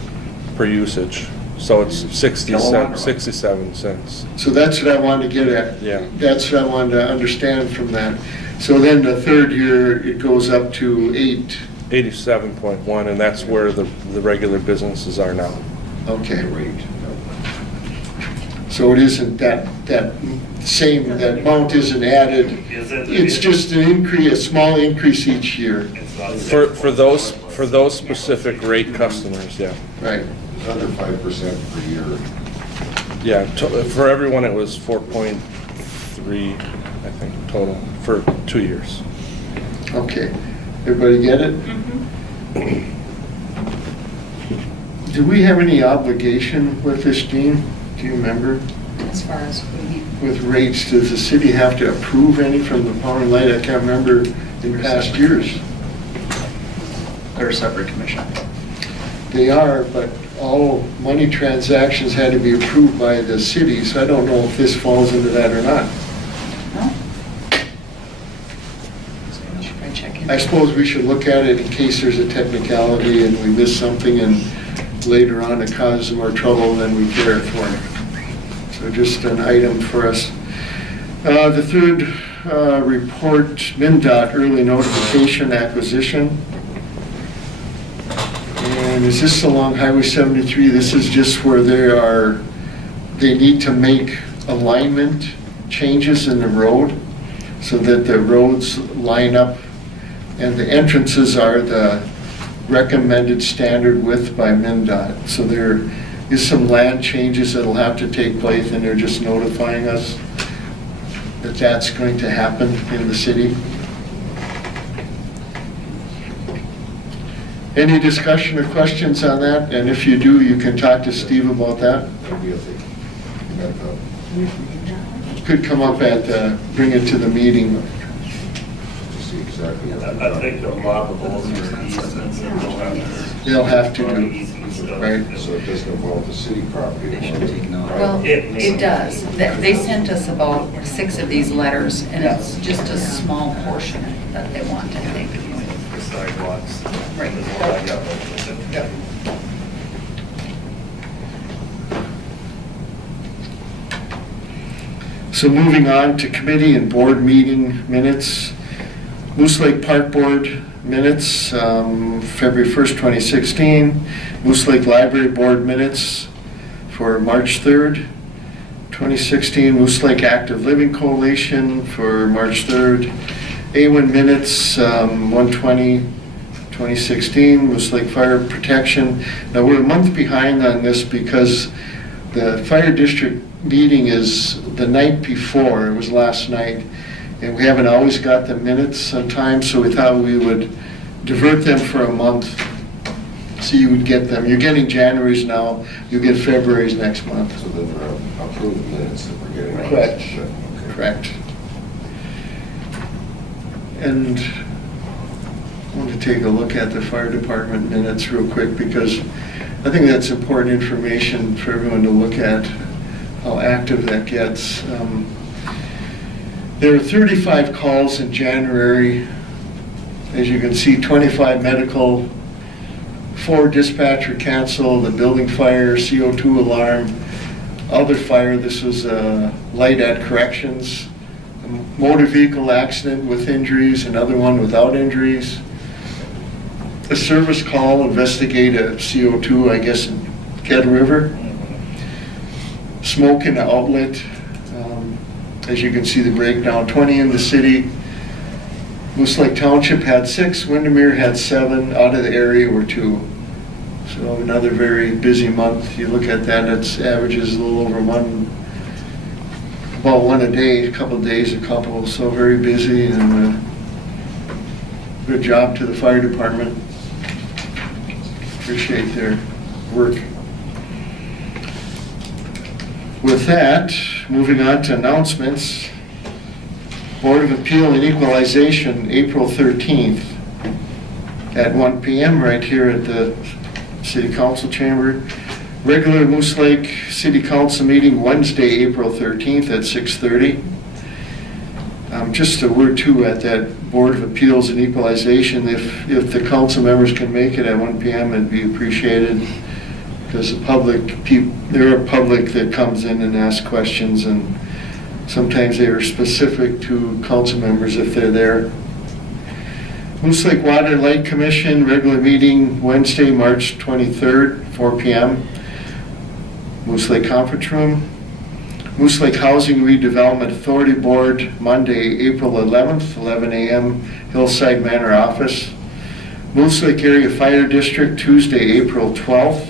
usage. So it's 67 cents. So that's what I wanted to get at. Yeah. That's what I wanted to understand from that. So then the third year, it goes up to 8. 87.1, and that's where the regular businesses are now. Okay. Rate. So it isn't that same, that amount isn't added. It's just an increase, a small increase each year. It's not For those specific rate customers, yeah. Right. Under 5% per year. Yeah, for everyone it was 4.3, I think, total, for 2 years. Okay. Everybody get it? Do we have any obligation with this, Dean? Do you remember? As far as With rates, does the city have to approve any from the Power and Light? I can't remember in past years. They're a separate commission. They are, but all money transactions had to be approved by the city, so I don't know if this falls into that or not. No? So should probably check in. I suppose we should look at it in case there's a technicality and we miss something and later on it causes more trouble than we care for. So just an item for us. The third report, MnDOT early notification acquisition. And is this along Highway 73? This is just where they need to make alignment changes in the road so that the roads line up and the entrances are the recommended standard width by MnDOT. So there is some land changes that'll have to take place and they're just notifying us that that's going to happen in the city. Any discussion or questions on that? And if you do, you can talk to Steve about that. That'd be a thing. Could come up bring it to the meeting. To see exactly what. I think a lot of those are easements and They'll have to do, right? So it doesn't involve the city property. They should have taken out. Well, it does. They sent us about 6 of these letters, and it's just a small portion that they want, I think. The sidewalks. Right. Is what I got. Yep. So moving on to committee and board meeting minutes. Moose Lake Park Board minutes, February 1st, 2016. Moose Lake Library Board minutes for March 3rd, 2016. Moose Lake Active Living Coalition for March 3rd. A1 minutes, 1/20/2016. Moose Lake Fire Protection. Now, we're a month behind on this because the fire district meeting is the night before. It was last night. And we haven't always got the minutes on time, so we thought we would divert them for a month. So you would get them. You're getting January's now. You'll get February's next month. So then there are approved minutes that we're getting. Correct. Okay. Correct. And I want to take a look at the fire department minutes real quick because I think that's important information for everyone to look at, how active that gets. There were 35 calls in January. As you can see, 25 medical, 4 dispatcher canceled, a building fire, CO2 alarm, other fire. This was a light at corrections, a motor vehicle accident with injuries, another one without injuries. A service call, investigate a CO2, I guess, in Kettle River. Smoke in the outlet. As you can see the breakdown, 20 in the city. Moose Lake Township had 6, Windermere had 7, out of the area were 2. So another very busy month. You look at that, it's averages a little over about one a day, a couple of days, so very busy, and good job to the fire department. Appreciate their work. With that, moving on to announcements. Board of Appeal and Equalization, April 13th at 1 p.m. right here at the City Council Chamber. Regular Moose Lake City Council meeting Wednesday, April 13th at 6:30. Just a word too at that Board of Appeals and Equalization, if the council members can make it at 1 p.m., it'd be appreciated. Because there are public that comes in and asks questions, and sometimes they are specific to council members if they're there. Moose Lake Water and Light Commission, regular meeting Wednesday, March 23rd, 4 p.m. Moose Lake Conference Room. Moose Lake Housing Redevelopment Authority Board, Monday, April 11th, 11 a.m., Hillside Manor Office. Moose Lake Area Fire District, Tuesday, April 12th,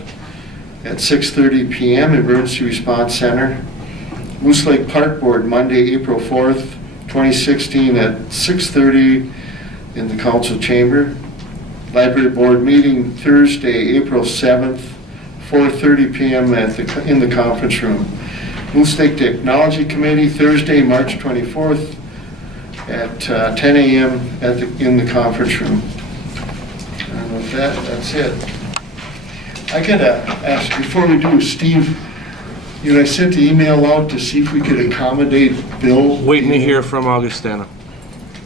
at 6:30 p.m., Emergency Response Center. Moose Lake Park Board, Monday, April 4th, 2016 at 6:30 in the council chamber. Library Board meeting Thursday, April 7th, 4:30 p.m. in the conference room. Moose Lake Technology Committee, Thursday, March 24th at 10 a.m. in the conference room. And with that, that's it. I gotta ask, before we do, Steve, you know, I sent the email out to see if we could accommodate Bill. Waiting to hear from Augustana.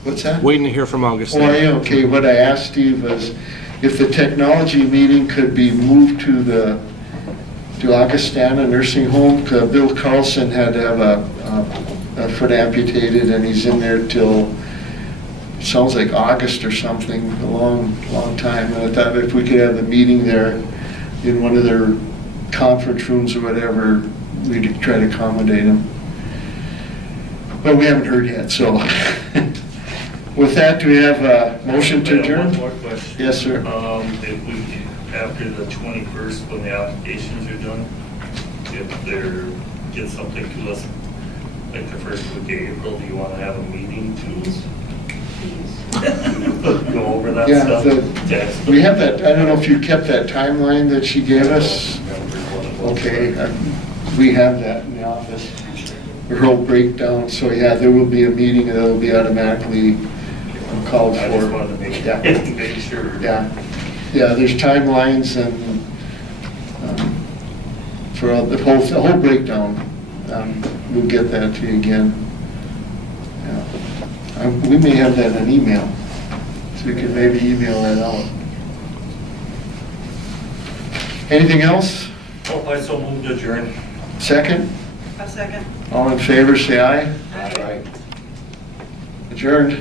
What's that? Waiting to hear from Oh, Augustana. yeah, okay, what I asked Steve was if the technology meeting could be moved to Augustana Nursing Home. Bill Carlson had to have a foot amputated, and he's in there till, sounds like August or something, a long, long time. And I thought if we could have the meeting there in one of their conference rooms or whatever, we'd try to accommodate him. But we haven't heard yet, so. With that, do we have a motion to adjourn? One more question. Yes, sir. If we, after the 21st, when the applications are done, if they're, get something to us, like the first week of April, do you want to have a meeting to go over that Yeah, stuff? Text we have that, I don't know if you kept that timeline that she gave us. Okay, we have that in the office, her whole breakdown, so yeah, there will be a meeting that will be automatically called for. I just wanted to make, Yeah. make sure. Yeah, yeah, there's timelines and for the whole breakdown, we'll get that to you again. Yeah. We may have that in email, so we can maybe email that out. Anything else? Oh, I so moved to adjourn. Second? A second. All in favor, say aye. Aye. Adjourned.